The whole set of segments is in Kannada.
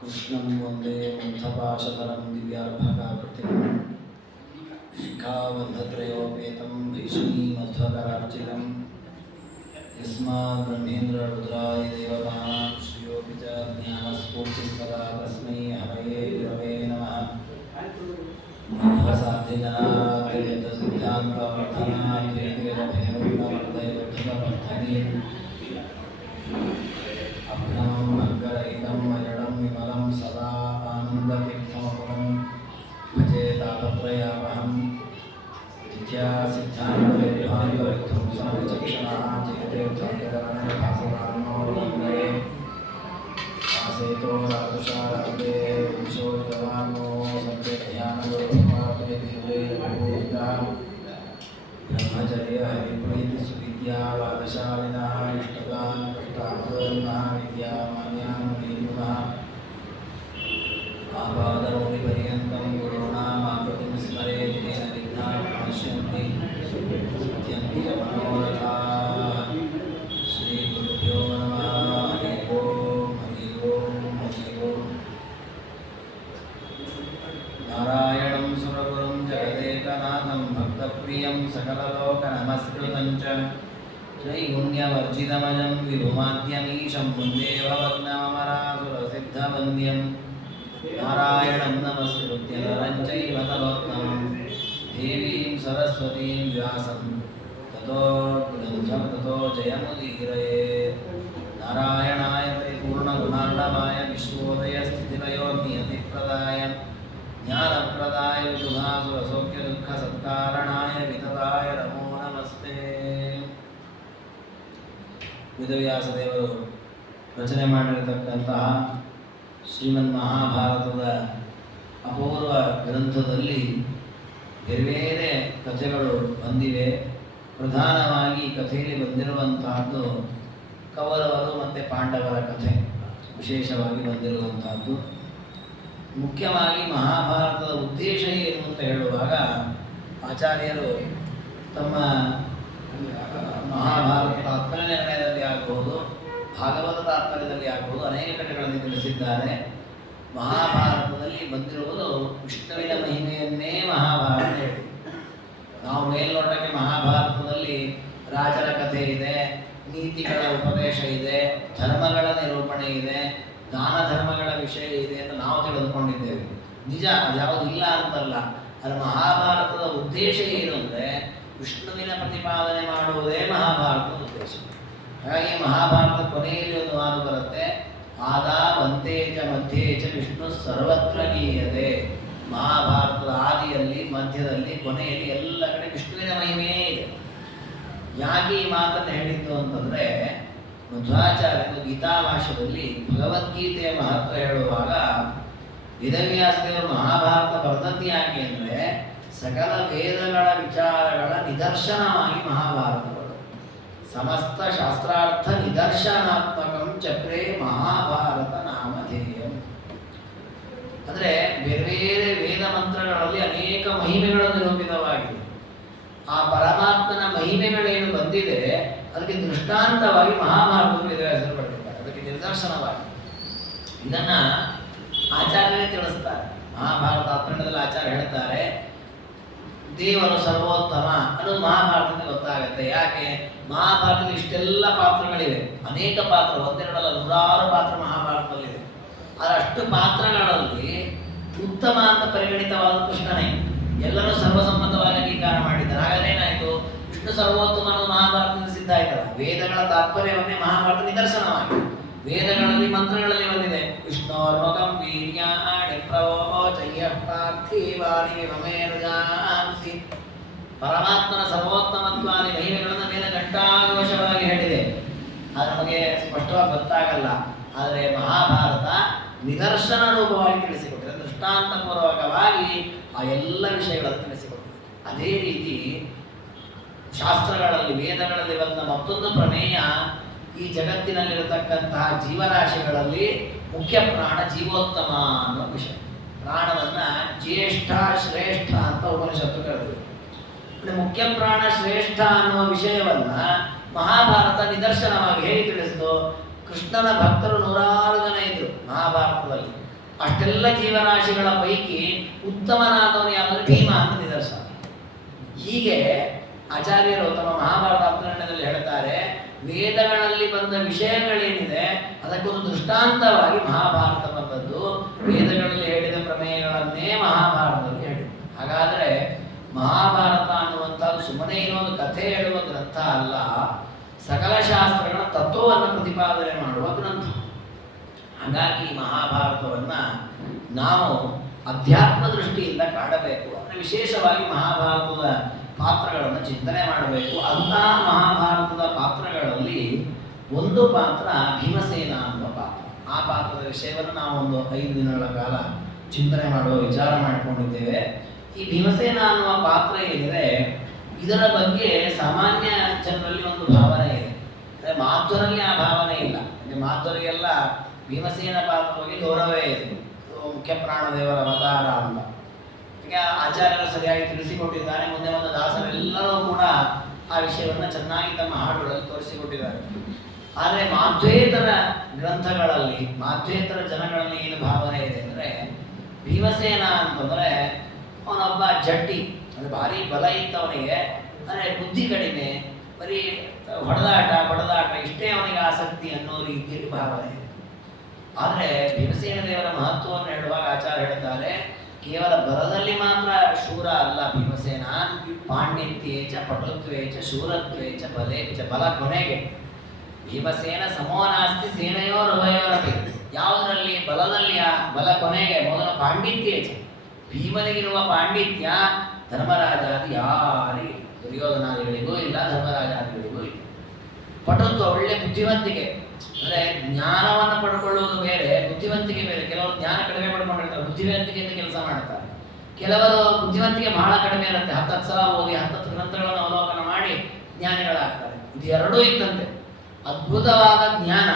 ಕೃಷ್ಣಂ ವಂದೇ ಮಂಥಪಾಶಧರಂ ದಿವ್ಯಾರ್ಭಕಾಕೃತಿಂ ಶಿಖಾಬದ್ಧತ್ರಯೋಪೇತಂ ಭೀಷಣೀಮಧ್ವಕರಾರ್ಚಿತಂ ಯಸ್ಮಾತ್ ಬ್ರಹ್ಮೇಂದ್ರ ರುದ್ರಾಯ ದೇವತಾನಾಂ ಶ್ರೇಯೋಪಿ ಚ ಜ್ಞಾನಸ್ಫೂರ್ತಿಸ್ಸದಾ ತಸ್ಮೈ ಹರಯೇ ಗುರವೇ ನಮಃ. ಅಭ್ರಮಂ ಭಂಗರಹಿತಂ ಅಜಡಂ ವಿಮಲಂ ಸದಾ ಆನಂದತೀರ್ಥಮಪರಂ ಭಜೆ ತಾಪತ್ರಯಾವಹಂ ವಿದ್ಯಾಸಿದ್ಧಾಂತವಿಧ್ವಂಸನವಿಚಕ್ಷಣಃ ಜಯತೀರ್ಥಂಕರಣಭಾಸವಾನ್ಮೋರಮಂಗಲೇ ಆಸೇತೋ ರಾಜುಷಾರಾಧೇ ವಿಶೋಧಿತವಾನ್ಮೋ ಸಂಖ್ಯಾನಗರೋಪಾಪೇತಿರ್ವೇದಪೂಜಿತಃ ಬ್ರಹ್ಮಚರ್ಯ ಹರಿಪ್ರೀತಿ ಸುವಿದ್ಯಾವಾದಶಾಲಿನಃ ಇಷ್ಟದಾನ್ ಕಷ್ಟಾರ್ಥದನ್ನಃ ವಿದ್ಯಾಮಾನ್ಯಾನ್ ಮುನೀನ್ಯುನಃ ಆಪಾದಮೌಲಿಪರ್ಯಂತಂ ಗುರುಣಾಮಾಕೃತಿಂ ಸ್ಮರೇತ್ ತೇನ ವಿಘ್ನಾಃ ಪ್ರಣಶ್ಯಂತಿ ಸಿದ್ಧ್ಯಂತಿ ಚ ಮನೋರಥಾಃ. ಶ್ರೀ ಗುರುಭ್ಯೋ ನಮಃ. ಹರಿ ಓಂ ಹರಿ ಓಂ ಹರಿ ಓಂ. ನಾರಾಯಣಂ ಸುರಗುರುಂ ಜಗದೇಕನಾಥಂ ಭಕ್ತಪ್ರಿಯಂ ಸಕಲಲೋಕನಮಸ್ಕೃತಂ ಚ ತ್ರೈಗುಣ್ಯವರ್ಜಿತಮಜಂ ವಿಭುಮಾದ್ಯಮೀಶಂ ವಂದೇ ಭವಗ್ನಮರಾಸುರಸಿದ್ಧವಂದ್ಯಂ. ನಾರಾಯಣಂ ನಮಸ್ಕೃತ್ಯ ನರಂ ಚೈವ ನರೋತ್ತಮಂ ದೇವೀಂ ಸರಸ್ವತೀಂ ವ್ಯಾಸಂ ತತೋ ಜಯಮುದೀರಯೇತ್. ನಾರಾಯಣಾಯ ಪರಿಪೂರ್ಣಗುಣಾರ್ಣವಾಯ ವಿಶ್ವೋದಯಸ್ಥಿತಿಲಯೋರ್ನಿಯತಿಪ್ರದಾಯ ಜ್ಞಾನಪ್ರದಾಯ ವಿಶುಧಾಸುರಸೌಖ್ಯದುಃಖಸತ್ಕಾರಣಾಯ ವಿತತಾಯ ನಮೋ ನಮಸ್ತೆ. ವೇದವ್ಯಾಸದೇವರು ರಚನೆ ಮಾಡಿರತಕ್ಕಂತಹ ಶ್ರೀಮನ್ ಮಹಾಭಾರತದ ಅಪೂರ್ವ ಗ್ರಂಥದಲ್ಲಿ ಬೇರೆ ಬೇರೆ ಕಥೆಗಳು ಬಂದಿವೆ. ಪ್ರಧಾನವಾಗಿ ಕಥೆಯಲ್ಲಿ ಬಂದಿರುವಂತಹದ್ದು ಕೌರವರು ಮತ್ತು ಪಾಂಡವರ ಕಥೆ ವಿಶೇಷವಾಗಿ ಬಂದಿರುವಂತಹದ್ದು. ಮುಖ್ಯವಾಗಿ ಮಹಾಭಾರತದ ಉದ್ದೇಶ ಏನು ಅಂತ ಹೇಳುವಾಗ ಆಚಾರ್ಯರು ತಮ್ಮ ಮಹಾಭಾರತ ತಾತ್ಪರ್ಯ ನಿರ್ಣಯದಲ್ಲಿ ಆಗಬಹುದು, ಭಾಗವತ ತಾತ್ಪರ್ಯದಲ್ಲಿ ಆಗಬಹುದು, ಅನೇಕ ಕಡೆಗಳಲ್ಲಿ ತಿಳಿಸಿದ್ದಾರೆ. ಮಹಾಭಾರತದಲ್ಲಿ ಬಂದಿರುವುದು ವಿಷ್ಣುವಿನ ಮಹಿಮೆಯನ್ನೇ ಮಹಾಭಾರತ ಹೇಳಿ. ನಾವು ಮೇಲ್ನೋಟಕ್ಕೆ ಮಹಾಭಾರತದಲ್ಲಿ ರಾಜರ ಕಥೆ ಇದೆ, ನೀತಿಗಳ ಉಪದೇಶ ಇದೆ, ಧರ್ಮಗಳ ನಿರೂಪಣೆ ಇದೆ, ದಾನ ಧರ್ಮಗಳ ವಿಷಯ ಇದೆ ಅಂತ ನಾವು ತಿಳಿದುಕೊಂಡಿದ್ದೇವೆ. ನಿಜ, ಅದ್ಯಾವುದು ಇಲ್ಲ ಅಂತಲ್ಲ. ಅದರ ಮಹಾಭಾರತದ ಉದ್ದೇಶ ಏನು ಅಂದರೆ ವಿಷ್ಣುವಿನ ಪ್ರತಿಪಾದನೆ ಮಾಡುವುದೇ ಮಹಾಭಾರತದ ಉದ್ದೇಶ. ಹಾಗಾಗಿ ಮಹಾಭಾರತದ ಕೊನೆಯಲ್ಲಿ ಒಂದು ಮಾತು ಬರುತ್ತೆ, ಆದಾವಂತೆ ಚ ಮಧ್ಯೆ ಚ ವಿಷ್ಣು ಸರ್ವತ್ರ ಗೀಯತೆ. ಮಹಾಭಾರತದ ಆದಿಯಲ್ಲಿ, ಮಧ್ಯದಲ್ಲಿ, ಕೊನೆಯಲ್ಲಿ ಎಲ್ಲ ಕಡೆ ವಿಷ್ಣುವಿನ ಮಹಿಮೆಯೇ ಇದೆ. ಯಾಕೆ ಈ ಮಾತನ್ನು ಹೇಳಿದ್ದು ಅಂತಂದರೆ ಮಧ್ವಾಚಾರ್ಯರು ಗೀತಾಭಾಷ್ಯದಲ್ಲಿ ಭಗವದ್ಗೀತೆಯ ಮಹತ್ವ ಹೇಳುವಾಗ ವೇದವ್ಯಾಸದೇವರು ಮಹಾಭಾರತ ಬರೆದದ್ದು ಯಾಕೆ ಅಂದರೆ ಸಕಲ ವೇದಗಳ ವಿಚಾರಗಳ ನಿದರ್ಶನವಾಗಿ ಮಹಾಭಾರತಗಳು. ಸಮಸ್ತ ಶಾಸ್ತ್ರಾರ್ಥ ನಿದರ್ಶನಾತ್ಮಕಂ ಚಕ್ರೇ ಮಹಾಭಾರತ ನಾಮಧೇಯಂ. ಅಂದರೆ ಬೇರೆ ಬೇರೆ ವೇದ ಮಂತ್ರಗಳಲ್ಲಿ ಅನೇಕ ಮಹಿಮೆಗಳು ನಿರೂಪಿತವಾಗಿದೆ. ಆ ಪರಮಾತ್ಮನ ಮಹಿಮೆಗಳೇನು ಬಂದಿದೆ ಅದಕ್ಕೆ ದೃಷ್ಟಾಂತವಾಗಿ ಮಹಾಭಾರತವನ್ನು ವೇದವ್ಯಾಸರು ಬರೆದಿದ್ದಾರೆ, ಅದಕ್ಕೆ ನಿದರ್ಶನವಾಗಿ. ಇದನ್ನು ಆಚಾರ್ಯರೇ ತಿಳಿಸ್ತಾರೆ. ಮಹಾಭಾರತ ತಾತ್ಪರ್ಯದಲ್ಲಿ ಆಚಾರ್ಯ ಹೇಳ್ತಾರೆ ದೇವರು ಸರ್ವೋತ್ತಮ ಅನ್ನೋದು ಮಹಾಭಾರತದಿಂದ ಗೊತ್ತಾಗುತ್ತೆ. ಯಾಕೆ? ಮಹಾಭಾರತದಲ್ಲಿ ಇಷ್ಟೆಲ್ಲ ಪಾತ್ರಗಳಿವೆ, ಅನೇಕ ಪಾತ್ರ, ಒಂದೆರಡಲ್ಲ ನೂರಾರು ಪಾತ್ರ ಮಹಾಭಾರತದಲ್ಲಿದೆ. ಆದರೆ ಅಷ್ಟು ಪಾತ್ರಗಳಲ್ಲಿ ಉತ್ತಮ ಅಂತ ಪರಿಗಣಿತವಾದ ಕೃಷ್ಣನೇ. ಎಲ್ಲರೂ ಸರ್ವಸಮ್ಮತವಾಗಿ ಅಂಗೀಕಾರ ಮಾಡಿದ್ದಾರೆ. ಹಾಗಾದ್ರೆ ಏನಾಯಿತು? ವಿಷ್ಣು ಸರ್ವೋತ್ತಮ ಅನ್ನೋದು ಮಹಾಭಾರತದಿಂದ ಸಿದ್ಧ ಆಯ್ತಲ್ಲ. ವೇದಗಳ ತಾತ್ಪರ್ಯವನ್ನೇ ಮಹಾಭಾರತ ನಿದರ್ಶನವಾಗಿ ವೇದಗಳಲ್ಲಿ ಮಂತ್ರಗಳಲ್ಲಿ ಬಂದಿದೆ. ವಿಷ್ಣೋರ್ಮುಖಂ ವೀರ್ಯಾಣಿ ಪ್ರವೋಚಯ್ಯ ಪಾರ್ಥಿವಾನಿ ಮಮೇರುಜಾಂಸಿ. ಪರಮಾತ್ಮನ ಸರ್ವೋತ್ತಮತ್ವಾದಿ ಮಹಿಮೆಗಳನ್ನು ವೇದ ಘಂಟಾಘೋಷವಾಗಿ ಹೇಳಿದೆ. ಅದು ನಮಗೆ ಸ್ಪಷ್ಟವಾಗಿ ಗೊತ್ತಾಗಲ್ಲ. ಆದರೆ ಮಹಾಭಾರತ ನಿದರ್ಶನ ರೂಪವಾಗಿ ತಿಳಿಸಿಕೊಟ್ಟಿದೆ, ದೃಷ್ಟಾಂತಪೂರ್ವಕವಾಗಿ ಆ ಎಲ್ಲ ವಿಷಯಗಳನ್ನು ತಿಳಿಸಿಕೊಟ್ಟಿದೆ. ಅದೇ ರೀತಿ ಶಾಸ್ತ್ರಗಳಲ್ಲಿ, ವೇದಗಳಲ್ಲಿ ಬಂದ ಮತ್ತೊಂದು ಪ್ರಮೇಯ, ಈ ಜಗತ್ತಿನಲ್ಲಿರತಕ್ಕಂತಹ ಜೀವರಾಶಿಗಳಲ್ಲಿ ಮುಖ್ಯ ಪ್ರಾಣ ಜೀವೋತ್ತಮ ಅನ್ನೋ ವಿಷಯ. ಪ್ರಾಣವನ್ನು ಜ್ಯೇಷ್ಠ ಶ್ರೇಷ್ಠ ಅಂತ ಉಪನಿಷತ್ತು ಕರೆದಿದೆ. ಮುಖ್ಯ ಪ್ರಾಣ ಶ್ರೇಷ್ಠ ಅನ್ನುವ ವಿಷಯವನ್ನ ಮಹಾಭಾರತ ನಿದರ್ಶನವಾಗಿ ಹೇಗೆ ತಿಳಿಸಿತು. ಕೃಷ್ಣನ ಭಕ್ತರು 106 ಜನ ಇದ್ರು ಮಹಾಭಾರತದಲ್ಲಿ. ಅಷ್ಟೆಲ್ಲ ಜೀವರಾಶಿಗಳ ಪೈಕಿ ಉತ್ತಮನಾದವನು ಯಾವುದು ಭೀಮ ಅಂತ ನಿದರ್ಶನ. ಹೀಗೆ ಆಚಾರ್ಯರು ತಮ್ಮ ಮಹಾಭಾರತ ಅರ್ಥಗರ್ಣದಲ್ಲಿ ಹೇಳ್ತಾರೆ, ವೇದಗಳಲ್ಲಿ ಬಂದ ವಿಷಯಗಳೇನಿದೆ ಅದಕ್ಕೊಂದು ದೃಷ್ಟಾಂತವಾಗಿ ಮಹಾಭಾರತ ಬಂದದ್ದು. ವೇದಗಳಲ್ಲಿ ಹೇಳಿದ ಪ್ರಮೇಯಗಳನ್ನೇ ಮಹಾಭಾರತದಲ್ಲಿ ಹೇಳಿದೆ. ಹಾಗಾದರೆ ಮಹಾಭಾರತ ಅನ್ನುವಂಥದ್ದು ಸುಮ್ಮನೆ ಇನ್ನೊಂದು ಕಥೆ ಹೇಳುವ ಗ್ರಂಥ ಅಲ್ಲ, ಸಕಲ ಶಾಸ್ತ್ರಗಳ ತತ್ವವನ್ನು ಪ್ರತಿಪಾದನೆ ಮಾಡುವ ಗ್ರಂಥ. ಹಾಗಾಗಿ ಮಹಾಭಾರತವನ್ನ ನಾವು ಅಧ್ಯಾತ್ಮ ದೃಷ್ಟಿಯಿಂದ ಕಾಣಬೇಕು. ಅಂದರೆ ವಿಶೇಷವಾಗಿ ಮಹಾಭಾರತದ ಪಾತ್ರಗಳನ್ನು ಚಿಂತನೆ ಮಾಡಬೇಕು. ಅಂತಹ ಮಹಾಭಾರತದ ಪಾತ್ರಗಳಲ್ಲಿ ಒಂದು ಪಾತ್ರ ಭೀಮಸೇನ ಅನ್ನುವ ಪಾತ್ರ. ಆ ಪಾತ್ರದ ವಿಷಯವನ್ನು ನಾವು ಒಂದು 5 ದಿನಗಳ ಕಾಲ ಚಿಂತನೆ ಮಾಡುವ ವಿಚಾರ ಮಾಡಿಕೊಂಡಿದ್ದೇವೆ. ಈ ಭೀಮಸೇನ ಅನ್ನುವ ಪಾತ್ರ ಏನಿದೆ, ಇದರ ಬಗ್ಗೆ ಸಾಮಾನ್ಯ ಜನರಲ್ಲಿ ಒಂದು ಭಾವನೆ ಇದೆ. ಅಂದರೆ ಮಾಧ್ವರಲ್ಲಿ ಆ ಭಾವನೆ ಇಲ್ಲ. ಮಾಧ್ವರಿಗೆಲ್ಲ ಭೀಮಸೇನ ಪಾತ್ರದ ಬಗ್ಗೆ ಗೌರವವೇ ಇದೆ. ಮುಖ್ಯ ಪ್ರಾಣದೇವರ ಅವತಾರ ಅಂತ ಈಗ ಆಚಾರ್ಯರು ಸರಿಯಾಗಿ ತಿಳಿಸಿಕೊಟ್ಟಿದ್ದಾರೆ. ಮುಂದೆ ಒಂದು ದಾಸರೆಲ್ಲರೂ ಕೂಡ ಆ ವಿಷಯವನ್ನು ಚೆನ್ನಾಗಿ ತಮ್ಮ ಹಾಡುಗಳಲ್ಲಿ ತೋರಿಸಿಕೊಟ್ಟಿದ್ದಾರೆ. ಆದರೆ ಮಾಧ್ವೇತರ ಗ್ರಂಥಗಳಲ್ಲಿ, ಮಾಧ್ವೇತರ ಜನಗಳಲ್ಲಿ ಏನು ಭಾವನೆ ಇದೆ ಅಂದರೆ, ಭೀಮಸೇನ ಅಂತಂದರೆ ಅವನೊಬ್ಬ ಜಟ್ಟಿ, ಅಂದರೆ ಭಾರಿ ಬಲ ಇತ್ತವನಿಗೆ, ಅಂದರೆ ಬುದ್ಧಿ ಕಡಿಮೆ, ಬರೀ ಹೊಡೆದಾಟ ಬಡದಾಟ ಇಷ್ಟೇ ಅವನಿಗೆ ಆಸಕ್ತಿ ಅನ್ನೋ ರೀತಿಯಲ್ಲಿ ಭಾವನೆ ಇದೆ. ಆದರೆ ಭೀಮಸೇನ ದೇವರ ಮಹತ್ವವನ್ನು ಹೇಳುವಾಗ ಆಚಾರ್ಯ ಹೇಳ್ತಾರೆ, ಕೇವಲ ಬಲದಲ್ಲಿ ಮಾತ್ರ ಶೂರ ಅಲ್ಲ ಭೀಮಸೇನ, ಪಾಂಡಿತ್ಯೇಚ ಪಟುತ್ವೇಚ ಶೂರತ್ವೇಚ ಬಲೇಚ. ಬಲ ಕೊನೆಗೆ ಭೀಮಸೇನ ಸಮೋ ನಾಸ್ತಿ ಸೇನೆಯೋರುಭಯೋರಪಿ. ಯಾವುದರಲ್ಲಿ ಬಲದಲ್ಲಿ ಆ ಬಲ ಕೊನೆಗೆ ಮೊದಲು ಪಾಂಡಿತ್ಯೇಚ, ಭೀಮನಿಗಿರುವ ಪಾಂಡಿತ್ಯ ಧರ್ಮರಾಜಾದಿ ಯಾರಿಗೂ, ದುರ್ಯೋಧನಾದಿಗಳಿಗೂ ಇಲ್ಲ, ಧರ್ಮರಾಜಾದಿಗಳಿಗೂ ಇಲ್ಲ. ಪಟುತ್ವ ಒಳ್ಳೆ ಬುದ್ಧಿವಂತಿಕೆ, ಅಂದರೆ ಜ್ಞಾನವನ್ನು ಪಡ್ಕೊಳ್ಳುವುದು ಬೇರೆ, ಬುದ್ಧಿವಂತಿಕೆ ಬೇರೆ. ಕೆಲವರು ಜ್ಞಾನ ಕಡಿಮೆ ಪಡ್ಕೊಂಡಿರ್ತಾರೆ, ಬುದ್ಧಿವಂತಿಕೆಯಿಂದ ಕೆಲಸ ಮಾಡ್ತಾರೆ. ಕೆಲವರು ಬುದ್ಧಿವಂತಿಕೆ ಬಹಳ ಕಡಿಮೆ ಇರುತ್ತೆ, 10 ಸಲ ಓದಿ 10 ಗ್ರಂಥಗಳನ್ನು ಅವಲೋಕನ ಮಾಡಿ ಜ್ಞಾನಿಗಳಾಗ್ತಾರೆ. ಇದು ಎರಡೂ ಇದ್ದಂತೆ. ಅದ್ಭುತವಾದ ಜ್ಞಾನ,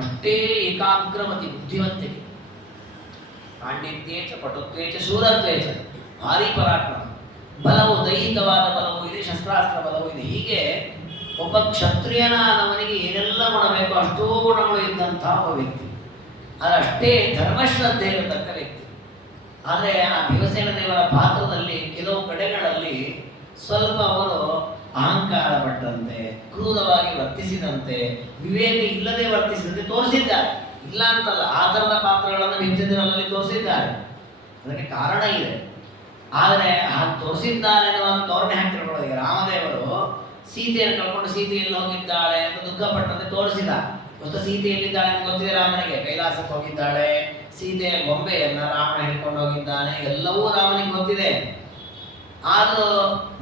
ಅಷ್ಟೇ ಏಕಾಗ್ರಮತಿ ಬುದ್ಧಿವಂತಿಕೆ. ಪಾಂಡಿತ್ಯೇಚ ಪಟುತ್ವೇಚ ಶೂರತ್ವೇಚ, ಭಾರಿ ಪರಾಕ್ರಮ. ಬಲವು ದೈಹಿಕವಾದ ಬಲವೂ ಇದೆ, ಶಸ್ತ್ರಾಸ್ತ್ರ ಬಲವೂ ಇದೆ. ಹೀಗೆ ಒಬ್ಬ ಕ್ಷತ್ರಿಯನಾದವನಿಗೆ ಏನೆಲ್ಲ ಗುಣ ಬೇಕೋ ಅಷ್ಟೂ ಗುಣಗಳು ಇದ್ದಂತಹ ಒಬ್ಬ ವ್ಯಕ್ತಿ. ಅದಷ್ಟೇ ಧರ್ಮಶ್ರದ್ಧೆ ಇರತಕ್ಕ ವ್ಯಕ್ತಿ. ಆದರೆ ಆ ಭೀಮಸೇನ ದೇವರ ಪಾತ್ರದಲ್ಲಿ ಕೆಲವು ಕಡೆಗಳಲ್ಲಿ ಸ್ವಲ್ಪ ಅವರು ಅಹಂಕಾರ ಪಟ್ಟಂತೆ, ಕ್ರೂರವಾಗಿ ವರ್ತಿಸಿದಂತೆ, ವಿವೇಕ ಇಲ್ಲದೆ ವರ್ತಿಸಿದಂತೆ ತೋರಿಸಿದ್ದಾರೆ. ಇಲ್ಲ ಅಂತಲ್ಲ, ಆ ಥರದ ಪಾತ್ರಗಳನ್ನು ಭೀಮಸೇನರಲ್ಲಿ ತೋರಿಸಿದ್ದಾರೆ. ಅದಕ್ಕೆ ಕಾರಣ ಇದೆ. ಆದರೆ ಹಾಗೆ ತೋರಿಸಿದ್ದಾರೆ ಅನ್ನುವ ಗೌರವಣೆ ಹಾಕಿ ತಿಳ್ಕೊಳ್ಳೋದು. ರಾಮದೇವರು ಸೀತೆಯನ್ನು ಕಳ್ಕೊಂಡು ಸೀತೆಯಲ್ಲಿ ಹೋಗಿದ್ದಾಳೆ ಅಂತ ದುಃಖಪಟ್ಟಂತೆ ತೋರಿಸಿದ. ಹೊಸ ಸೀತೆಯಲ್ಲಿದ್ದಾಳೆ ಅಂತ ಗೊತ್ತಿದೆ ರಾಮನಿಗೆ. ಕೈಲಾಸಕ್ಕೆ ಹೋಗಿದ್ದಾಳೆ, ಸೀತೆಯ ಗೊಂಬೆಯನ್ನು ರಾಮನ ಹಿಡ್ಕೊಂಡು ಹೋಗಿದ್ದಾನೆ, ಎಲ್ಲವೂ ರಾಮನಿಗೆ ಗೊತ್ತಿದೆ. ಆದರೂ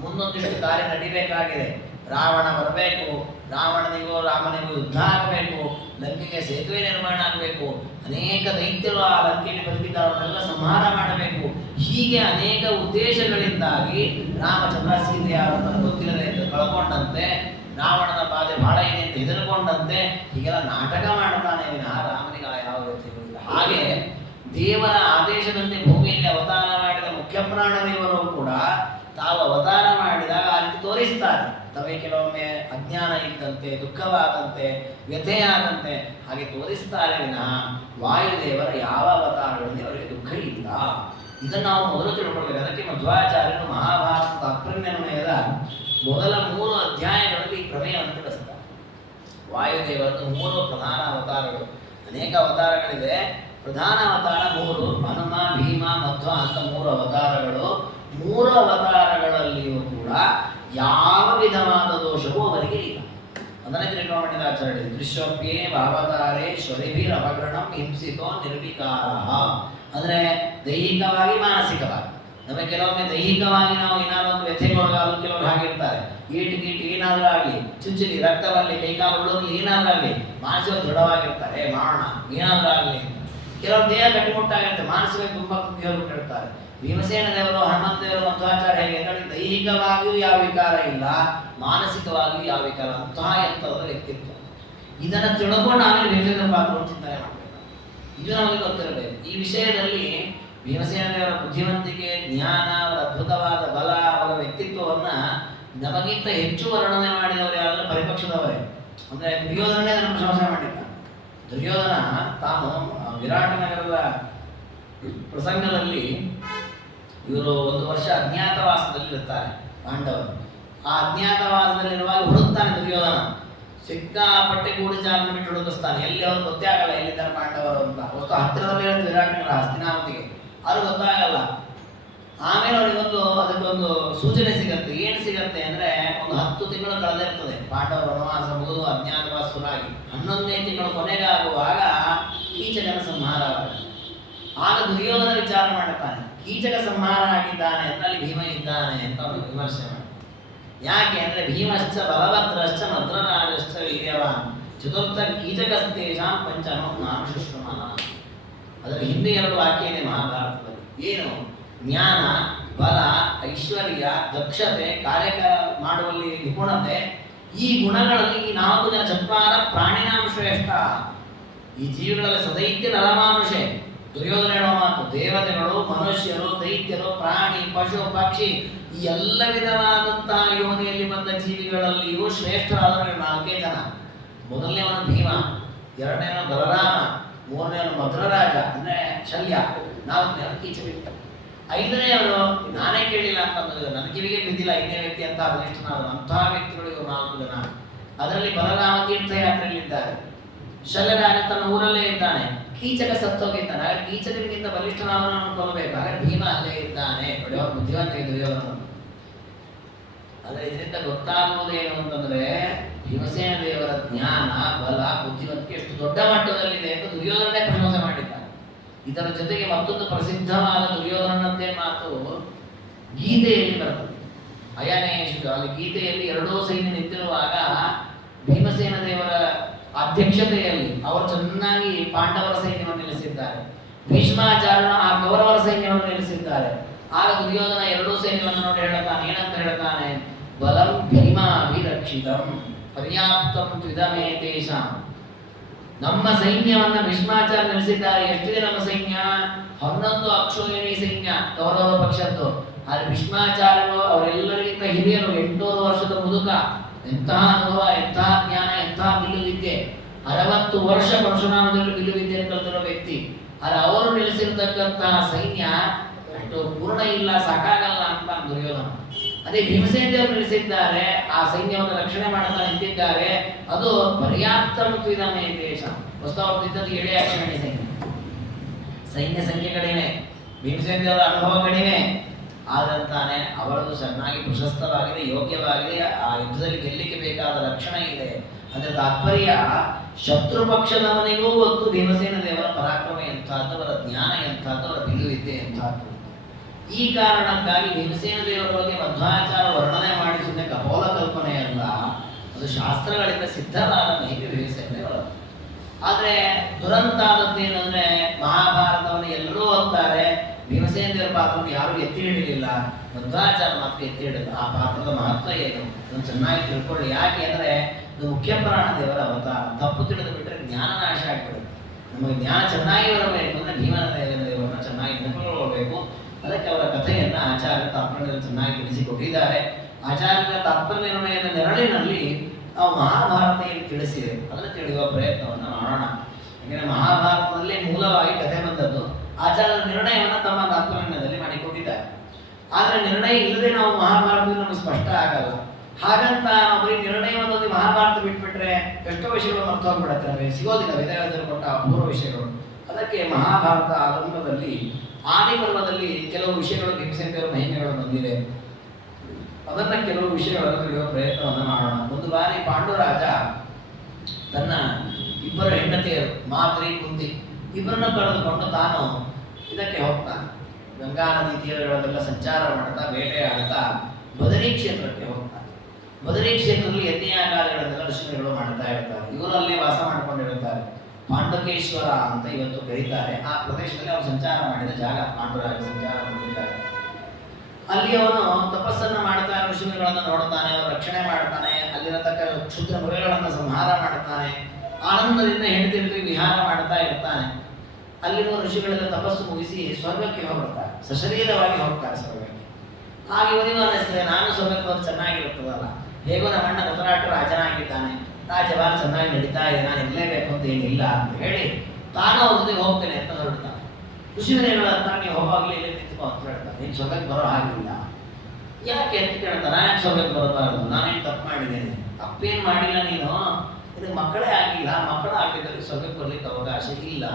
ಮುಂದೊಂದಿಷ್ಟು ಕಾರ್ಯ ನಡಿಬೇಕಾಗಿದೆ. ರಾವಣ ಬರಬೇಕು, ರಾವಣನಿಗೂ ರಾಮನಿಗೂ ಯುದ್ಧ ಆಗಬೇಕು, ಲಂಕೆಗೆ ಸೇತುವೆ ನಿರ್ಮಾಣ ಆಗಬೇಕು, ಅನೇಕ ದೈತ್ಯರು ಆ ಲಂಕೆಯಲ್ಲಿ ಬದುಕಿದ್ದವರನ್ನೆಲ್ಲ ಸಂಹಾರ ಮಾಡಬೇಕು. ಹೀಗೆ ಅನೇಕ ಉದ್ದೇಶಗಳಿಂದಾಗಿ ರಾಮಚಂದ್ರ ಸೀತೆ ಯಾರನ್ನು ಗೊತ್ತಿರದೆ ಕಳ್ಕೊಂಡಂತೆ, ರಾವಣನ ಬಾಧೆ ಬಹಳ ಇದೆ ಅಂತ ಹೆದರ್ಕೊಂಡಂತೆ ಹೀಗೆಲ್ಲ ನಾಟಕ ಮಾಡ್ತಾನೆ ವಿನಃ ರಾಮನಿಗೆ ಯಾವ ವ್ಯಕ್ತಿಗಳಿಲ್ಲ. ಹಾಗೆ ದೇವರ ಆದೇಶದಂತೆ ಭೂಮಿಯಲ್ಲಿ ಅವತಾರ ಮಾಡಿದ ಮುಖ್ಯ ಪ್ರಾಣದೇವರು ಕೂಡ ತಾವು ಅವತಾರ ಮಾಡಿದಾಗ ಆ ರೀತಿ ತೋರಿಸ್ತಾರೆ. ತಮಗೆ ಕೆಲವೊಮ್ಮೆ ಅಜ್ಞಾನ ಇದ್ದಂತೆ, ದುಃಖವಾದಂತೆ, ವ್ಯಥೆಯಾದಂತೆ ಹಾಗೆ ತೋರಿಸ್ತಾರೆ ವಿನಃ ವಾಯುದೇವರ ಯಾವ ಅವತಾರಗಳಲ್ಲಿ ಅವರಿಗೆ ದುಃಖ ಇಲ್ಲ. ಇದನ್ನು ನಾವು ಮೊದಲು ತಿಳ್ಕೊಳ್ಬೇಕು. ಅದಕ್ಕೆ ಮಧ್ವಾಚಾರ್ಯರು ಮಹಾಭಾರತದ ಅಪ್ರನ್ಯಯದ ಮೊದಲ 3 ಅಧ್ಯಾಯಗಳಲ್ಲಿ ಈ ಪ್ರಮೇಯವನ್ನು ತಿಳಿಸ್ತಾರೆ. ವಾಯುದೇವರದ್ದು 3 ಪ್ರಧಾನ ಅವತಾರಗಳು. ಅನೇಕ ಅವತಾರಗಳಿದೆ, ಪ್ರಧಾನ ಅವತಾರ 3: ಹನುಮ, ಭೀಮ, ಮಧ್ವ ಅಂತ 3 ಅವತಾರಗಳು. 3 ಅವತಾರಗಳಲ್ಲಿಯೂ ಕೂಡ ಯಾವ ವಿಧವಾದ ದೋಷವೂ ಅವರಿಗೆ ಇಲ್ಲ. ಅದನ್ನೇ ತಿಳ್ಕೊಂಡಿದ್ದ ಆಚಾರ್ಯ. ದೃಶ್ಯೋಪ್ಯೇ ಭಾವತಾರೇ ಶ್ವರಿಭಿರ್ ಅಪಗ್ರಹಣಂ ಹಿಂಸಿತೋ ನಿರ್ವಿಕಾರ. ಅಂದರೆ ದೈಹಿಕವಾಗಿ ಮಾನಸಿಕವಾಗಿ ನಮಗೆ ಕೆಲವೊಮ್ಮೆ ದೈಹಿಕವಾಗಿ ನಾವು ಏನಾದರೂ ಒಂದು ವ್ಯಥೆಗೊಳಗಾಗಲು ಕೆಲವರು ಹಾಗಿರ್ತಾರೆ. ಗೀಟು ಏನಾದರೂ ಆಗಲಿ, ಚುಚ್ಚಲಿ, ರಕ್ತ ಬರಲಿ, ಕೈಕಾಲು ಉಳುಕಲಿ, ಏನಾದರೂ ಆಗಲಿ ಮಾನಸಿಕ ದೃಢವಾಗಿರ್ತಾರೆ, ಮಾಡೋಣ ಏನಾದರೂ ಆಗಲಿ. ಕೆಲವರು ದೇಹ ಗಟ್ಟಿಮುಟ್ಟಾಗಿರುತ್ತೆ, ಮಾನಸಿಕ ತುಂಬ ಕುಗ್ಗಿರ್ತಾರೆ. ಭೀಮಸೇನ ದೇವರು, ಹನುಮಂತ ದೇವರು, ಮಧ್ವಾಚಾರ್ಯ ಹೇಗೆ ದೈಹಿಕವಾಗಿಯೂ ಯಾವ ವಿಕಾರ ಇಲ್ಲ, ಮಾನಸಿಕವಾಗಿಯೂ ಯಾವ ವಿಕಾರ, ಅಂತಹ ಎತ್ತರದ ವ್ಯಕ್ತಿತ್ವ. ಇದನ್ನು ತಿಳ್ಕೊಂಡು ಆಮೇಲೆ ಭೀಮಸೇನ ಪಾತ್ರವನ್ನು ಚಿಂತನೆ ಮಾಡಬೇಕು. ಇದು ನಮಗೆ ಗೊತ್ತಿರಬೇಕು. ಈ ವಿಷಯದಲ್ಲಿ ಭೀಮಸೇನ ದೇವರ ಬುದ್ಧಿವಂತಿಕೆ, ಜ್ಞಾನ, ಅವರ ಅದ್ಭುತವಾದ ಬಲ, ಅವರ ವ್ಯಕ್ತಿತ್ವವನ್ನು ನಮಗಿಂತ ಹೆಚ್ಚು ವರ್ಣನೆ ಮಾಡಿದವರು ಯಾರಾದ್ರೂ ಪರಿಪಕ್ಷದವರೇ. ಅಂದ್ರೆ ದುರ್ಯೋಧನನೇ ನಮ್ಮ ಪ್ರಶಂಸೆ ಮಾಡಿದ್ದ. ದುರ್ಯೋಧನ ತಾನು ವಿರಾಟ ನಗರದ ಪ್ರಸಂಗದಲ್ಲಿ ಇವರು 1 ವರ್ಷ ಅಜ್ಞಾತವಾಸದಲ್ಲಿ ಇರ್ತಾರೆ ಪಾಂಡವರು. ಆ ಅಜ್ಞಾತವಾಸದಲ್ಲಿರುವಾಗ ಹುಡುಕ್ತಾನೆ ದುರ್ಯೋಧನ. ಸಿಕ್ಕಾಪಟ್ಟೆ ಗೂಢಚಾರನ ಬಿಟ್ಟು ಹುಡುಕಿಸ್ತಾನೆ. ಎಲ್ಲಿ ಅವ್ರು ಗೊತ್ತೇ ಆಗಲ್ಲ ಎಲ್ಲಿದ್ದಾರೆ ಪಾಂಡವರು ಅಂತ. ವಸ್ತು ಹತ್ತಿರದಲ್ಲಿ ಇರುತ್ತೆ ವಿರಾಟ ನಗರ ಹಸ್ತಿನಾವತಿಗೆ, ಅದು ಗೊತ್ತಾಗಲ್ಲ. ಆಮೇಲೆ ಅವರಿಗೊಂದು ಅದಕ್ಕೊಂದು ಸೂಚನೆ ಸಿಗತ್ತೆ. ಏನು ಸಿಗತ್ತೆ ಅಂದ್ರೆ, ಒಂದು 10 ತಿಂಗಳು ಕಳೆದಿರ್ತದೆ ಪಾಂಡವರ ವನವಾಸ ಮುಗಿದು ಅಜ್ಞಾತವಾಸ ಶುರುವಾಗಿ 11ನೇ ತಿಂಗಳು ಕೊನೆಗಾಗುವಾಗ ಕೀಚಕನ ಸಂಹಾರವಾಗುತ್ತೆ. ಆಗ ದುರ್ಯೋಧನ ವಿಚಾರ ಮಾಡುತ್ತಾನೆ, ಕೀಚಕ ಸಂಹಾರ ಆಗಿದ್ದಾನೆ ಅಂದ್ರೆ ಅಲ್ಲಿ ಭೀಮ ಇದ್ದಾನೆ ಅಂತ ಅವನು ವಿಮರ್ಶೆ ಮಾಡ್ತಾನೆ. ಯಾಕೆ ಅಂದ್ರೆ ಭೀಮಶ್ಚ ಬಲಭದ್ರಶ್ಚ ಮದ್ರರಾಜಶ್ಚ ವೀರ್ಯವಾನ್ ಚತುರ್ಥ ಕೀಚಕಸ್ತೇಷಾಂ ಪಂಚಮೋ ನಾಮ ಶುಶ್ರಮಃ. ಅದರ ಹಿಂದೆ 2 ವಾಕ್ಯ ಇದೆ ಮಹಾಭಾರತದಲ್ಲಿ. ಏನು? ಜ್ಞಾನ, ಬಲ, ಐಶ್ವರ್ಯ, ದಕ್ಷತೆ, ಕಾರ್ಯ ಮಾಡುವಲ್ಲಿ ನಿಪುಣತೆ. ಈ ಗುಣಗಳಲ್ಲಿ ಈ 4 ಜನ ಚತ್ವಾರ ಪ್ರಾಣಿನಾಂ ಶ್ರೇಷ್ಠ. ಈ ಜೀವಿಗಳಲ್ಲಿ ಸದೈತ್ಯ ನರಮಾನುಷೆ. ದುರ್ಯೋಧನ ಹೇಳುವ ಮಾತು, ದೇವತೆಗಳು, ಮನುಷ್ಯರು, ದೈತ್ಯರು, ಪ್ರಾಣಿ, ಪಶು, ಪಕ್ಷಿ ಈ ಎಲ್ಲ ವಿಧವಾದಂತಹ ಯೋನಿಯಲ್ಲಿ ಬಂದ ಜೀವಿಗಳಲ್ಲಿಯೂ ಶ್ರೇಷ್ಠರಾದವರು 4 ಜನ. ಮೊದಲನೇವನು ಭೀಮ, ಎರಡನೇವನು ಬಲರಾಮ, ಮೂರನೇವನು ಮದ್ರರಾಜ ಅಂದ್ರೆ ಶಲ್ಯ, 4ನೇವನು ಕೀಚಕ, 5ನೇವರು ನಾನೇ ಕೇಳಿಲ್ಲ ಅಂತಂದ್ರೆ ನನ್ನ ಕಿವಿಗೆ ಬಿದ್ದಿಲ್ಲ 5ನೇ ವ್ಯಕ್ತಿ ಅಂತ ಬಲಿಷ್ಠನಾದನು. ಅಂತಹ ವ್ಯಕ್ತಿಗಳು ಇವರು 4 ಜನ. ಅದರಲ್ಲಿ ಬಲರಾಮ ತೀರ್ಥಯಾತ್ರೆಯಲ್ಲಿದ್ದಾರೆ, ಶಲ್ಯರಾಜ ತನ್ನ ಊರಲ್ಲೇ ಇದ್ದಾನೆ, ಕೀಚಕ ಸತ್ತೋಗಿದ್ದಾನೆ. ಹಾಗೆ ಕೀಚಕನಿಗಿಂತ ಬಲಿಷ್ಠನಾದವನು ಅನ್ಕೊಳ್ಬೇಕು. ಹಾಗೆ ಭೀಮ ಅಲ್ಲೇ ಇದ್ದಾನೆ. ನೋಡಿ, ಅವ್ರು ಬುದ್ಧಿವಂತ ದುರ್ಯೋಧನ. ಆದರೆ ಇದರಿಂದ ಗೊತ್ತಾಗುವುದೇನು ಅಂತಂದ್ರೆ, ಭೀಮಸೇನ ದೇವರ ಜ್ಞಾನ, ಬಲ, ಬುದ್ಧಿವಂತಿಕೆ ಎಷ್ಟು ದೊಡ್ಡ ಮಟ್ಟದಲ್ಲಿದೆ ಅಂತ ದುರ್ಯೋಧನನೇ ಪ್ರಶಂಸೆ ಮಾಡಿದ್ದಾನೆ. ಇದರ ಜೊತೆಗೆ ಮತ್ತೊಂದು ಪ್ರಸಿದ್ಧವಾದ ದುರ್ಯೋಧನನದ್ದೇ ಮಾತು ಗೀತೆಯಲ್ಲಿ ಬರ್ತದೆ. ಅಯನೇಶು, ಅಲ್ಲಿ ಗೀತೆಯಲ್ಲಿ 2 ಸೈನ್ಯ ನಿಂತಿರುವಾಗ ಭೀಮಸೇನ ದೇವರ ಅಧ್ಯಕ್ಷತೆಯಲ್ಲಿ ಅವರು ಚೆನ್ನಾಗಿ ಪಾಂಡವರ ಸೈನ್ಯವನ್ನು ನಿಲ್ಲಿಸಿದ್ದಾರೆ. ಭೀಷ್ಮಾಚಾರ್ಯನ ಆ ಕೌರವರ ಸೈನ್ಯವನ್ನು ನಿಲ್ಲಿಸಿದ್ದಾರೆ. ಆಗ ದುರ್ಯೋಧನ 2 ಸೈನ್ಯವನ್ನು ನೋಡಿ ಹೇಳ್ತಾನೆ. ಏನಂತ ಹೇಳ್ತಾನೆ? ಬಲಂ ಭೀಮಾಭಿರಕ್ಷಿತಂ ಪರ್ಯಾಪ್ತಂ ತ್ವಿದಮೇ ತೇಷಾಂ. ನಮ್ಮ ಸೈನ್ಯವನ್ನ ಭೀಷ್ಮಾಚಾರ್ಯ ನಿಲ್ಲಿಸಿದ್ದಾರೆ. ಎಷ್ಟಿದೆ ನಮ್ಮ ಸೈನ್ಯ? 11 ಅಕ್ಷೋಹಿಣಿ ಸೈನ್ಯ ಕೌರವ ಪಕ್ಷದ್ದು. ಆದ್ರೆ ಭೀಷ್ಮಾಚಾರ್ಯರು ಅವರೆಲ್ಲರಿಗಿಂತ ಹಿರಿಯರು, 800 ವರ್ಷದ ಮುದುಕ, ಎಂತಹ ಅನುಭವ, ಎಂತಹ ಜ್ಞಾನ, ಎಂತಹ ಬಿಲ್ಲು ವಿದ್ಯೆ, 60 ವರ್ಷ ಪರಶುರಾಮದಲ್ಲಿ ಬಿಲ್ಲು ವಿದ್ಯೆಯನ್ನು ಕಲಿತಿರೋ ವ್ಯಕ್ತಿ. ಆದ್ರೆ ಅವರು ನಿಲ್ಲಿಸಿರ್ತಕ್ಕಂತಹ ಸೈನ್ಯ ಅಷ್ಟು ಪೂರ್ಣ ಇಲ್ಲ, ಸಾಕಾಗಲ್ಲ ಅಂತ ದುರ್ಯೋಧನ. ಅದೇ ಭೀಮಸೇನ ದೇವರು ನಿಲ್ಲಿಸಿದ್ದಾರೆ, ಆ ಸೈನ್ಯವನ್ನು ರಕ್ಷಣೆ ಮಾಡ್ತಾ ನಿಂತಿದ್ದಾರೆ. ಅದು ಪರ್ಯಾಪ್ತ ತ್ವಿದಮೇ ದೇಶ. ಹೊಸದಿದ್ದದ್ದು 7 ಅಕ್ಷೋಹಿಣಿ ಸೈನ್ಯ. ಸೈನ್ಯ ಸಂಖ್ಯೆ ಕಡಿಮೆ, ಭೀಮಸೇನ ದೇವರ ಅನುಭವ ಕಡಿಮೆ, ಆದಂತಾನೆ ಅವರದು ಚೆನ್ನಾಗಿ ಪ್ರಶಸ್ತವಾಗಿದೆ, ಯೋಗ್ಯವಾಗಿದೆ. ಆ ಯುದ್ಧದಲ್ಲಿ ಗೆಲ್ಲಿಕ್ಕೆ ಬೇಕಾದ ರಕ್ಷಣೆ ಇದೆ. ಅದರ ತಾತ್ಪರ್ಯ ಶತ್ರು ಪಕ್ಷದವನಿಗೂ ಗೊತ್ತು ಭೀಮಸೇನ ದೇವರ ಪರಾಕ್ರಮ ಎಂಥದ್ದು, ಅವರ ಜ್ಞಾನ ಎಂಥದ್ದು, ಅವರ ಬಿಲ್ಲುವಿದ್ಯೆ ಎಂಥದ್ದು. ಈ ಕಾರಣಕ್ಕಾಗಿ ಭೀಮಸೇನ ದೇವರ ಬಗ್ಗೆ ಮಧ್ವಾಚಾರ ವರ್ಣನೆ ಮಾಡಿ ಸುಮ್ಮನೆ ಕಪೋಲ ಕಲ್ಪನೆಯಲ್ಲ, ಅದು ಶಾಸ್ತ್ರಗಳಿಂದ ಸಿದ್ಧವಾದ ಮಹಿಮೆ ಭೀಮಸೇನ ದೇವರು. ಆದರೆ ದುರಂತ ಆದದ್ದೇನೆಂದ್ರೆ, ಮಹಾಭಾರತವನ್ನು ಎಲ್ಲರೂ ಓದ್ತಾರೆ, ಭೀಮಸೇನ ದೇವರ ಪಾತ್ರವನ್ನು ಯಾರು ಎತ್ತಿ ಹಿಡಿಯಲಿಲ್ಲ, ಮಧ್ವಾಚಾರ ಮಾತ್ರ ಎತ್ತಿ ಹಿಡಿದ. ಆ ಪಾತ್ರದ ಮಹತ್ವ ಏನು ಅದನ್ನು ಚೆನ್ನಾಗಿ ತಿಳ್ಕೊಳ್ಳಿ. ಯಾಕೆ ಅಂದರೆ ಇದು ಮುಖ್ಯ ಪ್ರಾಣ ದೇವರ ಅವತಾರ. ತಪ್ಪು ತಿಳಿದು ಬಿಟ್ಟರೆ ಜ್ಞಾನ ನಾಶ ಆಗಿಬಿಡುತ್ತೆ. ನಮಗೆ ಜ್ಞಾನ ಚೆನ್ನಾಗಿ ಬರಬೇಕು ಅಂದರೆ ಭೀಮಸೇನ ಚೆನ್ನಾಗಿ ತಿಳ್ಕೊಳ್ಳಬೇಕು. ಅದಕ್ಕೆ ಅವರ ಕಥೆಯನ್ನು ಆಚಾರ್ಯ ತಾತ್ಪರ್ಯದಲ್ಲಿ ಚೆನ್ನಾಗಿ ತಿಳಿಸಿಕೊಟ್ಟಿದ್ದಾರೆ. ಆಚಾರ್ಯರ ತಾತ್ಪರ್ಯ ನಿರ್ಣಯದ ನೆರಳಿನಲ್ಲಿ ನಾವು ಮಹಾಭಾರತ ಏನು ತಿಳಿಸಿದೆ ಅದನ್ನು ತಿಳಿಯುವ ಪ್ರಯತ್ನವನ್ನು ಮಾಡೋಣ. ಯಾಕೆಂದರೆ ಮಹಾಭಾರತದಲ್ಲೇ ಮೂಲವಾಗಿ ಕಥೆ ಬಂದದ್ದು. ಆಚಾರ್ಯರ ನಿರ್ಣಯವನ್ನು ತಮ್ಮ ತಾತ್ಪರ್ಯದಲ್ಲಿ ಮಾಡಿಕೊಟ್ಟಿದ್ದಾರೆ. ಆದರೆ ನಿರ್ಣಯ ಇಲ್ಲದೆ ನಾವು ಮಹಾಭಾರತದಲ್ಲಿ ನಮಗೆ ಸ್ಪಷ್ಟ ಆಗಲ್ಲ. ಹಾಗಂತ ನಾವು ಬರೀ ನಿರ್ಣಯವನ್ನು ಮಹಾಭಾರತ ಬಿಟ್ಬಿಟ್ರೆ ಎಷ್ಟೋ ವಿಷಯಗಳು ಮರ್ತು ಹೋಗ್ಬಿಡುತ್ತೆ, ನಮಗೆ ಸಿಗೋದಿಲ್ಲ ವೇದವ್ಯಾಸರು ಕೊಟ್ಟ ಅಪೂರ್ವ ವಿಷಯಗಳು. ಅದಕ್ಕೆ ಮಹಾಭಾರತ ಆರಂಭದಲ್ಲಿ ಆದಿಪರ್ವದಲ್ಲಿ ಕೆಲವು ವಿಷಯಗಳು ಭೀಮಸೇನ ದೇವರ ಮಹಿಮೆಗಳು ಬಂದಿದೆ. ಅದನ್ನ ಕೆಲವು ವಿಷಯಗಳನ್ನು ತಿಳಿಯುವ ಪ್ರಯತ್ನವನ್ನು ಮಾಡೋಣ. ಒಂದು ಬಾರಿ ಪಾಂಡುರಾಜ ತನ್ನ 2 ಹೆಂಡತಿಯರು ಮಾದ್ರಿ, ಕುಂತಿ ಇಬ್ಬರನ್ನು ಕಳೆದುಕೊಂಡು ತಾನು ಇದಕ್ಕೆ ಹೋಗ್ತಾನೆ. ಗಂಗಾ ನದಿ ತೀರಗಳನ್ನೆಲ್ಲ ಸಂಚಾರ ಮಾಡ್ತಾ ಬೇಟೆಯಾಡ್ತಾ ಬದರಿ ಕ್ಷೇತ್ರಕ್ಕೆ ಹೋಗ್ತಾನೆ. ಬದರಿ ಕ್ಷೇತ್ರದಲ್ಲಿ ಯಜ್ಞಯಾಗಾದಿಗಳನ್ನೆಲ್ಲ ಋಷಿಗಳು ಮಾಡ್ತಾ ಇರ್ತಾರೆ. ಇವರಲ್ಲೇ ವಾಸ ಮಾಡ್ಕೊಂಡಿರುತ್ತಾರೆ. ಪಾಂಡುಕೇಶ್ವರ ಅಂತ ಇವತ್ತು ಕರೀತಾರೆ. ಆ ಪ್ರದೇಶದಲ್ಲಿ ಅವರು ಸಂಚಾರ ಮಾಡಿದ ಜಾಗ, ಪಾಂಡುರಾಜ ಸಂಚಾರ ಮಾಡಿದ ಜಾಗ. ಅಲ್ಲಿ ಅವನು ತಪಸ್ಸನ್ನು ಮಾಡ್ತಾನೆ, ಋಷಿಗಳನ್ನು ನೋಡ್ತಾನೆ, ಅವರ ರಕ್ಷಣೆ ಮಾಡ್ತಾನೆ, ಅಲ್ಲಿರತಕ್ಕ ಕ್ಷುದ್ರ ಮೃಗಗಳನ್ನು ಸಂಹಾರ ಮಾಡ್ತಾನೆ, ಆನಂದದಿಂದ ಹೆಂಡತಿ ವಿಹಾರ ಮಾಡ್ತಾ ಇರ್ತಾನೆ. ಅಲ್ಲಿರುವ ಋಷಿಗಳೆಲ್ಲ ತಪಸ್ಸು ಮುಗಿಸಿ ಸ್ವರ್ಗಕ್ಕೆ ಹೋಗ್ತಾರೆ, ಸಶರೀರವಾಗಿ ಹೋಗ್ತಾರೆ ಸ್ವರ್ಗಕ್ಕೆ. ಹಾಗೆ ಇವನಿಗೂ ಅನ್ನಿಸ್ತದೆ ನಾನು ಸೋಬೇಕು ಅದು ಚೆನ್ನಾಗಿರುತ್ತದಲ್ಲ, ಹೇಗೋ ನಮ್ಮ ಅಣ್ಣ ಧೃತರಾಷ್ಟ್ರ ರಾಜನಾಗಿದ್ದಾನೆ, ರಾಜ್ಯಭಾರ ಚೆನ್ನಾಗಿ ನಡೀತಾ ಇದೆ, ನಾನು ಇರಲೇಬೇಕು ಅಂತ ಏನಿಲ್ಲ ಅಂತ ಹೇಳಿ ತಾನು ಅವ್ರ ಜೊತೆಗೆ ಹೋಗ್ತೇನೆ ಅಂತ ಹೊರಡ್ತಾನೆ. ಋಷಿಗಳು ಹೇಳೋದಂತ ನೀವು ಹೋಗಾಗಲಿ ಇಲ್ಲಿ ನಿಂತ್ಕೊ ಅಂತ ಹೇಳ್ತಾನೆ. ನೀನು ಸೋಬೇಕು ಬರೋ ಹಾಗಿಲ್ಲ. ಯಾಕೆ ಅಂತ ಕೇಳ್ತಾನೆ. ನಾನು ಸೋಬೇಕು ಬರಬಾರ್ದು, ನಾನೇನು ತಪ್ಪು ಮಾಡಿದ್ದೇನೆ? ತಪ್ಪೇನು ಮಾಡಿಲ್ಲ ನೀನು, ಇದು ಮಕ್ಕಳೇ ಆಗಿಲ್ಲ, ಮಕ್ಕಳು ಆಗಿದ್ದರೆ ಸೋಬೇಕು ಬರ್ಲಿಕ್ಕೆ ಅವಕಾಶ ಇಲ್ಲ.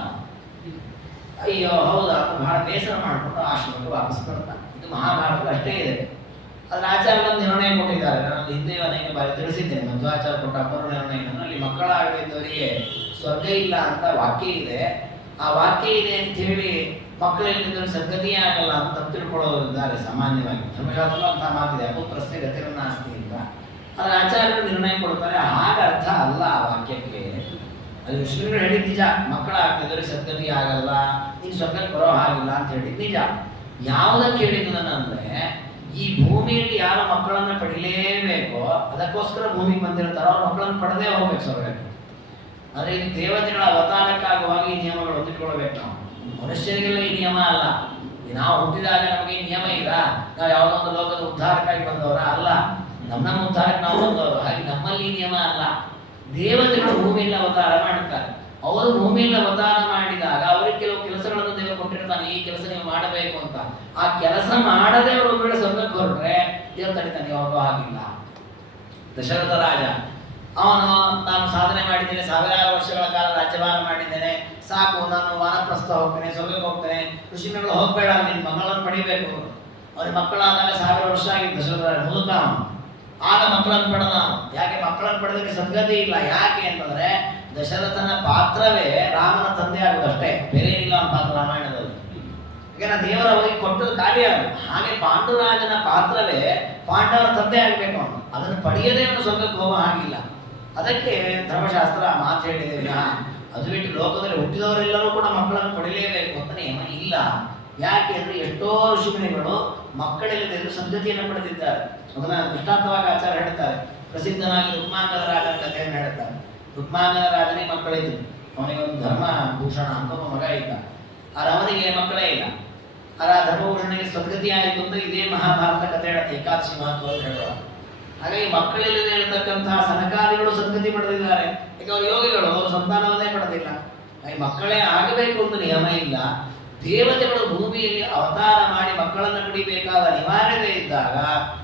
ಅಯ್ಯೋ ಹೌದಾ, ಬಹಳ ಬೇಸರ ಮಾಡಿಕೊಂಡು ಆಶ್ರಮಕ್ಕೆ ವಾಪಸ್ ಬರ್ತಾನೆ. ಇದು ಮಹಾಭಾರತ ಅಷ್ಟೇ ಇದೆ. ಅದರ ಆಚಾರ್ಯಗಳು ನಿರ್ಣಯ ಕೊಟ್ಟಿದ್ದಾರೆ. ನಾನು ಹಿಂದೆ ಅನೇಕ ಬಾರಿ ತಿಳಿಸಿದ್ದೇನೆ. ಮಧ್ವಾಚಾರ್ಯ ಕೊಟ್ಟ ಅಪೂರ್ವ ನಿರ್ಣಯವನ್ನು, ಅಲ್ಲಿ ಮಕ್ಕಳಾಗದಿದ್ದವರಿಗೆ ಸ್ವರ್ಗ ಇಲ್ಲ ಅಂತ ವಾಕ್ಯ ಇದೆ. ಆ ವಾಕ್ಯ ಇದೆ ಅಂತ ಹೇಳಿ ಮಕ್ಕಳಿಲ್ಲದಿದ್ದರೆ ಸದ್ಗತಿಯೇ ಆಗಲ್ಲ ಅಂತ ತಪ್ಪು ತಿಳ್ಕೊಳ್ಳೋರು ಇದ್ದಾರೆ ಸಾಮಾನ್ಯವಾಗಿ. ಧರ್ಮಶಾಸ್ತ್ರ ಅಂತ ಮಾತಿದೆ, ಅಪುತ್ರಸ್ಯ ಗತಿರನ್ನಾಸ್ತಿ ಅಂತ. ಅದರ ಆಚಾರ್ಯರು ನಿರ್ಣಯ ಕೊಡ್ತಾರೆ, ಹಾಗ ಅರ್ಥ ಅಲ್ಲ ಆ ವಾಕ್ಯಕ್ಕೆ. ಅದು ಋಷಿಗಳು ಹೇಳಿದ ನಿಜ, ಮಕ್ಕಳಾಗ್ತಿದ್ರೆ ಸದ್ಗತಿ ಆಗಲ್ಲ, ನೀನು ಸ್ವರ್ಗಕ್ಕೆ ಬರೋ ಹಾಗಿಲ್ಲ ಅಂತ ಹೇಳಿದ್ ನಿಜ. ಯಾವುದಕ್ಕೆ ಹೇಳಿದ್ದನಂದ್ರೆ, ಈ ಭೂಮಿಯಲ್ಲಿ ಯಾರು ಮಕ್ಕಳನ್ನ ಪಡಿಲೇಬೇಕೋ ಅದಕ್ಕೋಸ್ಕರ ಭೂಮಿಗೆ ಬಂದಿರ್ತಾರೋ ಅವ್ರ ಮಕ್ಕಳನ್ನು ಪಡೆದೇ ಹೋಗ್ಬೇಕು ಸ್ವರ್ಗಕ್ಕೆ. ಆದರೆ ಈ ದೇವತೆಗಳ ಅವತಾರಕ್ಕಾಗುವಾಗ ಈ ನಿಯಮಗಳು ಹೊಂದಿಟ್ಕೊಳ್ಬೇಕು. ನಾವು ಮನುಷ್ಯರಿಗೆಲ್ಲ ಈ ನಿಯಮ ಅಲ್ಲ. ನಾವು ಹುಟ್ಟಿದಾಗ ನಮಗೆ ಈ ನಿಯಮ ಇಲ್ಲ, ನಾವು ಯಾವುದೋ ಒಂದು ಲೋಕದ ಉದ್ಧಾರಕ್ಕಾಗಿ ಬಂದವರ ಅಲ್ಲ, ನಮ್ಮ ಉದ್ಧಾರಕ್ಕೆ ನಾವು ಬಂದವರು. ಹಾಗೆ ನಮ್ಮಲ್ಲಿ ಈ ನಿಯಮ ಅಲ್ಲ. ದೇವತೆಗಳು ಭೂಮಿಯಲ್ಲಿ ಅವತಾರ ಮಾಡುತ್ತಾರೆ. ಅವರು ಭೂಮಿಯಲ್ಲಿ ಅವತಾರ ಮಾಡಿದಾಗ ಅವರಿಗೆ ಕೆಲವು ಕೆಲಸಗಳನ್ನು ದೇವ ಕೊಟ್ಟಿರ್ತಾನೆ, ಈ ಕೆಲಸ ನೀವು ಮಾಡಬೇಕು ಅಂತ. ಆ ಕೆಲಸ ಮಾಡದೆ ಅವರು ಒಬ್ಬಳೆ ಸ್ವರ್ಗಕ್ಕೆ ಹೊರಟ್ರೆ ದೇವ ತಡಿತಾನೆ, ಹೋಗೋ ಹಾಗಿಲ್ಲ. ದಶರಥ ರಾಜ ಅವನು ನಾನು ಸಾಧನೆ ಮಾಡಿದ್ದೇನೆ, ಸಾವಿರಾರು ವರ್ಷಗಳ ಕಾಲ ರಾಜ್ಯಭಾರ ಮಾಡಿದ್ದೇನೆ, ಸಾಕು ನಾನು ವಾನಪ್ರಸ್ಥ ಹೋಗ್ತೇನೆ, ಸ್ವರ್ಗಕ್ಕೆ ಹೋಗ್ತೇನೆ, ಋಷಿಗಳು ಹೋಗ್ಬೇಡ, ನಿನ್ನ ಮಗಳನ್ನು ಪಡಿಬೇಕು. ಅವನಿಗೆ ಮಕ್ಕಳಾದಾಗ 1000 ವರ್ಷ ಆಗಿದ್ದು ದಶರಥ ರಾಜ ಮುದುಕ ಅವನು. ಆಗ ಮಕ್ಕಳನ್ನು ಪಡೆದ. ಯಾಕೆ ಮಕ್ಕಳನ್ನು ಪಡೆದಕ್ಕೆ ಸದ್ಗತಿ ಇಲ್ಲ? ಯಾಕೆ ಅಂತಂದ್ರೆ ದಶರಥನ ಪಾತ್ರವೇ ರಾಮನ ತಂದೆ ಆಗುದಷ್ಟೇ, ಬೇರೆ ಏನಿಲ್ಲ ಅವನ ಪಾತ್ರ ರಾಮಾಯಣದಲ್ಲಿ. ಯಾಕೆಂದ್ರೆ ದೇವರ ಅವರಿಗೆ ಕೊಟ್ಟದ ಕಾರ್ಯ ಅದು. ಹಾಗೆ ಪಾಂಡುರಾಜನ ಪಾತ್ರವೇ ಪಾಂಡವರ ತಂದೆ ಆಗಬೇಕು ಅವನು. ಅದನ್ನು ಪಡೆಯದೇ ಅವನು ಸ್ವರ್ಗಕ್ಕೆ ಹೋಗೋ ಹಾಗಿಲ್ಲ. ಅದಕ್ಕೆ ಧರ್ಮಶಾಸ್ತ್ರ ಮಾತು ಹೇಳಿದೆ, ಅದು ಬಿಟ್ಟು ಲೋಕದಲ್ಲಿ ಹುಟ್ಟಿದವರೆಲ್ಲರೂ ಕೂಡ ಮಕ್ಕಳನ್ನು ಪಡೆಯಲೇಬೇಕು ಅಂತ ನಿಯಮ ಇಲ್ಲ. ಯಾಕೆ ಅಂದ್ರೆ ಎಷ್ಟೋ ಋಷಿಮುನಿಗಳು ಮಕ್ಕಳಿಲ್ಲದೆ ಸದ್ಗತಿಯನ್ನು ಪಡೆದಿದ್ದಾರೆ. ಅದನ್ನ ದೃಷ್ಟಾಂತವಾಗಿ ಆಚಾರ್ಯ ಹೇಳ್ತಾರೆ. ಪ್ರಸಿದ್ಧನಾಗಿ ರುಕ್ಮಾಂಗದ ರಾಜನ ಕಥೆಯನ್ನು ಹೇಳ್ತಾರೆ. ರುಕ್ಮಾಂಗದ ರಾಜನಿಗೆ ಮಕ್ಕಳಿದ್ರು. ಅವನಿಗೆ ಒಂದು ಧರ್ಮ ಭೂಷಣ ಅಂತ ಒಬ್ಬ ಮಗ ಇದ್ದ. ಅವನಿಗೆ ಮಕ್ಕಳೇ ಇಲ್ಲ. ಆ ಧರ್ಮಭೂಷಣಿಗೆ ಸದ್ಗತಿ ಆಯಿತು ಅಂತ ಇದೇ ಮಹಾಭಾರತ ಕಥೆ ಹೇಳುತ್ತೆ, ಏಕಾದಶಿ ಮಹತ್ವ ಹೇಳುವ. ಹಾಗಾಗಿ ಮಕ್ಕಳಿಲ್ಲದೆ ಇರತಕ್ಕಂತಹ ಸನಕಾದಿಗಳು ಸದ್ಗತಿ ಪಡೆದಿದ್ದಾರೆ. ಯಾಕೆ ಅವರು ಯೋಗಿಗಳು, ಅವರು ಸಂತಾನವನ್ನೇ ಪಡೆದಿಲ್ಲ. ಹಾಗೆ ಮಕ್ಕಳೇ ಆಗಬೇಕು ಅಂತ ನಿಯಮ ಇಲ್ಲ. ದೇವತೆಗಳು ಭೂಮಿಯಲ್ಲಿ ಅವತಾರ ಮಾಡಿ ಮಕ್ಕಳನ್ನು ಪಡಿಬೇಕಾದ ಅನಿವಾರ್ಯತೆ ಇದ್ದಾಗ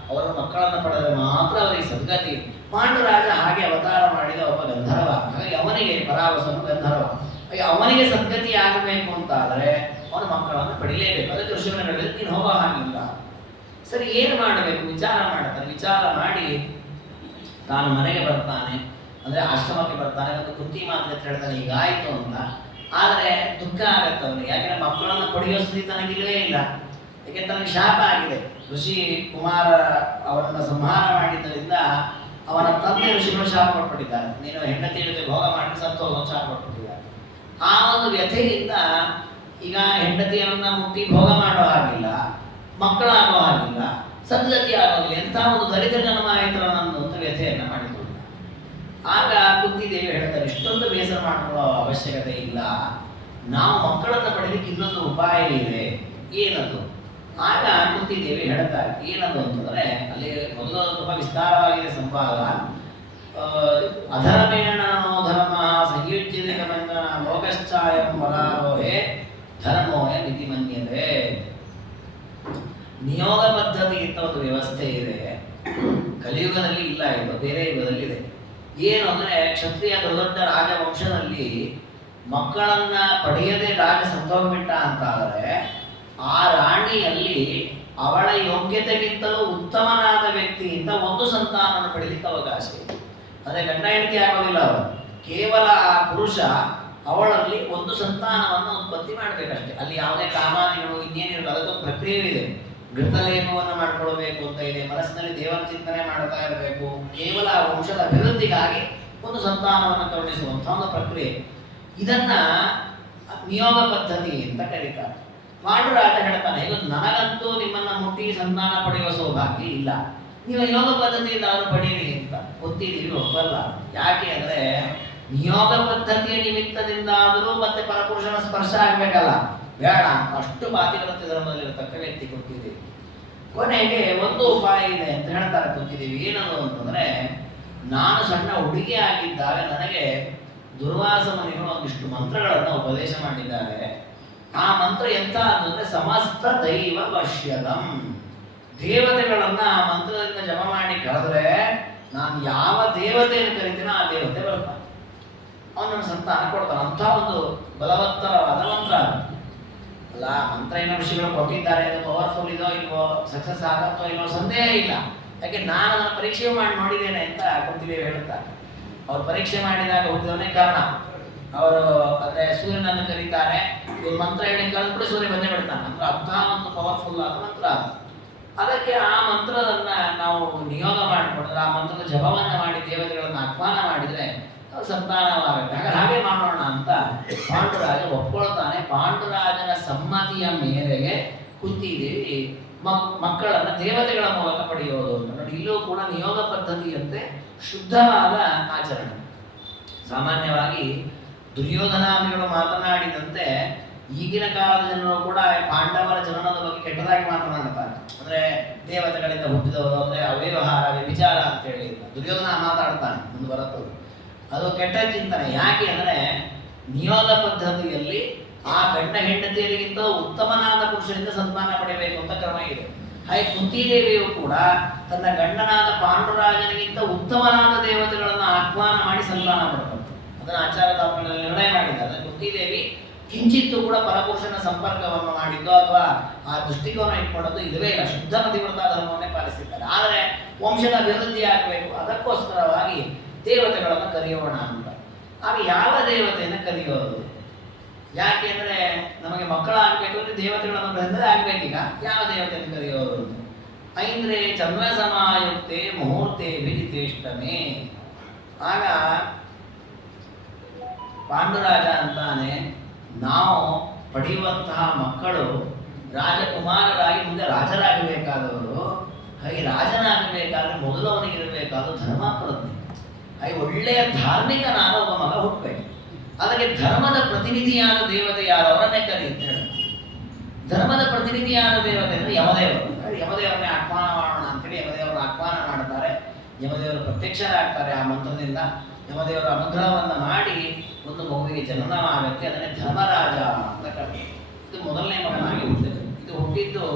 ಅವರು ಮಕ್ಕಳನ್ನು ಪಡೆದರೆ ಮಾತ್ರ ಅವರಿಗೆ ಸದ್ಗತಿ. ಪಾಂಡುರಾಜ ಹಾಗೆ ಅವತಾರ ಮಾಡಿದ ಒಬ್ಬ ಗಂಧರ್ವ. ಹಾಗಾಗಿ ಅವನಿಗೆ ಪರಾವಸನು ಗಂಧರ್ವ. ಹಾಗೆ ಅವನಿಗೆ ಸದ್ಗತಿ ಆಗಬೇಕು ಅಂತಾದರೆ ಅವನು ಮಕ್ಕಳನ್ನು ಪಡಿಲೇಬೇಕು. ಅದಕ್ಕೆ ಋಷಿಗಳು ಹೇಳಿದ್ರೆ ನೀನು ಹೋಗೋ ಹಾಗಿಲ್ಲ. ಸರಿ, ಏನು ಮಾಡಬೇಕು ವಿಚಾರ ಮಾಡ್ತಾನೆ. ವಿಚಾರ ಮಾಡಿ ತಾನು ಮನೆಗೆ ಬರ್ತಾನೆ, ಅಂದರೆ ಆಶ್ರಮಕ್ಕೆ ಬರ್ತಾನೆ. ಒಂದು ಕುಂತಿ ಮಾತ್ರ ಹೇಳ್ತಾನೆ, ಹೀಗಾಯಿತು ಅಂತ. ಆದರೆ ದುಃಖ ಆಗತ್ತೆ ಅವನಿಗೆ. ಯಾಕೆಂದ್ರೆ ಮಕ್ಕಳನ್ನು ಪಡೆಯೋ ಸ್ಥಿತಿ ತನಗಿಲ್ಲವೇ ಇಲ್ಲ. ಯಾಕೆಂದ್ರೆ ತನಗೆ ಶಾಪ ಆಗಿದೆ. ಋಷಿ ಕುಮಾರ ಅವರನ್ನು ಸಂಹಾರ ಮಾಡಿದ್ದರಿಂದ ಅವನ ತಂದೆ ಋಷಿಗಳು ಶಾಪ ಕೊಟ್ಬಿಟ್ಟಿದ್ದಾರೆ. ನೀನು ಹೆಂಡತಿ ಜೊತೆ ಭೋಗ ಮಾಡಿ ಸತ್ತು ಹೋಗೋ ಶಾಪ ಕೊಟ್ಬಿಟ್ಟಿದ್ದಾರೆ. ಆ ಒಂದು ವ್ಯಥೆಯಿಂದ ಈಗ ಹೆಂಡತಿಯರನ್ನ ಮುಟ್ಟಿ ಭೋಗ ಮಾಡೋ ಹಾಗಿಲ್ಲ, ಮಕ್ಕಳಾಗೋ ಹಾಗಿಲ್ಲ, ಸದ್ಗತಿ ಆಗೋದಿಲ್ಲ. ಎಂಥ ಒಂದು ದರಿದ್ರ ಜನ್ಮ ಆಯ್ತಲ್ಲ ನಂದು ಅಂತ ವ್ಯಥೆಯನ್ನ ಮಾಡಿಕೊಳ್ಳ. ಆಗ ಕುಂತಿದೇವಿ ಹೇಳ್ತಾರೆ, ಇಷ್ಟೊಂದು ಬೇಸರ ಮಾಡಿಕೊಳ್ಳೋ ಅವಶ್ಯಕತೆ ಇಲ್ಲ, ನಾವು ಮಕ್ಕಳನ್ನು ಪಡೆಯಲಿಕ್ಕೆ ಇನ್ನೊಂದು ಉಪಾಯ ಇದೆ. ಏನದು? ಆಗ ಕುಂತಿದೇವಿ ಹೇಳ್ತಾರೆ, ಏನದು ಅಂತಂದ್ರೆ, ಅಲ್ಲಿ ಮೊದಲು ತುಂಬ ವಿಸ್ತಾರವಾಗಿದೆ ಸಂವಾದ. ಅಧರ್ಮೇಣನೋ ಧರ್ಮ ಸಂಯುಜ್ಯತೆ ಬಂಧನ ಲೋಕಶ್ಚಾಯಂ ವರಾರೋಹೆ ಧರ್ಮೋಯ ಮಿತಿ ಮನ್ಯತೆ. ನಿಯೋಗ ಪದ್ಧತಿ ಅಂತ ಒಂದು ವ್ಯವಸ್ಥೆ ಇದೆ. ಕಲಿಯುಗದಲ್ಲಿ ಇಲ್ಲ, ಇದು ಬೇರೆ ಯುಗದಲ್ಲಿ ಇದೆ. ಏನು ಅಂದ್ರೆ, ಕ್ಷತ್ರಿಯ ದೊಡ್ಡ ರಾಜವಂಶದಲ್ಲಿ ಮಕ್ಕಳನ್ನ ಪಡೆಯದೆ ರಾಜ ಸತ್ತೋಗ್ಬಿಟ್ಟ ಅಂತ ಆದರೆ ಆ ರಾಣಿಯಲ್ಲಿ ಅವಳ ಯೋಗ್ಯತೆಗಿಂತಲೂ ಉತ್ತಮನಾದ ವ್ಯಕ್ತಿಯಿಂದ ಒಂದು ಸಂತಾನವನ್ನು ಪಡೆಯಲಿಕ್ಕೆ ಅವಕಾಶ ಇದೆ. ಅದೇ ಗಂಡ ಹೆಂಡತಿ ಆಗೋದಿಲ್ಲ. ಅವರು ಕೇವಲ ಆ ಪುರುಷ ಅವಳಲ್ಲಿ ಒಂದು ಸಂತಾನವನ್ನು ಉತ್ಪತ್ತಿ ಮಾಡಬೇಕಷ್ಟೇ. ಅಲ್ಲಿ ಯಾವುದೇ ಕಾಮಾದಿಗಳು ಇನ್ನೇನಿರಲ್ಲ, ಅದಕ್ಕೊಂದು ಪ್ರಕ್ರಿಯೆ ಇದೆ. ಘೃತಲೇಪವನ್ನು ಮಾಡ್ಕೊಳ್ಬೇಕು ಅಂತ ಇದೆ, ಮನಸ್ಸಿನಲ್ಲಿ ದೇವರ ಚಿಂತನೆ ಮಾಡ್ತಾ ಇರಬೇಕು. ಕೇವಲ ಆ ವಂಶದ ಅಭಿವೃದ್ಧಿಗಾಗಿ ಒಂದು ಸಂತಾನವನ್ನು ಕರುಣಿಸುವಂತಹ ಒಂದು ಪ್ರಕ್ರಿಯೆ. ಇದನ್ನ ನಿಯೋಗ ಪದ್ಧತಿ ಅಂತ ಕರೀತಾರೆ. ಪಾಂಡುರಾಜ ಹೇಳ್ತಾನೆ, ಈಗ ನನಗಂತೂ ನಿಮ್ಮನ್ನ ಮುಟ್ಟಿ ಸಂತಾನ ಪಡೆಯುವ ಸೌಭಾಗ್ಯ ಇಲ್ಲ, ನೀವು ನಿಯೋಗ ಪದ್ಧತಿಯಿಂದ ಅವರು ಪಡೀರಿ ಅಂತ ಗೊತ್ತಿದ್ದೀವಿ, ಒಪ್ಪಲ್ಲ. ಯಾಕೆ ಅಂದ್ರೆ, ನಿಯೋಗ ಪದ್ಧತಿಯ ನಿಮಿತ್ತದಿಂದ ಆದರೂ ಮತ್ತೆ ಪರಪುರುಷನ ಸ್ಪರ್ಶ ಆಗ್ಬೇಕಲ್ಲ, ಬೇಡ. ಅಷ್ಟು ಪಾತಿವ್ರತ್ಯ ಧರ್ಮದಲ್ಲಿರತಕ್ಕ ವ್ಯಕ್ತಿ ಕೊಟ್ಟಿದ್ದೀವಿ. ಕೊನೆಗೆ ಒಂದು ಉಪಾಯ ಇದೆ ಅಂತ ಹೇಳ್ತಾರೆ ಕೂತಿದ್ದೀವಿ. ಏನದು ಅಂತಂದ್ರೆ, ನಾನು ಸಣ್ಣ ಹುಡುಗಿ ಆಗಿದ್ದಾಗ ನನಗೆ ದುರ್ವಾಸ ಮುನಿಗಳು ಒಂದಿಷ್ಟು ಮಂತ್ರಗಳನ್ನು ಉಪದೇಶ ಮಾಡಿದ್ದಾರೆ. ಆ ಮಂತ್ರ ಎಂತ ಅಂತಂದ್ರೆ ಸಮಸ್ತ ದೈವ ವಶ್ಯದಂ. ದೇವತೆಗಳನ್ನ ಆ ಮಂತ್ರದಿಂದ ಜಪ ಮಾಡಿ ಕರೆದ್ರೆ ನಾನು ಯಾವ ದೇವತೆಯನ್ನು ಕರಿತೀನೋ ಆ ದೇವತೆ ಬರ್ತಾನೆ, ಅವನ ಸಂತಾನ ಕೊಡ್ತಾನೆ. ಅಂತ ಒಂದು ಬಲವತ್ತರವಾದ ಮಂತ್ರ ಅಲ್ಲ. ಮಂತ್ರ ಏನೋ ಋಷಿಗಳು ಕೊಟ್ಟಿದ್ದಾರೆ, ಅದು ಪವರ್ಫುಲ್ ಇದೋ ಇಲ್ವೋ, ಸಕ್ಸಸ್ ಆಗತ್ತೋ ಇಲ್ವೋ ಸಂದೇಹ ಇಲ್ಲ. ಯಾಕೆ ನಾನು ಅದನ್ನು ಪರೀಕ್ಷೆ ಮಾಡಿ ನೋಡಿದ್ದೇನೆ ಅಂತ ಕುಂತಿದೇವಿ ಹೇಳುತ್ತಾರೆ. ಅವ್ರು ಪರೀಕ್ಷೆ ಮಾಡಿದಾಗ ಹುಟ್ಟಿದವನೇ ಕಾರಣ. ಅವರು ಅಂದ್ರೆ ಸೂರ್ಯನನ್ನು ಕರೀತಾರೆ, ಇವ್ರು ಮಂತ್ರ ಹೇಳಿ ಕರೆದ್ಬಿಟ್ಟು ಸೂರ್ಯ ಬಂದೇ ಬಿಡ್ತಾನೆ. ಅಂದ್ರೆ ಅಂಥ ಒಂದು ಪವರ್ಫುಲ್ ಆದ ಮಂತ್ರ. ಅದಕ್ಕೆ ಆ ಮಂತ್ರದನ್ನ ನಾವು ನಿಯೋಗ ಮಾಡಿಕೊಂಡ್ರೆ, ಆ ಮಂತ್ರದ ಜಪವನ್ನ ಮಾಡಿ ದೇವತೆಗಳನ್ನ ಆಹ್ವಾನ ಮಾಡಿದ್ರೆ ಸಂತಾನವಾಗುತ್ತೆ. ಹಾಗೆ ಮಾಡೋಣ ಅಂತ ಪಾಂಡುರಾಜ ಒಪ್ಕೊಳ್ತಾನೆ. ಪಾಂಡುರಾಜನ ಸಮ್ಮತಿಯ ಮೇರೆಗೆ ಕುಂತಿದೇವಿ ಮಕ್ಕಳನ್ನ ದೇವತೆಗಳ ಮೂಲಕ ಪಡೆಯೋದು ಅಂತ ನೋಡಿ. ಇಲ್ಲೂ ಕೂಡ ನಿಯೋಗ ಪದ್ಧತಿಯಂತೆ ಶುದ್ಧವಾದ ಆಚರಣೆ. ಸಾಮಾನ್ಯವಾಗಿ ದುರ್ಯೋಧನಾದಿಗಳು ಮಾತನಾಡಿದಂತೆ ಈಗಿನ ಕಾಲದ ಜನರು ಕೂಡ ಪಾಂಡವರ ಜನನದ ಬಗ್ಗೆ ಕೆಟ್ಟದಾಗಿ ಮಾತನಾಡ್ತಾರೆ. ಅಂದ್ರೆ ದೇವತೆಗಳಿಂದ ಹುಟ್ಟಿದವರು, ಅಂದ್ರೆ ಅವ್ಯವಹಾರ ವ್ಯಭಿಚಾರ ಅಂತ ಹೇಳಿ ದುರ್ಯೋಧನ ಮಾತಾಡ್ತಾನೆ, ಮುಂದೆ ಬರುತ್ತದೆ. ಅದು ಕೆಟ್ಟ ಚಿಂತನೆ. ಯಾಕೆ ಅಂದ್ರೆ ನಿಯೋಗ ಪದ್ಧತಿಯಲ್ಲಿ ಆ ಗಂಡ ಹೆಂಡತಿಯರಿಗಿಂತ ಉತ್ತಮನಾದ ಪುರುಷರಿಂದ ಸಂತಾನ ಪಡೆಯಬೇಕು ಅಂತ ಕ್ರಮ ಇದೆ. ಹಾಗೆ ಕುಂತಿದೇವಿಯು ಕೂಡ ತನ್ನ ಗಂಡನಾದ ಪಾಂಡುರಾಜನಿಗಿಂತ ಉತ್ತಮನಾದ ದೇವತೆಗಳನ್ನು ಆಹ್ವಾನ ಮಾಡಿ ಸಂತಾನ ಪಡ್ತಾರೆ. ಅದನ್ನು ಆಚಾರ್ಯದಲ್ಲಿ ನಿರ್ಣಯ ಮಾಡಿದ್ದಾರೆ. ಕುಂತಿದೇವಿ ಕಿಂಚಿತ್ತು ಕೂಡ ಪರಪುರುಷನ ಸಂಪರ್ಕವನ್ನು ಮಾಡಿದ್ದು ಅಥವಾ ಆ ದೃಷ್ಟಿಕೋನ ಇಟ್ಕೊಂಡದ್ದು ಇದುವೇ ಇಲ್ಲ. ಶುದ್ಧ ಪತಿವ್ರತ ಧರ್ಮವನ್ನೇ ಪಾಲಿಸಿದ್ದಾರೆ. ಆದರೆ ವಂಶದ ಅಭಿವೃದ್ಧಿ ಆಗಬೇಕು, ಅದಕ್ಕೋಸ್ಕರವಾಗಿ ದೇವತೆಗಳನ್ನು ಕರೆಯೋಣ ಅಂತ. ಆಗ ಯಾವ ದೇವತೆಯನ್ನು ಕರೆಯೋದು? ಯಾಕೆಂದ್ರೆ ನಮಗೆ ಮಕ್ಕಳಾಗಬೇಕು ಅಂದ್ರೆ ದೇವತೆಗಳನ್ನು ಬಂದರೆ ಆಗ್ಬೇಕೀಗ. ಯಾವ ದೇವತೆಯನ್ನು ಕರೆಯೋದು? ಐಂದ್ರೆ ಚಂದ್ರ ಸಮಾಯುಕ್ತೆ ಮುಹೂರ್ತೆ ವಿಧಿತೇಷ್ಟಮೇ. ಆಗ ಪಾಂಡುರಾಜ ಅಂತಾನೆ, ನಾವು ಪಡೆಯುವಂತಹ ಮಕ್ಕಳು ರಾಜಕುಮಾರರಾಗಿ ಮುಂದೆ ರಾಜರಾಗಬೇಕಾದವರು. ಹಾಗೆ ರಾಜನಾಗಬೇಕಾದ್ರೆ ಮೊದಲು ಅವನಿಗಿರಬೇಕಾದ ಧರ್ಮ ಪ್ರಜ್ಞೆ. ಹಾಗೆ ಒಳ್ಳೆಯ ಧಾರ್ಮಿಕನಾದ ಒಬ್ಬ ಮಗ ಹುಟ್ಟಬೇಕು. ಅದಕ್ಕೆ ಧರ್ಮದ ಪ್ರತಿನಿಧಿಯಾದ ದೇವತೆ ಯಾರು? ಅವರನ್ನೇ ಕರಿ ಅಂತ ಹೇಳಿ. ಧರ್ಮದ ಪ್ರತಿನಿಧಿಯಾದ ದೇವತೆ ಅಂದರೆ ಯಮದೇವರು. ಯಮದೇವರನ್ನೇ ಆಹ್ವಾನ ಮಾಡೋಣ ಅಂತೇಳಿ ಯಮದೇವರು ಆಹ್ವಾನ ಮಾಡ್ತಾರೆ. ಯಮದೇವರು ಪ್ರತ್ಯಕ್ಷರಾಗ್ತಾರೆ ಆ ಮಂತ್ರದಿಂದ. ಯಮದೇವರ ಅನುಗ್ರಹವನ್ನು ಮಾಡಿ ಒಂದು ಮಗುವಿಗೆ ಜನನವಾಗುತ್ತೆ. ಅದನ್ನೇ ಧರ್ಮರಾಜ ಅಂತ ಕರೀತಾರೆ. ಇದು ಮೊದಲನೇ ಮಗನಾಗಿ ಹುಟ್ಟಿದೆ. ಇದು ಹುಟ್ಟಿದ್ದು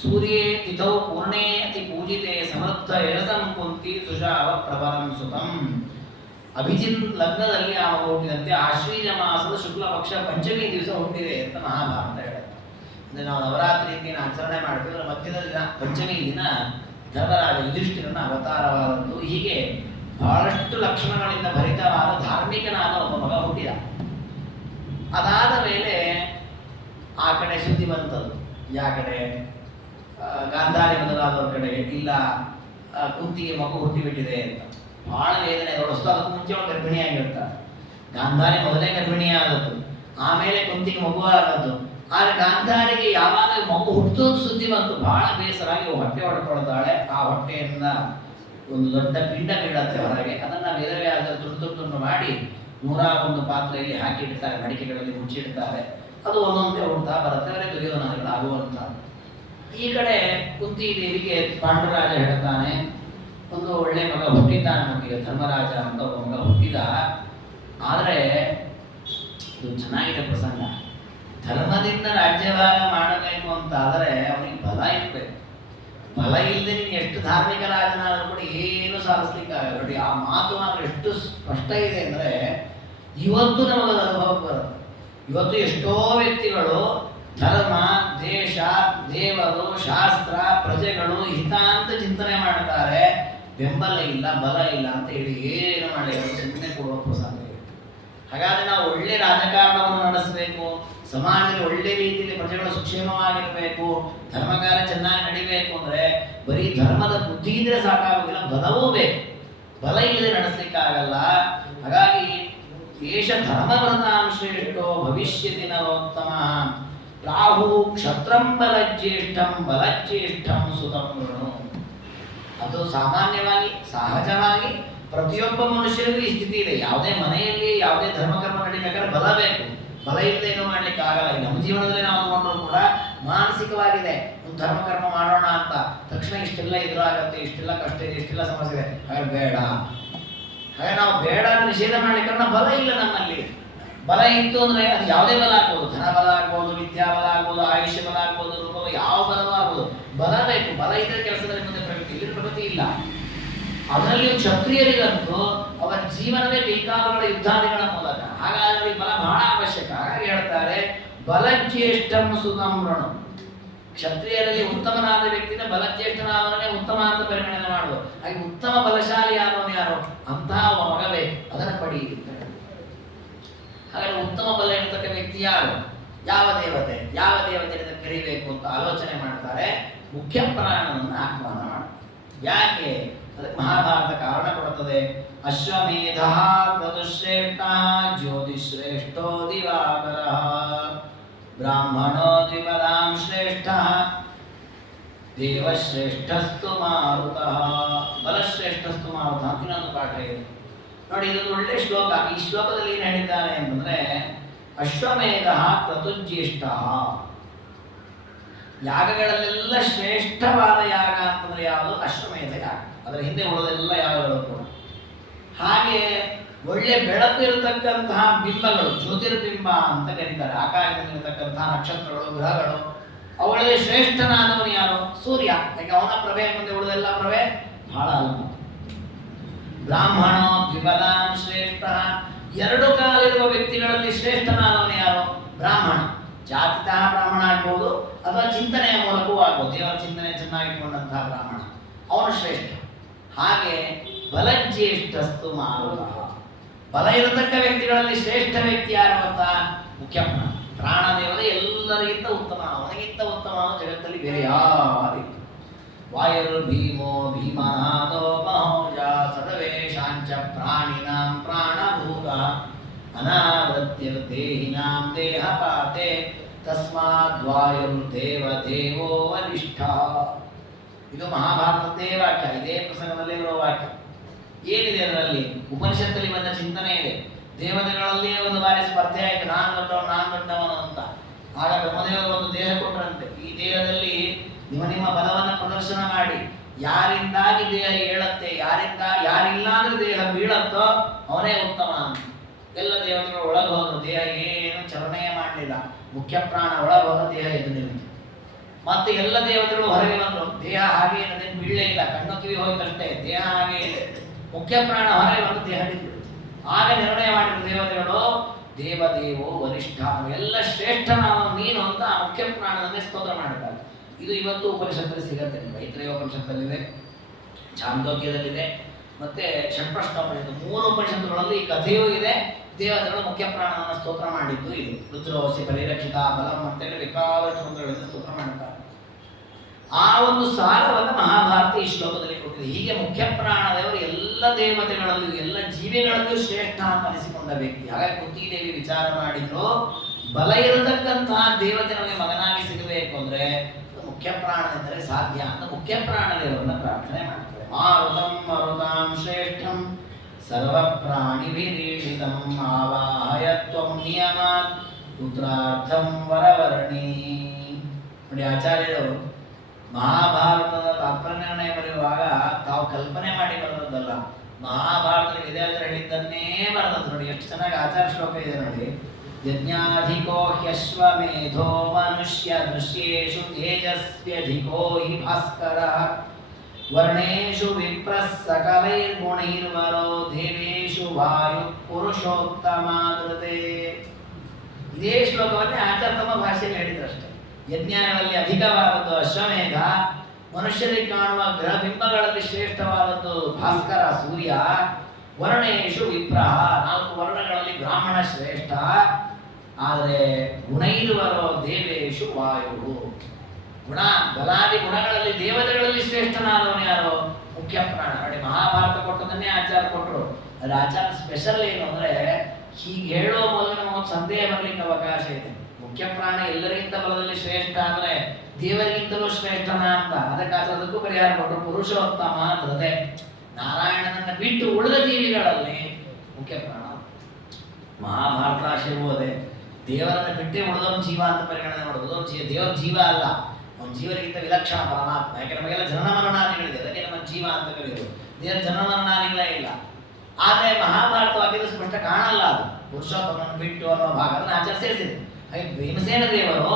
ಸೂರ್ಯೇ ತಿಥೌ ಪೂರ್ಣೇ ಅತಿ ಪೂಜಿತೆ ಸಮರ್ಥ ಯಶಸಂ ಕುಂತಿ ಸುಶಾವ ಪ್ರಭರಂ ಸುತಂ. ಅಭಿಜಿನ್ ಲಗ್ನದಲ್ಲಿ ಆ ಮಗು ಹುಟ್ಟಿದಂತೆ ಆಶ್ವೀಜ ಮಾಸದ ಶುಕ್ಲ ಪಕ್ಷ ಪಂಚಮಿ ದಿವಸ ಹುಟ್ಟಿದೆ ಅಂತ ಮಹಾಭಾರತ ಹೇಳುತ್ತೆ. ಅಂದರೆ ನಾವು ನವರಾತ್ರಿ ದಿನ ಆಚರಣೆ ಮಾಡ್ತೀವಿ, ಮಧ್ಯದ ದಿನ ಪಂಚಮಿ ದಿನ ಧರ್ಮರಾಜ ಯುಧಿಷ್ಠಿರನ ಅವತಾರವಾದದ್ದು. ಹೀಗೆ ಬಹಳಷ್ಟು ಲಕ್ಷಣಗಳಿಂದ ಭರಿತವಾದ ಧಾರ್ಮಿಕನಾದ ಒಬ್ಬ ಮಗ ಹುಟ್ಟಿದ. ಅದಾದ ಮೇಲೆ ಆ ಕಡೆ ಸುದ್ದಿ ಬಂತದ್ದು. ಯಾವ ಕಡೆ? ಗಾಂಧಾರಿ ಮೊದಲಾದವ್ರ ಕಡೆ ಇಲ್ಲ, ಕುಂತಿಗೆ ಮಗು ಹುಟ್ಟಿಬಿಟ್ಟಿದೆ ಅಂತ. ಬಹಳ ವೇದನೆ ಹೊರಸ್ತು. ಅದಕ್ಕೆ ಮುಂಚೆ ಅವಳು ಗರ್ಭಿಣಿಯಾಗಿರ್ತಾರೆ. ಗಾಂಧಾರಿ ಮೊದಲೇ ಗರ್ಭಿಣಿಯಾದದ್ದು, ಆಮೇಲೆ ಕುಂತಿಗೆ ಮಗು ಆದದ್ದು. ಆದರೆ ಗಾಂಧಾರಿಗೆ ಯಾವಾಗ ಮಗು ಹುಟ್ಟೋದು ಸುದ್ದಿ ಬಂತು, ಬಹಳ ಬೇಸರಾಗಿ ಹೊಟ್ಟೆ ಹೊಡ್ಕೊಳ್ತಾಳೆ. ಆ ಹೊಟ್ಟೆಯಿಂದ ಒಂದು ದೊಡ್ಡ ಪಿಂಡ ಬೀಳತ್ತೆ ಹೊರಗೆ. ಅದನ್ನು ವೇದವ್ಯಾಸರು ತುಂಡು ತುಂಡು ಮಾಡಿ 101 ಪಾತ್ರೆಯಲ್ಲಿ ಹಾಕಿಡ್ತಾರೆ, ಮಡಿಕೆಗಳಲ್ಲಿ ಮುಚ್ಚಿಡ್ತಾರೆ. ಅದು ಒಂದೊಂದೇ ಹುಡ್ತಾ ಬರುತ್ತೆ. ಅವರೇ ದುರ್ಯೋಧನಗಳು ಆಗುವಂಥದ್ದು. ಈ ಕಡೆ ಕುಂತಿ ದೇವಿಗೆ ಪಾಂಡುರಾಜ ಹೇಳ್ತಾನೆ, ಒಂದು ಒಳ್ಳೆ ಮಗ ಹುಟ್ಟಿದ್ದಾನೆ ನಮಗೆ, ಧರ್ಮರಾಜ ಅಂತ ಒಬ್ಬ ಮಗ ಹುಟ್ಟಿದ. ಆದರೆ ಇದು ಚೆನ್ನಾಗಿದೆ ಪ್ರಸಂಗ. ಧರ್ಮದಿಂದ ರಾಜ್ಯಭಾರ ಮಾಡಬೇಕು ಅಂತ ಆದರೆ ಅವನಿಗೆ ಬಲ ಇರಬೇಕು. ಬಲ ಇಲ್ಲದೆ ನೀನು ಎಷ್ಟು ಧಾರ್ಮಿಕ ರಾಜನಾದರೂ ಕೂಡ ಏನು ಸಾಧಿಸ್ಲಿಕ್ಕಾಗಲ್ಲ. ನೋಡಿ, ಆ ಮಾತು ನಾವು ಎಷ್ಟು ಸ್ಪಷ್ಟ ಇದೆ ಅಂದರೆ ಇವತ್ತು ನಮಗದು ಅನುಭವಕ್ಕೆ ಬರುತ್ತೆ. ಇವತ್ತು ಎಷ್ಟೋ ವ್ಯಕ್ತಿಗಳು ಧರ್ಮ, ದೇಶ, ದೇವರು, ಶಾಸ್ತ್ರ, ಪ್ರಜೆಗಳು ಹಿತ ಅಂತ ಚಿಂತನೆ ಮಾಡ್ತಾರೆ. ಬೆಂಬಲ ಇಲ್ಲ, ಬಲ ಇಲ್ಲ ಅಂತ ಹೇಳಿ ಏನು ಮಾಡಿ ಸುಮ್ಮನೆ ಕೊಡುವ ಪ್ರಸಂಗ ಇದೆ. ಹಾಗಾದರೆ ನಾವು ಒಳ್ಳೆ ರಾಜಕಾರಣವನ್ನು ನಡೆಸಬೇಕು, ಸಮಾಜದಲ್ಲಿ ಒಳ್ಳೆ ರೀತಿಯಲ್ಲಿ ಪ್ರಜೆಗಳು ಸುಕ್ಷೇಮವಾಗಿರಬೇಕು, ಧರ್ಮಕಾರ್ಯ ಚೆನ್ನಾಗಿ ನಡಿಬೇಕು ಅಂದರೆ ಬರೀ ಧರ್ಮದ ಬುದ್ಧಿ ಇದ್ರೆ ಸಾಕಾಗೋದಿಲ್ಲ, ಬಲವೂ ಬೇಕು. ಬಲ ಇಲ್ಲದೆ ನಡೆಸಲಿಕ್ಕಾಗಲ್ಲ. ಹಾಗಾಗಿ ಏಷ ಧರ್ಮವ್ರತಾಂ ಶ್ರೇಷ್ಠೋ ಭವಿಷ್ಯತಿ ನರೋತ್ತಮ ರಾಹು ಕ್ಷತ್ರಂ ಬಲಜ್ಯೇಷ್ಠಂ ಬಲಜ್ಯೇಷ್ಠಂ ಸುತಂ ವೃಣು. ಅದು ಸಾಮಾನ್ಯವಾಗಿ ಸಹಜವಾಗಿ ಪ್ರತಿಯೊಬ್ಬ ಮನುಷ್ಯರಿಗೂ ಈ ಸ್ಥಿತಿ ಇದೆ. ಯಾವುದೇ ಮನೆಯಲ್ಲಿ ಯಾವುದೇ ಧರ್ಮಕರ್ಮ ನಡಿಬೇಕಾದ್ರೆ ಬಲ ಬೇಕು. ಬಲ ಇಲ್ಲದೆ ಏನು ಮಾಡ್ಲಿಕ್ಕೆ ಆಗಲ್ಲ. ನಮ್ಮ ಜೀವನದಲ್ಲಿ ನಾವು ತಗೊಂಡ್ರು ಕೂಡ ಮಾನಸಿಕವಾಗಿದೆ. ಒಂದು ಧರ್ಮಕರ್ಮ ಮಾಡೋಣ ಅಂತ ತಕ್ಷಣ ಇಷ್ಟೆಲ್ಲ ಎದುರಾಗತ್ತೆ, ಇಷ್ಟೆಲ್ಲ ಕಷ್ಟ ಇದೆ, ಇಷ್ಟೆಲ್ಲ ಸಮಸ್ಯೆ ಇದೆ, ಹಾಗೆ ಬೇಡ. ಹಾಗೆ ನಾವು ಬೇಡ ಅಂತ ನಿಷೇಧ ಮಾಡಲಿಕ್ಕೆ ಕಾರಣ ಬಲ ಇಲ್ಲ ನಮ್ಮಲ್ಲಿ. ಬಲ ಇತ್ತು ಅಂದ್ರೆ ಅದು ಯಾವುದೇ ಬಲ ಆಗ್ಬೋದು, ಧನ ಬಲ ಆಗ್ಬೋದು, ವಿದ್ಯಾ ಬಲ ಆಗ್ಬೋದು, ಆಯುಷ್ಯ ಬಲ ಆಗ್ಬೋದು, ರೂಪ ಯಾವ ಬಲವೂ ಆಗ್ಬೋದು. ಬಲ ಬೇಕು. ಬಲ ಇದ್ರೆ ಕೆಲಸದಲ್ಲಿ ಮುಂದೆ ಪ್ರಗತಿ. ಇಲ್ಲಿ ಪ್ರಗತಿ ಇಲ್ಲ. ಅದರಲ್ಲಿ ಕ್ಷತ್ರಿಯರಿಗಂತೂ ಅವರ ಜೀವನವೇ ಕೈಕಾಲುಗಳ ಯುದ್ಧಾದಿಗಳ ಮೂಲಕ. ಹಾಗಾಗಿ ಬಲ ಬಹಳ ಅವಶ್ಯಕ. ಹಾಗಾಗಿ ಹೇಳ್ತಾರೆ ಬಲಜ್ಯೇಷ್ಠಂ ಸುತಮ್ರಣು. ಕ್ಷತ್ರಿಯರಲ್ಲಿ ಉತ್ತಮನಾದ ವ್ಯಕ್ತಿನ ಬಲಜ್ಯೇಷ್ಠನಾದವನೇ ಉತ್ತಮ ಅಂತ ಪರಿಗಣನೆ ಮಾಡುವುದು. ಹಾಗೆ ಉತ್ತಮ ಬಲಶಾಲಿ ಆದವನು ಯಾರು? ಅಂತಹ ಮಗವೇ ಅದನ್ನು ಪಡೆಯುತ್ತಾರೆ. ಹಾಗಾದ್ರೆ ಉತ್ತಮ ಬಲ ಇರತಕ್ಕ ವ್ಯಕ್ತಿ ಯಾರು? ಯಾವ ದೇವತೆ? ಯಾವ ದೇವತೆಯಿಂದ ಕರಿಬೇಕು ಅಂತ ಆಲೋಚನೆ ಮಾಡ್ತಾರೆ. ಮುಖ್ಯ ಪ್ರಾಣನನ್ನು ಆಹ್ವಾನ ಮಾಡ್ತಾರೆ. ಯಾಕೆ? ಅದಕ್ಕೆ ಮಹಾಭಾರತ ಕಾರಣ ಕೊಡುತ್ತದೆ. ಅಶ್ವಮೇಧ ಕ್ರತುಶ್ರೇಷ್ಠ ಜ್ಯೋತಿಶ್ರೇಷ್ಠೋ ದಿವಾಕರ ಬ್ರಾಹ್ಮಣೋ ದ್ವಿಪದಾಂ ಶ್ರೇಷ್ಠ ದೇವಶ್ರೇಷ್ಠಸ್ತು ಮಾರುತಃ ಬಲಶ್ರೇಷ್ಠಸ್ತು ಮಾರುತಃ ಅಂತ ಇನ್ನೊಂದು ಪಾಠ ಇದೆ ನೋಡಿ. ಇದೊಂದು ಒಳ್ಳೆ ಶ್ಲೋಕ. ಈ ಶ್ಲೋಕದಲ್ಲಿ ಏನು ಹೇಳಿದ್ದಾರೆ ಅಂತಂದ್ರೆ ಅಶ್ವಮೇಧ ಕ್ರತುಜ್ಯೇಷ್ಠ. ಯಾಗಗಳಲ್ಲೆಲ್ಲ ಶ್ರೇಷ್ಠವಾದ ಯಾಗ ಅಂತಂದ್ರೆ ಯಾವುದು? ಅಶ್ವಮೇಧ ಯಾಗ. ಅದರ ಹಿಂದೆ ಉಳಿದೆಲ್ಲ ಯಾಗಗಳು ಕೂಡ. ಹಾಗೆ ಒಳ್ಳೆ ಬೆಳಕು ಇರತಕ್ಕಂತಹ ಬಿಂಬಗಳು, ಜ್ಯೋತಿರ್ಬಿಂಬ ಅಂತ ಕರೀತಾರೆ. ಆಕಾಶದಲ್ಲಿರತಕ್ಕಂತಹ ನಕ್ಷತ್ರಗಳು, ಗ್ರಹಗಳು, ಅವುಗಳಲ್ಲಿ ಶ್ರೇಷ್ಠನಾದವನು ಯಾರು? ಸೂರ್ಯ. ಯಾಕೆ ಅವನ ಪ್ರಭೆ ಮುಂದೆ ಉಳಿದೆಲ್ಲ ಪ್ರಭೆ ಬಹಳ ಅಲ್ಪ. ಬ್ರಾಹ್ಮಣೋ ದ್ವಿಪದಾಂ ಶ್ರೇಷ್ಠ. ಎರಡು ಕಾಲಿರುವ ವ್ಯಕ್ತಿಗಳಲ್ಲಿ ಶ್ರೇಷ್ಠನಾದವನು ಯಾರು? ಬ್ರಾಹ್ಮಣ. ಜಾತಿತಃ ಬ್ರಾಹ್ಮಣ ಆಗ್ಬೋದು ಅಥವಾ ಚಿಂತನೆಯ ಮೂಲಕವೂ ಆಗ್ಬೋದು. ದೇವರ ಚಿಂತನೆ ಚೆನ್ನಾಗಿಟ್ಟುಕೊಂಡಂತಹ ಬ್ರಾಹ್ಮಣ ಅವನು ಶ್ರೇಷ್ಠ. ಹಾಗೆ ಬಲಜ್ಯೇಷ್ಠಸ್ತು ಮಾರುತಃ. ಬಲ ಇರತಕ್ಕ ವ್ಯಕ್ತಿಗಳಲ್ಲಿ ಶ್ರೇಷ್ಠ ವ್ಯಕ್ತಿ ಯಾರು ಅಂತ? ಮುಖ್ಯ ಪ್ರಾಣ. ಪ್ರಾಣದೇವತೆ ಎಲ್ಲರಿಗಿಂತ ಉತ್ತಮ. ಅವನಿಗಿಂತ ಉತ್ತಮ ಜಗತ್ತಲ್ಲಿ ಬೇರೆ ಯಾರು? ವಾಯುರ್ ಭೀಮೋ ಭೀಮನಾದೋ ಮಹೋಜ ಸರ್ವೇಷಾಂಚ ಪ್ರಾಣಿನಾಂ ಪ್ರಾಣಭೂತ ಅನಾವೃತ್ಯರ್ದೇಹಿನಾಂ ದೇಹಪಾತೆ ತಸ್ಮಾದ್ ವಾಯುರ್ದೇವ ದೇವೋ ವರಿಷ್ಠ. ಇದು ಮಹಾಭಾರತದ್ದೇ ವಾಕ್ಯ. ಇದೇ ಪ್ರಸಂಗದಲ್ಲಿ ಇರುವ ವಾಕ್ಯ. ಏನಿದೆ ಅದರಲ್ಲಿ? ಉಪನಿಷತ್ತಲ್ಲಿ ಬಂದ ಚಿಂತನೆ ಇದೆ. ದೇವತೆಗಳಲ್ಲಿ ಒಂದು ಬಾರಿ ಸ್ಪರ್ಧೆ ಆಯಿತು, ನಾನು ದೊಡ್ಡವನು ಅಂತ. ಆಗ ಬ್ರಹ್ಮದೇವರು ಒಂದು ದೇಹ ಕೊಟ್ಟರಂತೆ. ಈ ದೇಹದಲ್ಲಿ ನಿಮ್ಮ ಬಲವನ್ನು ಪ್ರದರ್ಶನ ಮಾಡಿ, ಯಾರಿಂದಾಗಿ ದೇಹ ಏಳತ್ತೆ, ಯಾರಿಲ್ಲ ಅಂದ್ರೆ ದೇಹ ಬೀಳತ್ತೋ ಅವನೇ ಉತ್ತಮ ಅಂತ. ಎಲ್ಲ ದೇವತೆಗಳು ಒಳಗೆ ಹೋದ್ರು. ದೇಹ ಏನು ಚಲನೆಯೇ ಮಾಡಲಿಲ್ಲ. ಮುಖ್ಯ ಪ್ರಾಣ ಒಳಗೆ ಹೋದ, ದೇಹ ಎದ್ದು ನಿಂತು. ಮತ್ತೆ ಎಲ್ಲ ದೇವತೆಗಳು ಹೊರಗೆ ಬಂದರು. ದೇಹ ಹಾಗೆ ಏನದೇ ಬೀಳಲೇ ಇಲ್ಲ, ಕಣ್ಣು ಕಿವಿ ಹೋಯ್ತಷ್ಟೇ, ದೇಹ ಹಾಗೆ ಇದೆ. ಮುಖ್ಯ ಪ್ರಾಣ ಹೊರಗೆ ಬಂದು ದೇಹ ಬಿದ್ದು. ಆಗ ನಿರ್ಣಯ ಮಾಡಿದ ದೇವತೆಗಳು, ದೇವದೇವೋ ವರಿಷ್ಠ, ಎಲ್ಲ ಶ್ರೇಷ್ಠನಾದ ನೀನು ಅಂತ ಆ ಮುಖ್ಯ ಪ್ರಾಣದನ್ನೇ ಸ್ತೋತ್ರ ಮಾಡಿದ್ದಾರೆ. ಇದು ಇವತ್ತು ಉಪನಿಷತ್ತಲ್ಲಿ ಸಿಗತ್ತೆ. ಮೈತ್ರೇಯ ಉಪನಿಷತ್ತಲ್ಲಿದೆ, ಛಾಂದೋಗ್ಯದಲ್ಲಿದೆ, ಮತ್ತೆ ಷಟ್ಪ್ರಶ್ನೋಪನಿಷತ್ತು. 3 ಉಪನಿಷತ್ತುಗಳಲ್ಲಿ ಈ ಕಥೆಯೂ ಇದೆ. ದೇವತೆಗಳು ಮುಖ್ಯ ಪ್ರಾಣವನ್ನು ಸ್ತೋತ್ರ ಮಾಡಿದ್ದು ಇದು. ರುದ್ರೋಸಿ ಪರಿರಕ್ಷಿತ ಬಲಂ ಅಂತೇಳಿ ಬೇಕಾದಷ್ಟು ಮಂತ್ರಗಳಿಂದ ಸ್ತೋತ್ರ ಮಾಡುತ್ತಾರೆ. ಆ ಒಂದು ಸಾರವನ್ನು ಮಹಾಭಾರತ ಈ ಶ್ಲೋಕದಲ್ಲಿ ಕೊಟ್ಟಿದೆ. ಹೀಗೆ ಮುಖ್ಯ ಪ್ರಾಣದೇವರು ಎಲ್ಲ ದೇವತೆಗಳಲ್ಲೂ ಎಲ್ಲ ಜೀವಿಗಳಲ್ಲೂ ಶ್ರೇಷ್ಠ ಅಂತ ಅನಿಸಿಕೊಂಡ ವ್ಯಕ್ತಿ. ಹಾಗಾಗಿ ಕುಂತಿದೇವಿ ವಿಚಾರ ಮಾಡಿದ್ರು, ಬಲ ಇರತಕ್ಕಂತಹ ದೇವತೆ ನಮಗೆ ಮಗನಾಗಿ ಸಿಗಬೇಕು ಅಂದ್ರೆ ಮುಖ್ಯ ಪ್ರಾಣದಿಂದಲೇ ಸಾಧ್ಯ ಅಂತ ಮುಖ್ಯ ಪ್ರಾಣದೇವರನ್ನ ಪ್ರಾರ್ಥನೆ ಮಾಡ್ತಾರೆ. ಮಾರುತಂ ಮರುತಾಂ ಶ್ರೇಷ್ಠಂ ಸರ್ವ ಪ್ರಾಣಿಭಿರೀಡಿತಂ ಆವಾಹಯ ತ್ವಂ ನಿಯಮಾತ್ ಪುತ್ರಾರ್ಥಂ ವರವರ್ಣಿ. ನೋಡಿ, ಆಚಾರ್ಯರು ಮಹಾಭಾರತದ ತಾತ್ಪರ್ಯ ಬರೆಯುವಾಗ ತಾವು ಕಲ್ಪನೆ ಮಾಡಿ ಬರೆದದ್ದಲ್ಲ, ಮಹಾಭಾರತದ ವಿದ್ಯಾರ್ಥಿಗಳು ಹೇಳಿದ್ದನ್ನೇ ಬರೆದದ್ದು. ನೋಡಿ ಎಷ್ಟು ಚೆನ್ನಾಗಿ ಆಚಾರ ಶ್ಲೋಕ ಇದೆ ನೋಡಿ. ಯಜ್ಞಾಧಿಕೋ ಹ್ಯಶ್ವಮೇಧೋ ಮನುಷ್ಯ ದೃಶ್ಯೇಷು ತೇಜಸ್ವ್ಯಧಿಕೋ ಹಿ ಭಾಸ್ಕರ ವರ್ಣೇಷು ವಿಪ್ರಃ ಸಕಲೈರ್ಗುಣೈರ್ವರೋ ದೇವೇಷು ವಾಯು ಪುರುಷೋತ್ತಮಾದೃತೆ. ಇದೇ ಶ್ಲೋಕವನ್ನೇ ಆಚಾರ್ಯ ತಮ್ಮ ಭಾಷೆಯಲ್ಲಿ ಹೇಳಿದ್ರಷ್ಟೇ. ಯಜ್ಞಗಳಲ್ಲಿ ಅಧಿಕವಾದದ್ದು ಅಶ್ವಮೇಧ, ಮನುಷ್ಯರಿಗೆ ಕಾಣುವ ಗ್ರಹ ಬಿಂಬಗಳಲ್ಲಿ ಶ್ರೇಷ್ಠವಾದದ್ದು ಭಾಸ್ಕರ ಸೂರ್ಯ, ವರ್ಣೇಶು ವಿಪ್ರಹ 4 ವರ್ಣಗಳಲ್ಲಿ ಬ್ರಾಹ್ಮಣ ಶ್ರೇಷ್ಠ, ಆದರೆ ಗುಣೈರ್ವರೋ ದೇವೇಶು ವಾಯು. ಗುಣ ಬಲಾದಿ ಗುಣಗಳಲ್ಲಿ ದೇವತೆಗಳಲ್ಲಿ ಶ್ರೇಷ್ಠನಾದವನು ಯಾರು? ಮುಖ್ಯ ಪ್ರಾಣ. ನೋಡಿ, ಮಹಾಭಾರತ ಕೊಟ್ಟದನ್ನೇ ಆಚಾರ ಕೊಟ್ಟರು. ಅದು ಆಚಾರ ಸ್ಪೆಷಲ್ ಏನು ಅಂದ್ರೆ, ಹೀಗೆ ಹೇಳುವ ಮೂಲಕ ನಮಗೊಂದು ಸಂದೇಹ ಬರಲಿಕ್ಕೆ ಅವಕಾಶ ಇದೆ. ಮುಖ್ಯ ಪ್ರಾಣ ಎಲ್ಲರಿಗಿಂತ ಬಲದಲ್ಲಿ ಶ್ರೇಷ್ಠ ಅಂದ್ರೆ ದೇವರಿಗಿಂತಲೂ ಶ್ರೇಷ್ಠನ ಅಂತ. ಅದಕ್ಕೂ ಪರಿಹಾರ ಕೊಟ್ಟರು. ಪುರುಷೋತ್ತಮ ಧೃತೆ, ನಾರಾಯಣನನ್ನ ಬಿಟ್ಟು ಉಳಿದ ಜೀವಿಗಳಲ್ಲಿ ಮುಖ್ಯ ಪ್ರಾಣ. ಮಹಾಭಾರತ ಶಿರುವುದೇ ದೇವರನ್ನು ಬಿಟ್ಟೇ ಉಳಿದವನು ಜೀವ ಅಂತ ಪರಿಗಣನೆ ಮಾಡೋದು. ದೇವರ ಜೀವ ಅಲ್ಲ, ಅವನ ಜೀವನಿಗಿಂತ ವಿಲಕ್ಷಣ ಪರಮಾತ್ಮ. ಯಾಕೆ ನಮಗೆಲ್ಲ ಜನನ ಮರಣಾದಿಗಳಿದೆ, ಅದಕ್ಕೆ ನಮ್ಮ ಜೀವ ಅಂತ ಕರೆಯೋದು. ದೇವರ ಜನನ ಮರಣಾದಿಗಳೇ ಇಲ್ಲ. ಆದರೆ ಮಹಾಭಾರತ ವಾಕ್ಯದ ಸ್ಪಷ್ಟ ಕಾಣಲ್ಲ ಅದು ಪುರುಷೋತ್ತಮನ್ನು ಬಿಟ್ಟು ಅನ್ನೋ ಭಾಗ ಅದನ್ನು ಆಚರಿಸಿದೆ. ಹಾಗೆ ಭೀಮಸೇನ ದೇವರು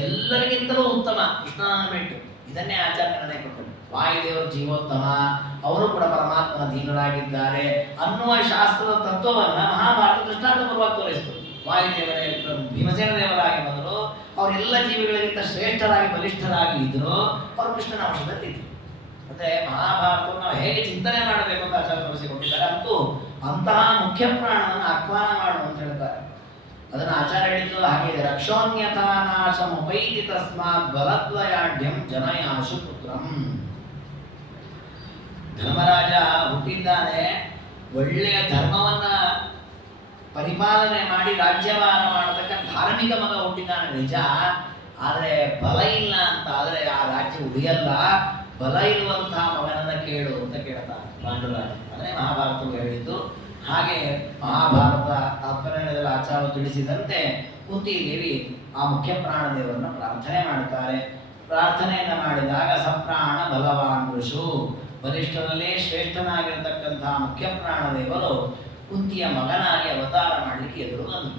ಎಲ್ಲರಿಗಿಂತಲೂ ಉತ್ತಮ ಕೃಷ್ಣನನ್ನು ಬಿಟ್ಟು ಇದನ್ನೇ ಆಚಾರ್ಯ ನಿರ್ಣಯ ಕೊಟ್ಟರು. ವಾಯುದೇವರು ಜೀವೋತ್ತಮ, ಅವರು ಕೂಡ ಪರಮಾತ್ಮನ ಅಧೀನರಾಗಿದ್ದಾರೆ ಅನ್ನುವ ಶಾಸ್ತ್ರದ ತತ್ವವನ್ನು ಮಹಾಭಾರತ ದೃಷ್ಟಾಂತಪೂರ್ವಕ ತೋರಿಸಿತು. ವಾಯುದೇವರೇ ಭೀಮಸೇನ ದೇವರಾಗಿ ಬಂದರು, ಅವರೆಲ್ಲ ಜೀವಿಗಳಿಗಿಂತ ಶ್ರೇಷ್ಠರಾಗಿ ಬಲಿಷ್ಠರಾಗಿ ಇದ್ರು, ಅವರು ಕೃಷ್ಣನ ಅಂಶದಲ್ಲಿ ಇದ್ರು. ಅಂದ್ರೆ ಮಹಾಭಾರತವನ್ನು ನಾವು ಹೇಗೆ ಚಿಂತನೆ ಮಾಡಬೇಕು ಅಂತ ಆಚಾರ್ಯ ತೋರಿಸಿಕೊಟ್ಟಿದ್ದಾರೆ. ಅಂತೂ ಅಂತಹ ಮುಖ್ಯ ಪ್ರಾಣವನ್ನು ಆಹ್ವಾನ ಮಾಡು ಅಂತ ಹೇಳ್ತಾರೆ. ಅದನ್ನು ಆಚಾರ್ಯ ಹೇಳಿದ್ದು ಹಾಗೆ, ರಕ್ಷೋನ್ಯಥಾ ನಾಶಮುಪೈತಿ ತಸ್ಮಾತ್ ಬಲದ್ವಯಾಢ್ಯಂ ಜನಯಾಶು ಪುತ್ರಂ. ಧರ್ಮರಾಜ ಹುಟ್ಟಿದ್ದಾನೆ, ಒಳ್ಳೆಯ ಧರ್ಮವನ್ನ ಪರಿಪಾಲನೆ ಮಾಡಿ ರಾಜ್ಯಭಾರ ಮಾಡತಕ್ಕ ಧಾರ್ಮಿಕ ಮಗ ಹುಟ್ಟಿದ್ದಾನೆ ನಿಜ. ಆದರೆ ಬಲ ಇಲ್ಲ ಅಂತ ಆದರೆ ಆ ರಾಜ್ಯ ಉಳಿಯಲ್ಲ. ಬಲ ಇರುವಂತಹ ಮಗನನ್ನ ಕೇಳು ಅಂತ ಕೇಳ್ತಾನೆ ಪಾಂಡುರಾಜ. ಅದನ್ನೇ ಮಹಾಭಾರತವು ಹೇಳಿದ್ದು. ಹಾಗೆ ಮಹಾಭಾರತ ತಾತ್ಪರ್ಯದಲ್ಲಿ ಆಚಾರ್ಯ ತಿಳಿಸಿದಂತೆ ಕುಂತಿದೇವಿ ಆ ಮುಖ್ಯ ಪ್ರಾಣದೇವರನ್ನ ಪ್ರಾರ್ಥನೆ ಮಾಡುತ್ತಾರೆ. ಪ್ರಾರ್ಥನೆಯನ್ನು ಮಾಡಿದಾಗ ಸಪ್ರಾಣ ಬಲವಾನ್ ಋಷು, ಬಲಿಷ್ಠರಲ್ಲೇ ಶ್ರೇಷ್ಠನಾಗಿರತಕ್ಕಂತಹ ಮುಖ್ಯ ಪ್ರಾಣದೇವರು ಕುಂತಿಯ ಮಗನಾಗಿ ಅವತಾರ ಮಾಡಲಿಕ್ಕೆ ಎದುರು ಬಂದರು.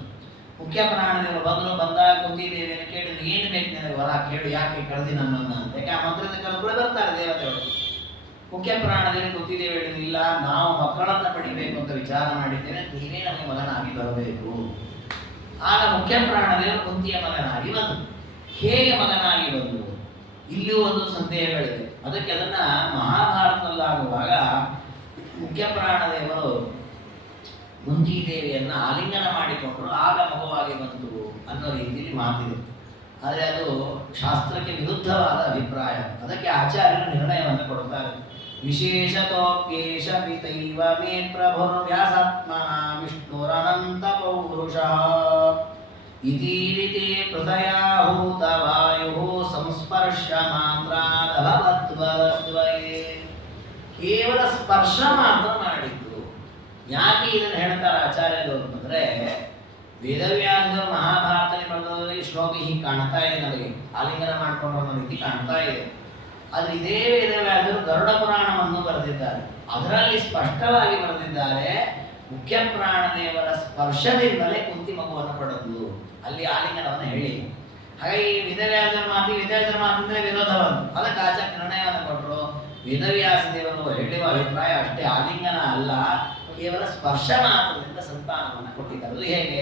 ಮುಖ್ಯ ಪ್ರಾಣದೇವರು ಬಂದಾಗ ಕುಂತಿದೇವಿಯನ್ನು ಕೇಳಿದ್ರು, ಏನು ಬೇಕು ನನಗೆ ವರ ಕೇಳು, ಯಾಕೆ ಕಳೆದಿ ನನ್ನನ್ನು ಅಂತ. ಯಾಕೆ ಆ ಮಂತ್ರದ ಕರೆದುಕೊಳ್ಳೆ ಬರ್ತಾರೆ ದೇವತೆಗಳು. ಮುಖ್ಯ ಪ್ರಾಣದೇವಿ ಕುಂತಿದೇವಿ ಹೇಳಿದಿಲ್ಲ, ನಾವು ಮಕ್ಕಳನ್ನು ಪಡಿಬೇಕು ಅಂತ ವಿಚಾರ ಮಾಡಿದ್ದೇನೆ, ನೀವೇ ನಮಗೆ ಮಗನಾಗಿ ಬರಬೇಕು. ಆಗ ಮುಖ್ಯ ಪ್ರಾಣದೇವರು ಕುಂತಿಯ ಮಗನಾಗಿ ಬಂದರು. ಹೇಗೆ ಮಗನಾಗಿ ಬಂದರು? ಇಲ್ಲಿಯೂ ಒಂದು ಸಂದೇಹಗಳಿದೆ. ಅದನ್ನ ಮಹಾಭಾರತದಲ್ಲಾಗುವಾಗ ಮುಖ್ಯ ಪ್ರಾಣದೇವರು ಕುಂತಿದೇವಿಯನ್ನು ಆಲಿಂಗನ ಮಾಡಿಕೊಂಡರು, ಆಗ ಮಗುವಾಗಿ ಬಂತು ಅನ್ನೋ ರೀತಿಯಲ್ಲಿ ಮಾತಿದೆ. ಆದರೆ ಅದು ಶಾಸ್ತ್ರಕ್ಕೆ ವಿರುದ್ಧವಾದ ಅಭಿಪ್ರಾಯ. ಅದಕ್ಕೆ ಆಚಾರ್ಯರು ನಿರ್ಣಯವನ್ನು ಕೊಡುತ್ತಾರೆ. ವಿಶೇಷತೋಪ್ಯೇಷ ಪಿತೈವ ಮೇ ಪ್ರಭುರ್ವ್ಯಾಸಾತ್ಮನ ವಿಷ್ಣುರನಂತ ಪೌರುಷಃ ಇತೀರಿತೆ ಪೃಥಯಾಹೂತ ವಾಯು ಸಂಸ್ಪರ್ಶ ಮಾತ್ರಾದಭವದ್ವಯೇ. ಕೇವಲ ಸ್ಪರ್ಶ ಮಾತ್ರ ಮಾಡಿದ್ದು. ಯಾಕೆ ಇದನ್ನು ಹೇಳ್ತಾರೆ ಆಚಾರ್ಯರು ಅಂತಂದ್ರೆ, ವೇದವ್ಯಾಸರು ಮಹಾಭಾರತದಲ್ಲಿ ಬರೆದವರಿಗೆ ಶ್ಲೋಕ ಹೀಗೆ ಕಾಣ್ತಾ ಇದೆ, ನಮಗೆ ಆಲಿಂಗನ ಮಾಡಿಕೊಂಡು ಅನ್ನೋ ರೀತಿ ಕಾಣ್ತಾ ಇದೆ. ಆದರೆ ಇದೇ ವೇದವ್ಯಾಸರು ಗರುಡ ಪುರಾಣವನ್ನು ಬರೆದಿದ್ದಾರೆ. ಅದರಲ್ಲಿ ಸ್ಪಷ್ಟವಾಗಿ ಬರೆದಿದ್ದಾರೆ, ಮುಖ್ಯ ಪ್ರಾಣದೇವರ ಸ್ಪರ್ಶದಿಂದಲೇ ಕುಂತಿ ಮಗುವನ್ನು ಪಡೆದು, ಅಲ್ಲಿ ಆಲಿಂಗನವನ್ನು ಹೇಳಿ. ಹಾಗಾಗಿ ವೇದವ್ಯಾಸರ ಮಾತಿಂದಲೇ ವಿರೋಧ ಬಂತು. ಅದಕ್ಕೆ ಆಚಾರ್ಯ ನಿರ್ಣಯವನ್ನು ಕೊಟ್ಟರು. ವೇದವ್ಯಾಸ ದೇವರು ಹೇಳುವ ಅಭಿಪ್ರಾಯ ಅಷ್ಟೇ, ಆಲಿಂಗನ ಅಲ್ಲ, ಕೇವಲ ಸ್ಪರ್ಶ ಮಾತ್ರದಿಂದ ಸಂತಾನವನ್ನು ಕೊಟ್ಟಿದ್ದಾರೆ. ಅದು ಹೇಗೆ?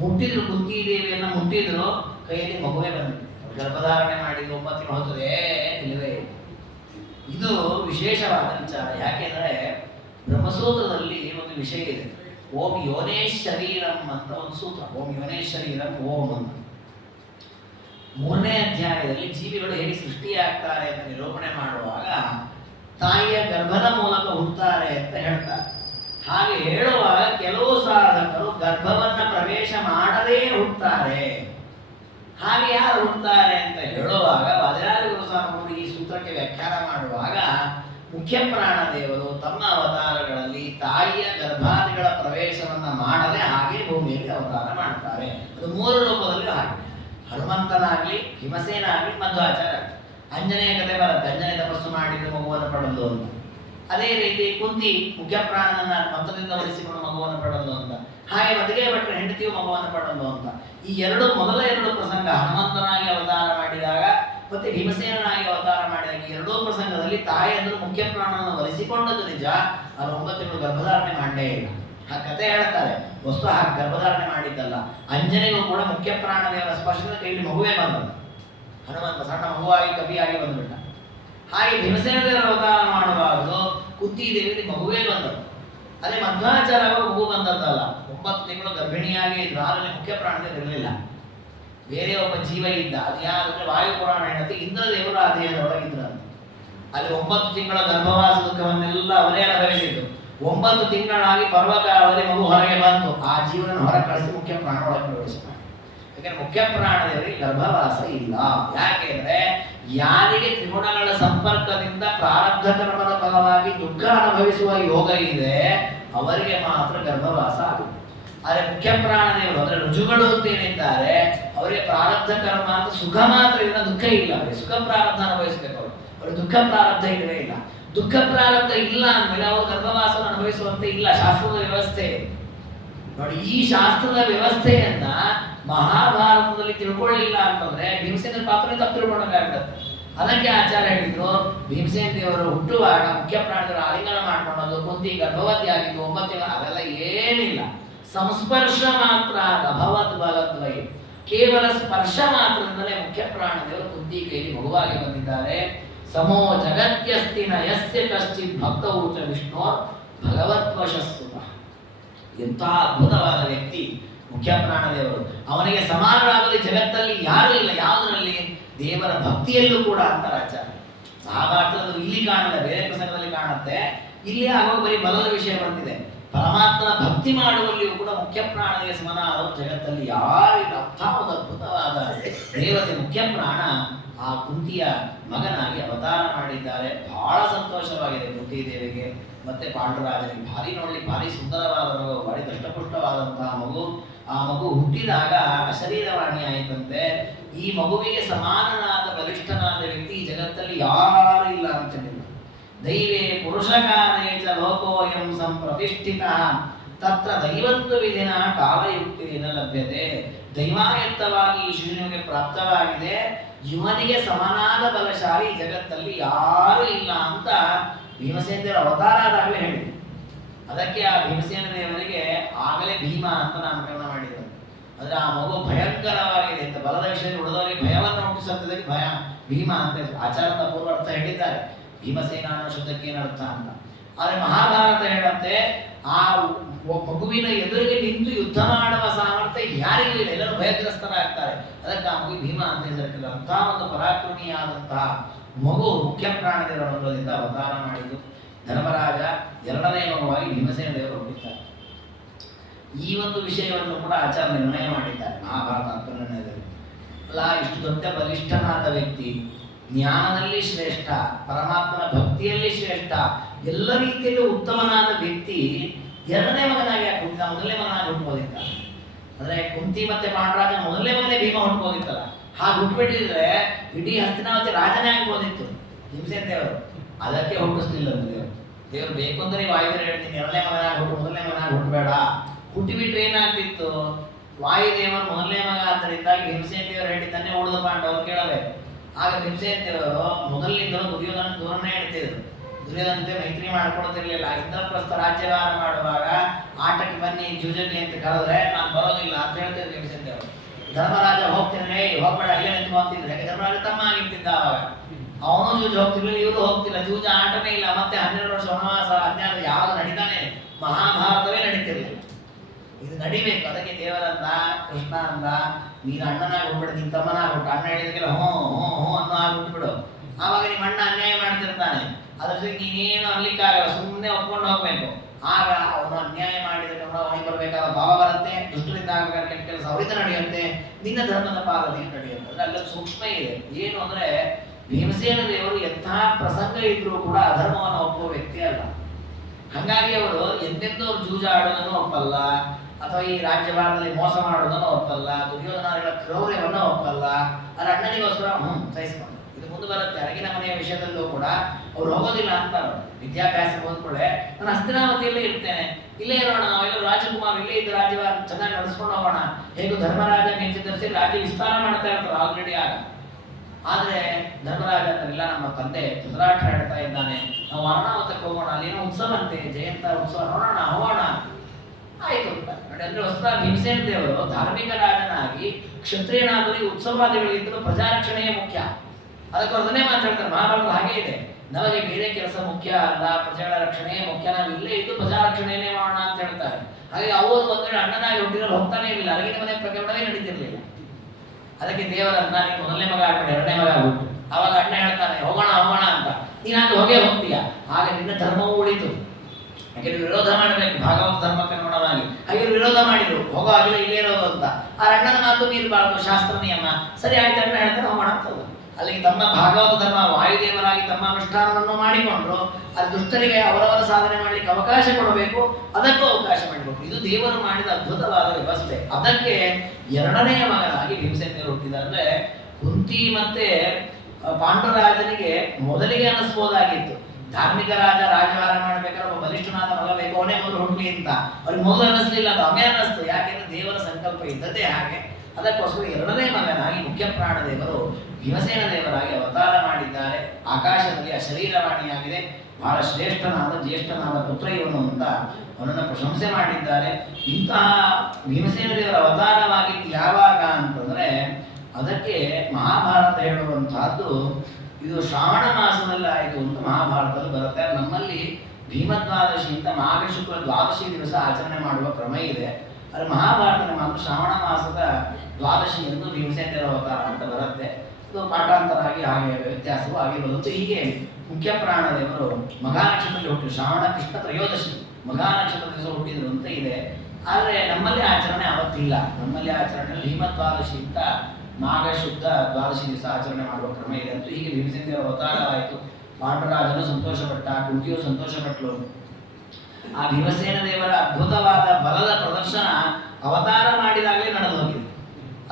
ಮುಟ್ಟಿದ್ರು, ಕುಂತಿ ದೇವಿಯನ್ನು ಮುಟ್ಟಿದ್ರು, ಕೈಯಲ್ಲಿ ಮಗುವೇ ಬಂದಿತ್ತು. ಗರ್ಭಧಾರಣೆ ಮಾಡಿದ್ರು, 9 ತಿಂಗಳು ಹೋಗ್ತದೆ, ಇಲ್ಲವೇ. ಇದು ವಿಶೇಷವಾದ ವಿಚಾರ. ಯಾಕೆಂದರೆ ಬ್ರಹ್ಮಸೂತ್ರದಲ್ಲಿ ಒಂದು ವಿಷಯ ಇದೆ. ಓಂ ಯೋನೇಶ್ ಶರೀರಂ ಅಂತ ಒಂದು ಸೂತ್ರ. ಓಂ ಯೋನೇಶ್ ಶರೀರಂ ಓಂ ಅಂತ 3ನೇ ಅಧ್ಯಾಯದಲ್ಲಿ ಜೀವಿಗಳು ಹೇಗೆ ಸೃಷ್ಟಿಯಾಗ್ತಾರೆ ಅಂತ ನಿರೂಪಣೆ ಮಾಡುವಾಗ ತಾಯಿಯ ಗರ್ಭದ ಮೂಲಕ ಹುಟ್ಟುತ್ತಾರೆ ಅಂತ ಹೇಳ್ತಾರೆ. ಹಾಗೆ ಹೇಳುವಾಗ ಕೆಲವು ಸಾಧಕರು ಗರ್ಭವನ್ನು ಪ್ರವೇಶ ಮಾಡದೇ ಹುಟ್ಟುತ್ತಾರೆ. ಹಾಗೆ ಯಾರು ಹುಟ್ಟುತ್ತಾರೆ ಅಂತ ಹೇಳುವಾಗ ವಾದಿರಾಜ ಗುರುಸ್ವಾಮಿಗಳು ಈ ಸೂತ್ರಕ್ಕೆ ವ್ಯಾಖ್ಯಾನ ಮಾಡುವಾಗ ಮುಖ್ಯ ಪ್ರಾಣದೇವರು ತಮ್ಮ ಅವತಾರಗಳಲ್ಲಿ ತಾಯಿಯ ಗರ್ಭಾದಿಗಳ ಪ್ರವೇಶವನ್ನು ಮಾಡದೆ ಹಾಗೆ ಭೂಮಿಯಲ್ಲಿ ಅವತಾರ ಮಾಡ್ತಾರೆ. ಅದು 3 ರೂಪದಲ್ಲಿ ಹಾಗೆ. ಹನುಮಂತನಾಗ್ಲಿ, ಭೀಮಸೇನ ಆಗಲಿ, ಮಧ್ವಾಚಾರ್ಯ. ಅಂಜನೇಯ ಕಥೆ ಬರುತ್ತೆ, ಅಂಜನೇಯ ತಪಸ್ಸು ಮಾಡಿದ್ದು ಮಗುವನ್ನು ಪಡೆದು ಅಂತ. ಅದೇ ರೀತಿ ಕುಂತಿ ಮುಖ್ಯ ಪ್ರಾಣನನ್ನ ಮಂತ್ರದಿಂದ ಒಲಿಸಿಕೊಂಡು ಮಗುವನ್ನು ಪಡೆದು ಅಂತ. ಹಾಗೆ ಮದುವೆ ಭಟ್ರ ಹೆಂಡತಿಯು ಮಗುವನ್ನು ಪಡೆದು ಅಂತ. ಈ ಮೊದಲ 2 ಪ್ರಸಂಗ ಹನುಮಂತನಾಗಿ ಅವತಾರ ಮಾಡಿದಾಗ ಮತ್ತೆ ಭೀಮಸೇನಾಗಿ ಅವತಾರ ಮಾಡಿದಾಗ ಈ 2 ಪ್ರಸಂಗದಲ್ಲಿ ತಾಯಿಯಂದ್ರು ಮುಖ್ಯ ಪ್ರಾಣವನ್ನು ಒಲಿಸಿಕೊಂಡದ್ದು ನಿಜ. ಅದು 9 ತಿಂಗಳು ಗರ್ಭಧಾರಣೆ ಮಾಡಲೇ ಇಲ್ಲ. ಆ ಕಥೆ ಹೇಳ್ತಾರೆ, ವಸ್ತು ಹಾಗೆ ಗರ್ಭಧಾರಣೆ ಮಾಡಿದ್ದಲ್ಲ. ಅಂಜನೆಗೂ ಕೂಡ ಮುಖ್ಯ ಪ್ರಾಣದೇವರ ಸ್ಪರ್ಶದ ಕೈಯಲ್ಲಿ ಮಗುವೇ ಬಂದದ್ದು. ಹನುಮಂತ ಸಣ್ಣ ಮಗುವಾಗಿ ಕವಿಯಾಗಿ ಬಂದ್ಬಿಟ್ಟ. ಹಾಗೆ ಭೀಮಸೇನ ದೇವರ ಅವತಾರ ಮಾಡುವಾಗಲೂ ಕುಂತಿ ದೇವಿಗೆ ಮಗುವೇ ಬಂದದ್ದು. ಅದೇ ಮಧ್ವಾಚಾರ್ಯ ಮಗು ಬಂದದ್ದಲ್ಲ, 9 ತಿಂಗಳು ಗರ್ಭಿಣಿಯಾಗಿ ಇದ್ರು. ಆದರೆ ಮುಖ್ಯ ಪ್ರಾಣದೇವರು ಇರಲಿಲ್ಲ, ಬೇರೆ ಒಬ್ಬ ಜೀವ ಇದ್ದ. ಅದು ಯಾರಂದ್ರೆ ವಾಯುಪುರಾಣ ಹೆಂಡತಿ ಇಂದ್ರದೇವರು ಆ ದೇಹದೊಳಗಿದ್ರು. ಅಲ್ಲಿ 9 ತಿಂಗಳ ಗರ್ಭವಾಸ ದುಃಖವನ್ನೆಲ್ಲ ಅವರೇ ಅನುಭವಿಸಿದ್ದು. 9 ತಿಂಗಳಾಗಿ ಪರ್ವಕಾಲದಲ್ಲಿ ಮಗು ಹೊರಗೆ ಬಂತು. ಆ ಜೀವನ ಹೊರ ಕಳಿಸಿ ಮುಖ್ಯ ಪ್ರಾಣ ಒಳಗೆ ಪ್ರವೇಶಿಸ್ತಾರೆ. ಯಾಕಂದ್ರೆ ಮುಖ್ಯ ಪ್ರಾಣದೇವರಿಗೆ ಗರ್ಭವಾಸ ಇಲ್ಲ. ಯಾಕೆಂದ್ರೆ ಯಾರಿಗೆ ತ್ರಿಗುಣಗಳ ಸಂಪರ್ಕದಿಂದ ಪ್ರಾರಬ್ಧ ಕರ್ಮದ ಫಲವಾಗಿ ದುಃಖ ಅನುಭವಿಸುವ ಯೋಗ ಇದೆ, ಅವರಿಗೆ ಮಾತ್ರ ಗರ್ಭವಾಸ ಆಗುತ್ತೆ. ಆದರೆ ಮುಖ್ಯ ಪ್ರಾಣದೇವರು ಅಂದ್ರೆ ರುಜುಗಳು ಅಂತ ಏನಿದ್ದಾರೆ ಅವರಿಗೆ ಪ್ರಾರಬ್ಧ ಕರ್ಮ ಅಂತ ಸುಖ ಮಾತ್ರ ಇಲ್ಲ, ದುಃಖ ಇಲ್ಲ. ಅವರಿಗೆ ಸುಖ ಪ್ರಾರಬ್ಧ ಅನುಭವಿಸಬೇಕು. ಅವ್ರಿಗೆ ದುಃಖ ಪ್ರಾರಬ್ಧ ಇಲ್ಲವೇ ಇಲ್ಲ. ದುಃಖ ಪ್ರಾರಬ್ಧ ಇಲ್ಲ ಅಂದ್ಮೇಲೆ ಅವರು ಗರ್ಭವಾಸವನ್ನು ಅನುಭವಿಸುವಂತೆ ಇಲ್ಲ. ಶಾಸ್ತ್ರದ ವ್ಯವಸ್ಥೆ ನೋಡಿ. ಈ ಶಾಸ್ತ್ರದ ವ್ಯವಸ್ಥೆಯನ್ನ ಮಹಾಭಾರತದಲ್ಲಿ ತಿಳ್ಕೊಳ್ಳಿಲ್ಲ ಅಂತಂದ್ರೆ ಭೀಮಸೇನ ಪಾತ್ರ ತಪ್ಪು ತಿಳ್ಕೊಂಡಾಗ್ಬಿಡುತ್ತೆ. ಅದಕ್ಕೆ ಆಚಾರ್ಯ ಹೇಳಿದ್ರು, ಭೀಮಸೇನ ದೇವರು ಹುಟ್ಟುವಾಗ ಮುಖ್ಯ ಪ್ರಾಣದೇವರು ಆಲಿಂಗನ ಮಾಡ್ಕೊಳ್ಳೋದು, ಕುಂತಿ ಗರ್ಭವತಿ ಆಗಿದ್ದು 9 ತಿಂಗಳು, ಅವೆಲ್ಲ ಏನಿಲ್ಲ. ಸಂಸ್ಪರ್ಶ ಮಾತ್ರ ಅಭವದ್ ಬಲದ್ವೈ, ಕೇವಲ ಸ್ಪರ್ಶ ಮಾತ್ರದಿಂದಲೇ ಮುಖ್ಯ ಪ್ರಾಣದೇವರು ಕುಂತಿ ಕೈಲಿ ಮಗುವಾಗಿ ಬಂದಿದ್ದಾರೆ. ಸಮೋ ಜಗತ್ಯಸ್ತಿನ ಯಸ್ಯ ಕಶ್ಚಿತ್ ಭಕ್ತೌ ಚ ವಿಷ್ಣು ಭಗವತ್ವಶಸ್ಸುತ. ಎಂಥ ಅದ್ಭುತವಾದ ವ್ಯಕ್ತಿ ಮುಖ್ಯ ಪ್ರಾಣದೇವರು. ಅವನಿಗೆ ಸಮಾನರಾಗಲಿ ಜಗತ್ತಲ್ಲಿ ಯಾರೂ ಇಲ್ಲ. ಯಾವುದರಲ್ಲಿ? ದೇವರ ಭಕ್ತಿಯಲ್ಲೂ ಕೂಡ ಅಂತಾರೆ ಆಚಾರ್ಯ. ಮಹಾಭಾರತದಲ್ಲಿ ಇಲ್ಲಿ ಕಾಣಲ್ಲ, ಬೇರೆ ಪ್ರಸಂಗದಲ್ಲಿ ಕಾಣುತ್ತೆ. ಇಲ್ಲಿ ಆಗುವಾಗ ಬರೀ ಬಲದ ವಿಷಯ ಬಂದಿದೆ. ಪರಮಾತ್ಮನ ಭಕ್ತಿ ಮಾಡುವಲ್ಲಿಯೂ ಕೂಡ ಮುಖ್ಯ ಪ್ರಾಣನಿಗೆ ಸಮಾನವಾದ ಜಗತ್ತಲ್ಲಿ ಯಾರಿಲ್ಲ. ಅಂಥ ಒಂದು ಅದ್ಭುತವಾದ ದೇವತೆ ಮುಖ್ಯ ಪ್ರಾಣ ಆ ಕುಂತಿಯ ಮಗನಾಗಿ ಅವತಾರ ಮಾಡಿದ್ದಾರೆ. ಬಹಳ ಸಂತೋಷವಾಗಿದೆ ಕುಂತಿ ದೇವಿಗೆ ಮತ್ತೆ ಪಾಂಡುರಾಜನಿಗೆ. ಭಾರಿ ಸುಂದರವಾದ ಮಗು, ಭಾರಿ ದಷ್ಟಪುಷ್ಟವಾದಂತಹ ಮಗು. ಆ ಮಗು ಹುಟ್ಟಿದಾಗ ಅಶರೀರವಾಣಿ ಆಯಿತಂತೆ. ಈ ಮಗುವಿಗೆ ಸಮಾನನಾದ ಬಲಿಷ್ಠನಾದ ವ್ಯಕ್ತಿ ಈ ಜಗತ್ತಲ್ಲಿ ಯಾರು ಇಲ್ಲ ಅಂತ ಹೇಳಿಲ್ಲ. ದೈವೇ ಪುರುಷಕಾರೇ ಚ ಲೋಕೋಯಂ ಸಂಪ್ರತಿಷ್ಠಿತ ತತ್ರ ದೈವತ್ವ ವಿಧಿನ ಕಾಲಯುಕ್ತಿನ ಲಭ್ಯತೆ. ದೈವಾಯತ್ತವಾಗಿ ಈ ಶಿಶುವಿಗೆ ಪ್ರಾಪ್ತವಾಗಿದೆ. ಇವನಿಗೆ ಸಮನಾದ ಬಲಶಾಲಿ ಜಗತ್ತಲ್ಲಿ ಯಾರು ಇಲ್ಲ ಅಂತ ಭೀಮಸೇನ ದೇವರ ಅವತಾರ ಆದಾಗಲೇ ಹೇಳಿದ್ರು. ಅದಕ್ಕೆ ಆ ಭೀಮಸೇನ ದೇವರಿಗೆ ಆಗಲೇ ಭೀಮ ಅಂತ ನಾಮಕರಣ ಮಾಡಿದರು. ಅಂದ್ರೆ ಆ ಮಗು ಭಯಂಕರವಾಗಿದೆ ಅಂತ ಬಲದ ವಿಷಯದಲ್ಲಿ ಉಳಿದವರಿಗೆ ಭಯವನ್ನು ಹುಟ್ಟಿಸುತ್ತದೆ. ಭಯ ಭೀಮ ಅಂತ ಆಚಾರದ ಪೂರ್ವಾರ್ಥ ಹೇಳಿದ್ದಾರೆ. ಭೀಮಸೇನ ಅನ್ನೋ ಶಬ್ದಕ್ಕೆ ಏನರ್ಥ ಅಂತ. ಆದರೆ ಮಹಾಭಾರತ ಹೇಳುತ್ತೆ ಆ ಮಗುವಿನ ಎದುರಿಗೆ ನಿಂತು ಯುದ್ಧ ಮಾಡುವ ಸಾಮರ್ಥ್ಯ ಯಾರಿಗೂ ಇಲ್ಲ, ಎಲ್ಲರೂ ಭಯಗ್ರಸ್ತರಾಗ್ತಾರೆ. ಅದಕ್ಕೆ ಆ ಮಗು ಭೀಮ ಅಂತ ಹೆಸರಿಟ್ಟಿಲ್ಲ. ಅಂತಹ ಒಂದು ಪರಾಕ್ರಮಿಯಾದಂತಹ ಮಗು ಮುಖ್ಯ ಪ್ರಾಣದೇವರ ಮಂತ್ರದಿಂದ ಅವತಾರ ಮಾಡಿದ್ದು. ಧರ್ಮರಾಜ ಎರಡನೇ ಮಗುವಾಗಿ ಭೀಮಸೇನ ದೇವರು ಹುಟ್ಟಿದ್ದಾರೆ. ಈ ಒಂದು ವಿಷಯವನ್ನು ಕೂಡ ಆಚಾರ್ಯ ನಿರ್ಣಯ ಮಾಡಿದ್ದಾರೆ ಮಹಾಭಾರತ ನಿರ್ಣಯದಲ್ಲಿ. ಅಲ್ಲ, ಇಷ್ಟು ದೊಡ್ಡ ಬಲಿಷ್ಠನಾದ ವ್ಯಕ್ತಿ, ಜ್ಞಾನದಲ್ಲಿ ಶ್ರೇಷ್ಠ, ಪರಮಾತ್ಮನ ಭಕ್ತಿಯಲ್ಲಿ ಶ್ರೇಷ್ಠ, ಎಲ್ಲ ರೀತಿಯಲ್ಲೂ ಉತ್ತಮನಾದ ವ್ಯಕ್ತಿ ಎರಡನೇ ಮಗನಾಗಿ ಯಾಕೆ ಹುಟ್ಟಿದ? ಮೊದಲನೇ ಮಗನಾಗಿ ಹುಟ್ಟಬಹುದಿತ್ತ. ಅಂದ್ರೆ ಕುಂತಿ ಮತ್ತೆ ಪಾಂಡರಾಜ ಮೊದಲನೇ ಮಗನೇ ಭೀಮ ಹುಟ್ಟಬಹುದಿತ್ತಲ್ಲ. ಹಾಗೆ ಹುಟ್ಟುಬಿಟ್ಟಿದ್ರೆ ಇಡೀ ಹಸ್ತಿನಾವತಿ ರಾಜನೇ ಆಗ್ಬೋದಿತ್ತು ಭೀಮಸೇನ ದೇವರು. ಅದಕ್ಕೆ ಹುಟ್ಟಿಸ್ಲಿಲ್ಲ ದೇವರು ಬೇಕು ಅಂದ್ರೆ ವಾಯುದೇವರು ಹೇಳ್ತೀನಿ, ಎರಡನೇ ಮಗನಾಗಿ ಹುಟ್ಟು, ಮೊದಲನೇ ಮಗನಾಗಿ ಹುಟ್ಟಬೇಡ. ಹುಟ್ಟಿಬಿಟ್ರೆ ಏನಾಗ್ತಿತ್ತು? ವಾಯುದೇವರು ಮೊದಲನೇ ಮಗ ಆದ್ದರಿಂದಾಗಿ ಭೀಮಸೇನ ದೇವರು ಹೇಳಿದ್ದನ್ನೇ ಉಳಿದ ಪಾಂಡವರು ಕೇಳಬೇಕು. ಆಗ ಭೀಮಸೇನ ದೇವರು ಮೊದಲಿನಿಂದಲೂ ದುರ್ಯೋಧನ ದೂರನೇ ಇಡ್ತಿದ್ರು. ದುರ್ಯೋಧನತೆ ಮೈತ್ರಿ ಮಾಡ್ಕೊಳ್ತಿರ್ಲಿಲ್ಲ. ಇಂದ್ರಪ್ರಸ್ಥ ರಾಜ್ಯಭಾರ ಮಾಡುವಾಗ ಆಟಕ್ಕೆ ಬನ್ನಿ ಜೂಜಲಿ ಅಂತ ಕರೆದ್ರೆ ನಾನು ಬರೋದಿಲ್ಲ ಅಂತ ಹೇಳ್ತಿದ್ರು ಭೀಮಸೇನ ದೇವರು. ಧರ್ಮರಾಜ ಹೋಗ್ತೀನಿ, ಹೋಗ್ಬೇಡ ಇಲ್ಲೇ ನಿಂತ್ಕೊಂತಿದ್ರು. ಯಾಕೆ ಧರ್ಮರಾಜ ತಮ್ಮ ಆಗಿರ್ತಿದ್ದ ಅವಾಗ. ಅವನು ಜೂಜ್ ಹೋಗ್ತಿರ್ಲಿಲ್ಲ, ಇವರು ಹೋಗ್ತಿಲ್ಲ. ಜೂಜ ಆಟನೇ ಇಲ್ಲ. ಮತ್ತೆ 12 ವರ್ಷ ವನವಾಸ, 16 ಯಾವುದು ನಡೀತಾನೆ, ಮಹಾಭಾರತವೇ ನಡೀತಿರ್ಲಿಲ್ಲ. ಇದು ನಡಿಬೇಕು. ಅದಕ್ಕೆ ದೇವರಂದ, ಕೃಷ್ಣ ಅಂದ, ನೀನು ಅಣ್ಣನಾಗಿ ಹುಟ್ಬಿಡು, ನಿನ್ನ ತಮ್ಮನಾಗಿ ಹುಟ್ಟು. ಅಣ್ಣ ಹೇಳಿದಕ್ಕೆಲ್ಲ ಹ್ಞೂ ಹ್ಞೂ ಹ್ಞೂ ಅನ್ನೋ ಆಗಿ ಹುಟ್ಟುಬಿಡು. ಆವಾಗ ನಿಮ್ಮ ಅಣ್ಣ ಅನ್ಯಾಯ ಮಾಡ್ತಿರ್ತಾನೆ, ಅದ್ರ ಜೊತೆ ನೀನೇನು ಅನ್ಲಿಕ್ಕಾಗಲ್ಲ, ಸುಮ್ಮನೆ ಒಪ್ಕೊಂಡು ಹೋಗ್ಬೇಕು. ಆಗ ಅವನು ಅನ್ಯಾಯ ಮಾಡಿದ್ರೆ ಅವನಿಗೆ ಬರಬೇಕಾದ ಭಾವ ಬರುತ್ತೆ. ದುಷ್ಟರಿಂದ ಆಗಬೇಕಾದ ಕೆಟ್ಟ ಕೆಲಸ ಅವರಿಂದ ನಡೆಯುತ್ತೆ, ನಿನ್ನ ಧರ್ಮದ ಪಾಲನೆಗೆ ನಡೆಯುತ್ತೆ. ಅಂದ್ರೆ ಅಲ್ಲೊಂದು ಸೂಕ್ಷ್ಮ ಇದೆ. ಏನು ಅಂದ್ರೆ ಭೀಮಸೇನ ದೇವರು ಎಂಥ ಪ್ರಸಂಗ ಇದ್ರೂ ಕೂಡ ಅಧರ್ಮವನ್ನು ಒಪ್ಪುವ ವ್ಯಕ್ತಿ ಅಲ್ಲ. ಹಾಗಾಗಿ ಅವರು ಎಂದೆಂದೂ ಜೂಜಾಡುವುದನ್ನು ಒಪ್ಪಲ್ಲ, ಅಥವಾ ಈ ರಾಜ್ಯಭಾರದಲ್ಲಿ ಮೋಸ ಮಾಡುವುದನ್ನು ಒಪ್ಪಲ್ಲ, ದುರ್ಯೋಧನಗಳ ಕ್ರೌರ್ಯವನ್ನು ಒಪ್ಪಲ್ಲ. ಅದ್ರ ಅಣ್ಣನಿಗೋಸ್ಕರ ಸಹಿಸ್ಕೊಂಡು ಇದು ಮುಂದೆ ಬರುತ್ತೆ. ಅರಗಿನ ಮನೆಯ ವಿಷಯದಲ್ಲೂ ಕೂಡ ಅವ್ರು ಹೋಗೋದಿಲ್ಲ ಅಂತಾರೆ. ವಿದ್ಯಾಭ್ಯಾಸ ಹೋದ್ಕೊಳ್ಳೆ ನಾನು ಹಸ್ತಿನಾವತಿಯಲ್ಲೇ ಇರ್ತೇನೆ, ಇಲ್ಲೇ ಇರೋಣ, ನಾವೆಲ್ಲರೂ ರಾಜಕುಮಾರ್ ಇಲ್ಲೇ ಇದ್ದು ರಾಜ್ಯಭಾರ ಚೆನ್ನಾಗಿ ನಡೆಸ್ಕೊಂಡು ಹೋಗೋಣ. ಹೇಗೂ ಧರ್ಮರಾಜ ಧರಿಸಿ ರಾಜ್ಯ ವಿಸ್ತಾರ ಮಾಡ್ತಾ ಇರ್ತಾರೆ ಆಲ್ರೆಡಿ. ಆದ್ರೆ ಧರ್ಮರಾಜ ಇಲ್ಲ, ನಮ್ಮ ತಂದೆ ಧೃತರಾಷ್ಟ್ರ ಹೇಳ್ತಾ ಇದ್ದಾನೆ, ನಾವು ವಾರಣಾವತಕ್ಕೆ ಹೋಗೋಣ, ಅಲ್ಲೇನೋ ಉತ್ಸವ ಅಂತೆ, ಜಯಂತ ಉತ್ಸವ, ನೋಡೋಣ ಹೋಗೋಣ. ಆಯ್ತು ನೋಡಿ. ಅಂದ್ರೆ ಹೊಸ ಭೀಮಸೇನ ದೇವರು ಧಾರ್ಮಿಕ ರಾಜನಾಗಿ ಕ್ಷತ್ರಿಯನಾಗಲಿ ಉತ್ಸವಾದಿಗಳಿಗಿಂತಲೂ ಪ್ರಜಾರಕ್ಷಣೆಯೇ ಮುಖ್ಯ. ಅದಕ್ಕೆ ಅದನ್ನೇ ಮಾತಾಡ್ತಾರೆ. ಮಹಾಭಾರತ ಹಾಗೆ ಇದೆ, ನಮಗೆ ಬೇರೆ ಕೆಲಸ ಮುಖ್ಯ ಅಲ್ಲ, ಪ್ರಜೆಗಳ ರಕ್ಷಣೆಯೇ ಮುಖ್ಯ, ನಾವು ಇಲ್ಲೇ ಇದ್ದು ಪ್ರಜಾರಕ್ಷಣೆಯೇ ಮಾಡೋಣ ಅಂತ ಹೇಳ್ತಾರೆ. ಹಾಗೆ ಅವರು ಒಂದ್ ವೇಳೆ ಅಣ್ಣನಾಗಿ ಹುಟ್ಟಿರೋ ಹೋಗ್ತಾನೆ ಇರಲಿಲ್ಲ, ಅರಗಿನ ಮನೆ ಪ್ರಕರಣವೇ ನಡೀತಿರ್ಲಿಲ್ಲ. ಅದಕ್ಕೆ ದೇವರನ್ನ ನೀನು ಮೊದಲನೇ ಮಗ ಆಗ್ಬೇಡಿ, ಎರಡನೇ ಮಗ ಆಗ್ಬಿಟ್ಟು. ಅವಾಗ ಅಣ್ಣ ಹೇಳ್ತಾನೆ ಹೋಗೋಣ ಹೋಗೋಣ ಅಂತ. ನೀನಾಗ ಹೋಗ್ತೀಯ, ಆಗ ನಿನ್ನ ಧರ್ಮವೂ ಉಳಿತು. ಯಾಕೆಂದ್ರೆ ವಿರೋಧ ಮಾಡಬೇಕು ಭಾಗವತ ಧರ್ಮಕ್ಕೆ ಅನುಗುಣವಾಗಿ. ಹಾಗೆ ವಿರೋಧ ಮಾಡಿದ್ರು, ಹೋಗೋ ಆಗಿಲ್ಲ ಇಲ್ಲೇ ಇರೋದು ಅಂತ. ಆ ಅಣ್ಣನ ಮಾತು ಮೀರಬಾರ್ದು, ಶಾಸ್ತ್ರ ನಿಯಮ. ಸರಿ ಆಯ್ತು, ಅಣ್ಣ ಹೇಳ್ತಾನೆ ಹೋಗೋಣ ಅಂತ. ಅಲ್ಲಿಗೆ ತಮ್ಮ ಭಾಗವತ ಧರ್ಮ ವಾಯುದೇವರಾಗಿ ತಮ್ಮ ಅನುಷ್ಠಾನವನ್ನು ಮಾಡಿಕೊಂಡ್ರು. ಅದು ದುಷ್ಟರಿಗೆ ಅವರವರ ಸಾಧನೆ ಮಾಡಲಿಕ್ಕೆ ಅವಕಾಶ ಕೊಡಬೇಕು, ಅದಕ್ಕೂ ಅವಕಾಶ ಮಾಡಬೇಕು. ಇದು ದೇವರು ಮಾಡಿದ ಅದ್ಭುತವಾದ ವ್ಯವಸ್ಥೆ. ಅದಕ್ಕೆ ಎರಡನೆಯ ಮಗನಾಗಿ ಭೀಮಸೇನರು ಹುಟ್ಟಿದ. ಅಂದ್ರೆ ಕುಂತಿ ಮತ್ತೆ ಪಾಂಡುರಾಜನಿಗೆ ಮೊದಲಿಗೆ ಅನಿಸ್ಬೋದಾಗಿತ್ತು, ಧಾರ್ಮಿಕ ರಾಜಭಾರ ಮಾಡ್ಬೇಕಾದ್ರೆ ಒಬ್ಬ ಬಲಿಷ್ಠನಾದ ಮಗ ಬೇಕು, ಅವನೇ ಮೊದಲು ಹುಟ್ಲಿ ಅಂತ. ಅವ್ರಿಗೆ ಮೊದಲು ಅನ್ನಿಸ್ಲಿಲ್ಲ, ಅದು ಆಮೇಲೆ ಅನ್ನಿಸ್ತು. ಯಾಕೆಂದ್ರೆ ದೇವರ ಸಂಕಲ್ಪ ಇದ್ದದ್ದೇ ಹಾಗೆ. ಅದಕ್ಕೋಸ್ಕರ ಎರಡನೇ ಮಗನಾಗಿ ಮುಖ್ಯ ಪ್ರಾಣದೇವರು ಭೀಮಸೇನ ದೇವರಾಗಿ ಅವತಾರ ಮಾಡಿದ್ದಾರೆ. ಆಕಾಶದಲ್ಲಿ ಅಶರೀರವಾಣಿಯಾಗಿದೆ. ಬಹಳ ಶ್ರೇಷ್ಠನಾದ ಜ್ಯೇಷ್ಠನಾದ ಪುತ್ರ ಇವನು ಅಂತ ಅವನನ್ನು ಪ್ರಶಂಸೆ ಮಾಡಿದ್ದಾರೆ. ಇಂತಹ ಭೀಮಸೇನ ದೇವರ ಅವತಾರವಾಗಿದ್ದು ಯಾವಾಗ ಅಂತಂದ್ರೆ ಅದಕ್ಕೆ ಮಹಾಭಾರತ ಹೇಳುವಂತಹದ್ದು ಇದು ಶ್ರಾವಣ ಮಾಸದಲ್ಲಿ ಆಯಿತು ಅಂತ ಮಹಾಭಾರತದಲ್ಲಿ ಬರುತ್ತೆ. ನಮ್ಮಲ್ಲಿ ಭೀಮದ್ವಾದಶಿ ಅಂತ ಮಾಘ ಶುಕ್ಲ ದ್ವಾದಶಿ ದಿವಸ ಆಚರಣೆ ಮಾಡುವ ಕ್ರಮ ಇದೆ. ಆದರೆ ಮಹಾಭಾರತದ ಮಾತ್ರ ಶ್ರಾವಣ ಮಾಸದ ದ್ವಾದಶಿ ಎಂದು ಭೀಮಸೇನ ದೇವರ ಅವತಾರ ಅಂತ ಬರುತ್ತೆ. ಇದು ಪಾಠಾಂತರ ಆಗಿ ಹಾಗೆ ವ್ಯತ್ಯಾಸವೂ ಆಗಿರೋದು. ಹೀಗೆ ಮುಖ್ಯ ಪ್ರಾಣದೇವರು ಮಘಾ ನಕ್ಷತ್ರದಲ್ಲಿ ಹುಟ್ಟಿದ್ರು. ಶ್ರಾವಣ ಕೃಷ್ಣ ತ್ರಯೋದಶಿ ಮಘಾ ನಕ್ಷತ್ರ ದಿವಸ ಹುಟ್ಟಿದ್ರು ಅಂತ ಇದೆ. ಆದರೆ ನಮ್ಮಲ್ಲಿ ಆಚರಣೆ ಅವತ್ತಿಲ್ಲ. ನಮ್ಮಲ್ಲಿ ಆಚರಣೆ ಭೀಮದ್ವಾದಶಿ ಅಂತ ಮಾಘ ಶುದ್ಧ ದ್ವಾದಶಿ ದಿವಸ ಆಚರಣೆ ಮಾಡುವ ಕ್ರಮ ಇದೆ ಅಂತ. ಹೀಗೆ ಭೀಮಸೇನ ದೇವರ ಅವತಾರವಾಯಿತು. ಪಾಂಡುರಾಜನು ಸಂತೋಷಪಟ್ಟ, ಕುಂತಿಯು ಸಂತೋಷಪಟ್ಟಳು. ಆ ಭೀಮಸೇನ ದೇವರ ಅದ್ಭುತವಾದ ಬಲದ ಪ್ರದರ್ಶನ ಅವತಾರ ಮಾಡಿದಾಗಲೇ ನಡೆದು ಹೋಗಿದೆ.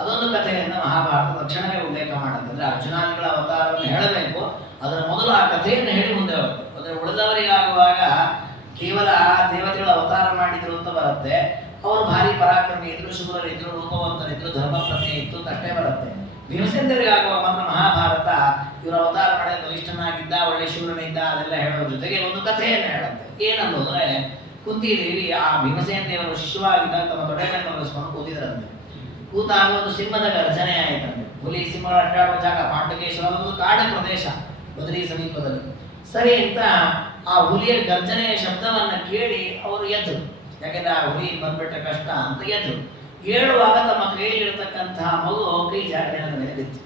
ಅದೊಂದು ಕಥೆಯನ್ನು ಮಹಾಭಾರತ ತಕ್ಷಣವೇ ಉಲ್ಲೇಖ ಮಾಡುತ್ತೆ. ಅಂದರೆ ಅರ್ಜುನಾದಿಗಳ ಅವತಾರವನ್ನು ಹೇಳಬೇಕು, ಅದರ ಮೊದಲು ಆ ಕಥೆಯನ್ನು ಹೇಳಿ ಮುಂದೆ ಹೋಗುತ್ತೆ. ಅಂದರೆ ಉಳಿದವರಿಗಾಗುವಾಗ ಕೇವಲ ದೇವತೆಗಳು ಅವತಾರ ಮಾಡಿದ್ರು ಅಂತ ಬರುತ್ತೆ. ಅವರು ಭಾರಿ ಪರಾಕ್ರಮಿ ಇದ್ರು, ಶೂರರಿದ್ರು, ರೂಪವಂತರಿದ್ರು, ಧರ್ಮ ಪ್ರಜ್ಞೆ ಇತ್ತು ಅಷ್ಟೇ ಬರುತ್ತೆ. ಭೀಮಸೇನರಿಗಾಗುವಾಗ ಮಾತ್ರ ಮಹಾಭಾರತ ಇವರು ಅವತಾರ ಮಾಡಿದ ಬಲಿಷ್ಠನಾಗಿದ್ದ, ಒಳ್ಳೆ ಶೂರನಿದ್ದ ಅದೆಲ್ಲ ಹೇಳೋದ್ರ ಜೊತೆಗೆ ಒಂದು ಕಥೆಯನ್ನು ಹೇಳುತ್ತೆ. ಏನಂದ್ರೆ ಕುಂತಿದೇವಿ ಆ ಭೀಮಸೇನ ದೇವರು ಶಿಶುವಾಗಿದ್ದಾಗ ತಮ್ಮ ತೊಡೆ ಮೇಲೆ ಮಲಗಿಸ್ಕೊಂಡು ಕೂತಿದ್ರಂತೆ. ಕೂತಾಗ ಒಂದು ಸಿಂಹದ ಗರ್ಜನೆ ಆಯಿತಂತೆ. ಹುಲಿ ಸಿಂಹಗಳು ಅಡ್ಡಾಡುವ ಜಾಗ ಪಾಂಡಕೇಶ್ವರ ಒಂದು ಕಾಡು ಪ್ರದೇಶ ಬದರಿ ಸಮೀಪದಲ್ಲಿ. ಸರಿ ಅಂತ ಆ ಹುಲಿಯ ಗರ್ಜನೆಯ ಶಬ್ದವನ್ನು ಕೇಳಿ ಅವರು ಎದ್ರು. ಯಾಕೆಂದ್ರೆ ಆ ಹುಲಿ ಬಂದ್ಬಿಟ್ಟ ಕಷ್ಟ ಅಂತ ಎದ್ರು. ಏಳುವಾಗ ತಮ್ಮ ಕೈಯಲ್ಲಿರ್ತಕ್ಕಂತಹ ಮಗು ಕೈ ಜಾಗರಣೆ ಮೇಲೆ ಬಿತ್ತು.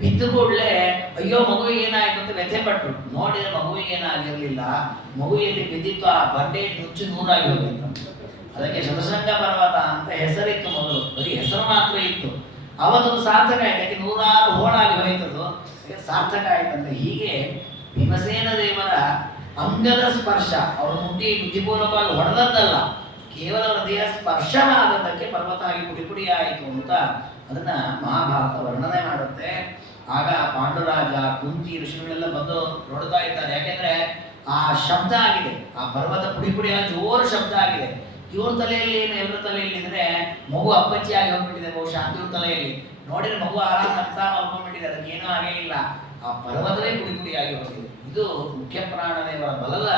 ಬಿದ್ದು ಕೂಡಲೇ ಅಯ್ಯೋ ಮಗುವಿಗೆ ಏನಾಯ್ತು ಅಂತ ವ್ಯಥೆ ಪಟ್ಟರು. ನೋಡಿದ್ರೆ ಮಗುವಿಗೆ ಏನಾಗಿರ್ಲಿಲ್ಲ, ಮಗುವಿನಲ್ಲಿ ಬಿದ್ದಿತ್ತು ಆ ಬಂಡೆ ನುಚ್ಚು ನೂರಾಗಿ ಹೋಗಿತ್ತು. ಅದಕ್ಕೆ ಶತಶೃಂಗ ಪರ್ವತ ಅಂತ ಹೆಸರಿತ್ತು. ಮೊದಲು ಬರೀ ಹೆಸರು ಮಾತ್ರ ಇತ್ತು. ಅವತ್ತೊಂದು ಸಾರ್ಥಕ ಆಯ್ತು. ಯಾಕೆ ನೂರಾರು ಹೋಳಾಗಿ ಹೋಯ್ತದು, ಸಾರ್ಥಕ ಆಯ್ತಂತ. ಹೀಗೆ ಭೀಮಸೇನ ದೇವರ ಅಂಗದ ಸ್ಪರ್ಶ ಅವರು ಮುಟ್ಟಿ ಬುದ್ಧಿಪೂರ್ವಕವಾಗಿ ಹೊಡೆದದ್ದಲ್ಲ, ಕೇವಲ ಅವರ ದೇಹ ಸ್ಪರ್ಶವಾದದ್ದಕ್ಕೆ ಪರ್ವತ ಆಗಿ ಪುಡಿ ಪುಡಿ ಆಯಿತು ಅಂತ ಅದನ್ನ ಮಹಾಭಾರತ ವರ್ಣನೆ ಮಾಡುತ್ತೆ. ಆಗ ಪಾಂಡುರಾಜ ಕುಂತಿ ಋಷಿಗಳೆಲ್ಲ ಬಂದು ನೋಡ್ತಾ ಇದ್ದಾರೆ. ಯಾಕೆಂದ್ರೆ ಆ ಶಬ್ದ ಆಗಿದೆ, ಆ ಪರ್ವತ ಪುಡಿ ಪುಡಿ ಜೋರು ಶಬ್ದ ಆಗಿದೆ. ಇವ್ರ ತಲೆಯಲ್ಲಿ ಏನು ಎಲ್ಲರ ತಲೆಯಲ್ಲಿ ಇದ್ರೆ ಮಗು ಅಪ್ಪಚ್ಚಿಯಾಗಿ ಹೋಗ್ಬಿಟ್ಟಿದೆ. ಬಹುಶಃ ಇವ್ರ ತಲೆಯಲ್ಲಿ ನೋಡಿದ್ರೆ ಮಗು ಆರಾಮ ಅರ್ಥ ಮಾಡ್ಕೊಂಡ್ಬಿಟ್ಟಿದೆ, ಅದಕ್ಕೆ ಏನೂ ಆಗೇ ಇಲ್ಲ. ಆ ಪರ್ವತವೇ ಪುಡಿ ಪುಡಿಯಾಗಿ ಹೋಗಿದೆ. ಇದು ಮುಖ್ಯ ಪ್ರಾಣದೇವರ ಬಲದ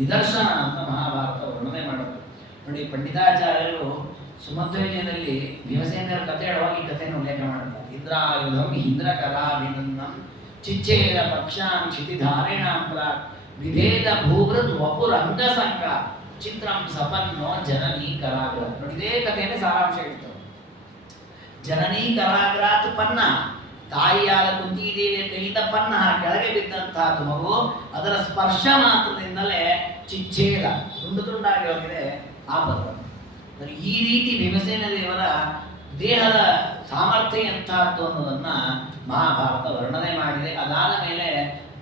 ನಿದರ್ಶನ ಅಂತ ಮಹಾಭಾರತ ವರ್ಣನೆ ಮಾಡುತ್ತೆ. ನೋಡಿ, ಪಂಡಿತಾಚಾರ್ಯರು ಸುಮಧ್ವಜದಲ್ಲಿ ಭೀಮಸೇನರ ಕಥೆ ಹೇಳುವಾಗ ಈ ಕಥೆಯನ್ನು ಉಲ್ಲೇಖ ಮಾಡುತ್ತಾರೆ. ಇಂದ್ರಾಯುಧಂ ಇಂದ್ರಕರಾಭಿನಂದಂ ಚಿಚ್ಚೇದ ಪಕ್ಷಾಂ ಕ್ಷಿತಿಧಾರೇಣಾಂ ಪ್ರಾಕ್ ವಿಭೇದ ಭೂವೃತ್ ವಪುರಂಗ ಸಂಘ ಚಿತ್ರಂ ಸಪನ್ನೋ ಜನನೀ ಕರಾಗ್ರ. ನೋಡಿ, ಇದೇ ಕಥೆಯಲ್ಲಿ ಸಾರಾಂಶ ಇರ್ತವೆ. ಜನನೀ ಕರಾಗ್ರಾತ್ ಪನ್ನ, ತಾಯಿಯಾದ ಕುಂತಿದೇವಿಯ ಕೈಯಿಂದ ಪನ್ನ ಕೆಳಗೆ ಬಿದ್ದಂತಹದ್ದು ಮಗು. ಅದರ ಸ್ಪರ್ಶ ಮಾತ್ರದಿಂದಲೇ ಚಿಚ್ಛೇದ ತುಂಡು ತುಂಡಾಗಿ ಹೋಗಿದೆ ಆ ಪರ್ವತ. ಈ ರೀತಿ ಭೀಮಸೇನ ದೇವರ ದೇಹದ ಸಾಮರ್ಥ್ಯ ಎಂತಹದ್ದು ಅನ್ನೋದನ್ನ ಮಹಾಭಾರತ ವರ್ಣನೆ ಮಾಡಿದೆ. ಅದಾದ ಮೇಲೆ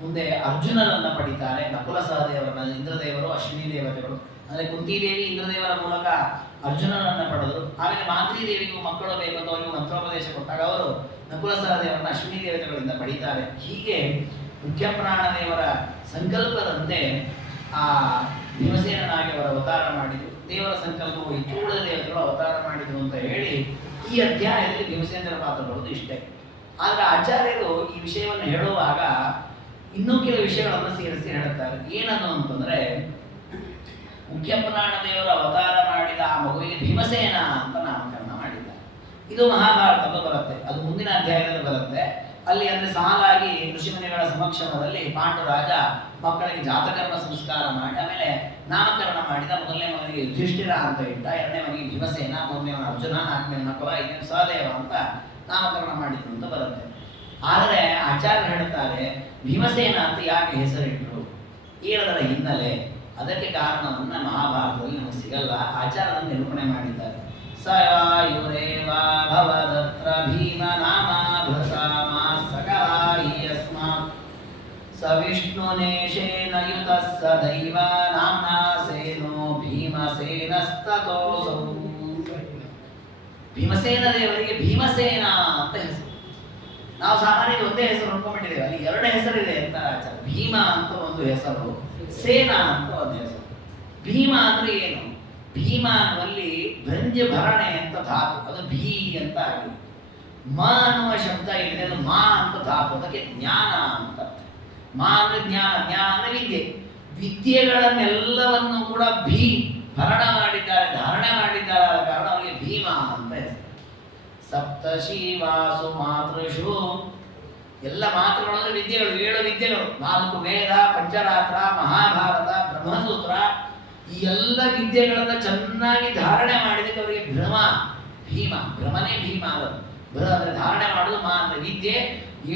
ಮುಂದೆ ಅರ್ಜುನರನ್ನ ಪಡಿತಾರೆ. ನಕುಲ ಸಹದೇವರನ್ನ, ಇಂದ್ರದೇವರು, ಅಶ್ವಿನಿ ದೇವತೆಗಳು. ಅಂದರೆ ಕುಂತಿದೇವಿ ಇಂದ್ರದೇವರ ಮೂಲಕ ಅರ್ಜುನನನ್ನ ಪಡೆದರು. ಆಮೇಲೆ ಮಾದ್ರಿ ದೇವಿಗೂ ಮಕ್ಕಳು ಬೇಕಂತ ಅವರಿಗೂ ಮಂತ್ರೋಪದೇಶ ಕೊಟ್ಟಾಗ ಅವರು ನಕುಲ ಸಹದೇವರನ್ನ ಅಶ್ವಿನಿ ದೇವತೆಗಳಿಂದ ಪಡೀತಾರೆ. ಹೀಗೆ ಮುಖ್ಯ ಪ್ರಾಣದೇವರ ಸಂಕಲ್ಪದಂತೆ ಆ ಭೀಮಸೇನಾಗಿ ಅವರ ಅವತಾರ ಮಾಡಿದರು. ದೇವರ ಸಂಕಲ್ಪವು ಇತ್ತು, ಉಳಿದ ದೇವತೆಗಳು ಅವತಾರ ಮಾಡಿದರು ಅಂತ ಹೇಳಿ ಈ ಅಧ್ಯಾಯದಲ್ಲಿ ಭೀಮಸೇನರ ಪಾತ್ರ ಬರೋದು ಇಷ್ಟೇ. ಆದರೆ ಆಚಾರ್ಯರು ಈ ವಿಷಯವನ್ನು ಹೇಳುವಾಗ ಇನ್ನೂ ಕೆಲವು ವಿಷಯಗಳನ್ನು ಸೇರಿಸಿ ಹೇಳುತ್ತಾರೆ. ಏನದು ಅಂತಂದ್ರೆ, ಮುಖ್ಯ ಪ್ರಾಣದೇವರು ಅವತಾರ ಮಾಡಿದ ಆ ಮಗುವಿಗೆ ಭೀಮಸೇನ ಅಂತ ನಾಮಕರಣ ಮಾಡಿದ್ದಾರೆ. ಇದು ಮಹಾಭಾರತದಲ್ಲಿ ಬರುತ್ತೆ, ಅದು ಮುಂದಿನ ಅಧ್ಯಾಯದಲ್ಲಿ ಬರುತ್ತೆ. ಅಲ್ಲಿ ಅಂದರೆ ಸಾಲಾಗಿ ಋಷಿಮುನಿಗಳ ಸಮಕ್ಷಮದಲ್ಲಿ ಪಾಂಡುರಾಜ ಮಕ್ಕಳಿಗೆ ಜಾತಕರ್ಮ ಸಂಸ್ಕಾರ ಮಾಡಿ ಆಮೇಲೆ ನಾಮಕರಣ ಮಾಡಿದ. ಮೊದಲನೇ ಮಗನಿಗೆ ಯುಧಿಷ್ಠಿರ ಅಂತ ಇಟ್ಟ, ಎರಡನೇ ಮಗನಿಗೆ ಭೀಮಸೇನ, ಮೂರನೇವನ ಅರ್ಜುನ, ನಾಲ್ಕನೇ ನಕುಲ, ಐದನೇ ಸಹದೇವ ಅಂತ ನಾಮಕರಣ ಮಾಡಿದ್ರು ಅಂತ ಬರುತ್ತೆ. ಆದರೆ ಆಚಾರ್ಯರು ಹೇಳುತ್ತಾರೆ, ಭೀಮಸೇನ ಅಂತ ಯಾಕೆ ಹೆಸರಿಟ್ಟರು, ಏನದರ ಹಿನ್ನೆಲೆ, ಅದಕ್ಕೆ ಕಾರಣವನ್ನ ಮಹಾಭಾರತದಲ್ಲಿ ನಮಗೆ ಸಿಗಲ್ಲ. ಆಚಾರ್ಯರನ್ನು ನಿರೂಪಣೆ ಮಾಡಿದ್ದಾರೆ. ಸವಾಯುರೇವ ಭವದತ್ರ ಭೀಮ ನಾಮ ಭೃತಾಮ ಸಕಲ ಸವಿಷ್ಣುನೇಶೇನ ಯುತಃ ಸದೈವ ನಾಮ್ನಾ ಸೇನೋ ಭೀಮಸೇನಸ್ತತೋಸೌ. ಭೀಮಸೇನ ದೇವರಿಗೆ ಭೀಮಸೇನ ಅಂತ ಹೆಸರು. ನಾವು ಸಾಮಾನ್ಯವಾಗಿ ಒಂದೇ ಹೆಸರು ಅನ್ಕೊಂಡ್ಬಿಟ್ಟಿದ್ದೇವೆ, ಅಲ್ಲಿ ಎರಡು ಹೆಸರಿದೆ ಅಂತ ಆಚಾರ. ಭೀಮ ಅಂತ ಒಂದು ಹೆಸರು, ಸೇನಾ ಅಂತ ಒಂದು ಹೆಸರು. ಭೀಮ ಅಂದ್ರೆ ಏನು? ಭೀಮ ಅನ್ನುವಲ್ಲಿ ಭಂಜ ಭರಣೆ ಅಂತ ಧಾತು, ಅದು ಭೀ ಅಂತ ಆಗಿದೆ. ಮ ಅನ್ನುವ ಶಬ್ದ ಇದೆ, ಅದು ಮಾ ಅಂತ ಧಾತು, ಅದಕ್ಕೆ ಜ್ಞಾನ ಅಂತ. ಮಾ ಅಂದ್ರೆ ಜ್ಞಾನ, ಜ್ಞಾನ ಅಂದ್ರೆ ವಿದ್ಯೆ. ವಿದ್ಯೆಗಳನ್ನೆಲ್ಲವನ್ನು ಕೂಡ ಭೀ ಭರಣ ಮಾಡಿದ್ದಾರೆ, ಧಾರಣೆ ಮಾಡಿದ್ದಾರೆ, ಆದ ಕಾರಣ ಅವರಿಗೆ ಭೀಮ ಅಂತ ಹೆಸರು. ಸಪ್ತಶಿವಾಸು ಮಾತೃಷು, ಎಲ್ಲ ಮಾತೃಗಳು ಅಂದ್ರೆ ವಿದ್ಯೆಗಳು, 7 ವಿದ್ಯೆಗಳು, 4 ವೇದ, ಪಂಚರಾತ್ರ, ಮಹಾಭಾರತ, ಬ್ರಹ್ಮಸೂತ್ರ, ಈ ಎಲ್ಲ ವಿದ್ಯೆಗಳನ್ನ ಚೆನ್ನಾಗಿ ಧಾರಣೆ ಮಾಡಿದಕ್ಕೆ ಅವರಿಗೆ ಭೀಮ, ಭ್ರಮನೇ ಭೀಮ. ಅಂದ್ರೆ ಧಾರಣೆ ಮಾಡುದು, ಮಾ ಅಂದ್ರೆ ವಿದ್ಯೆ.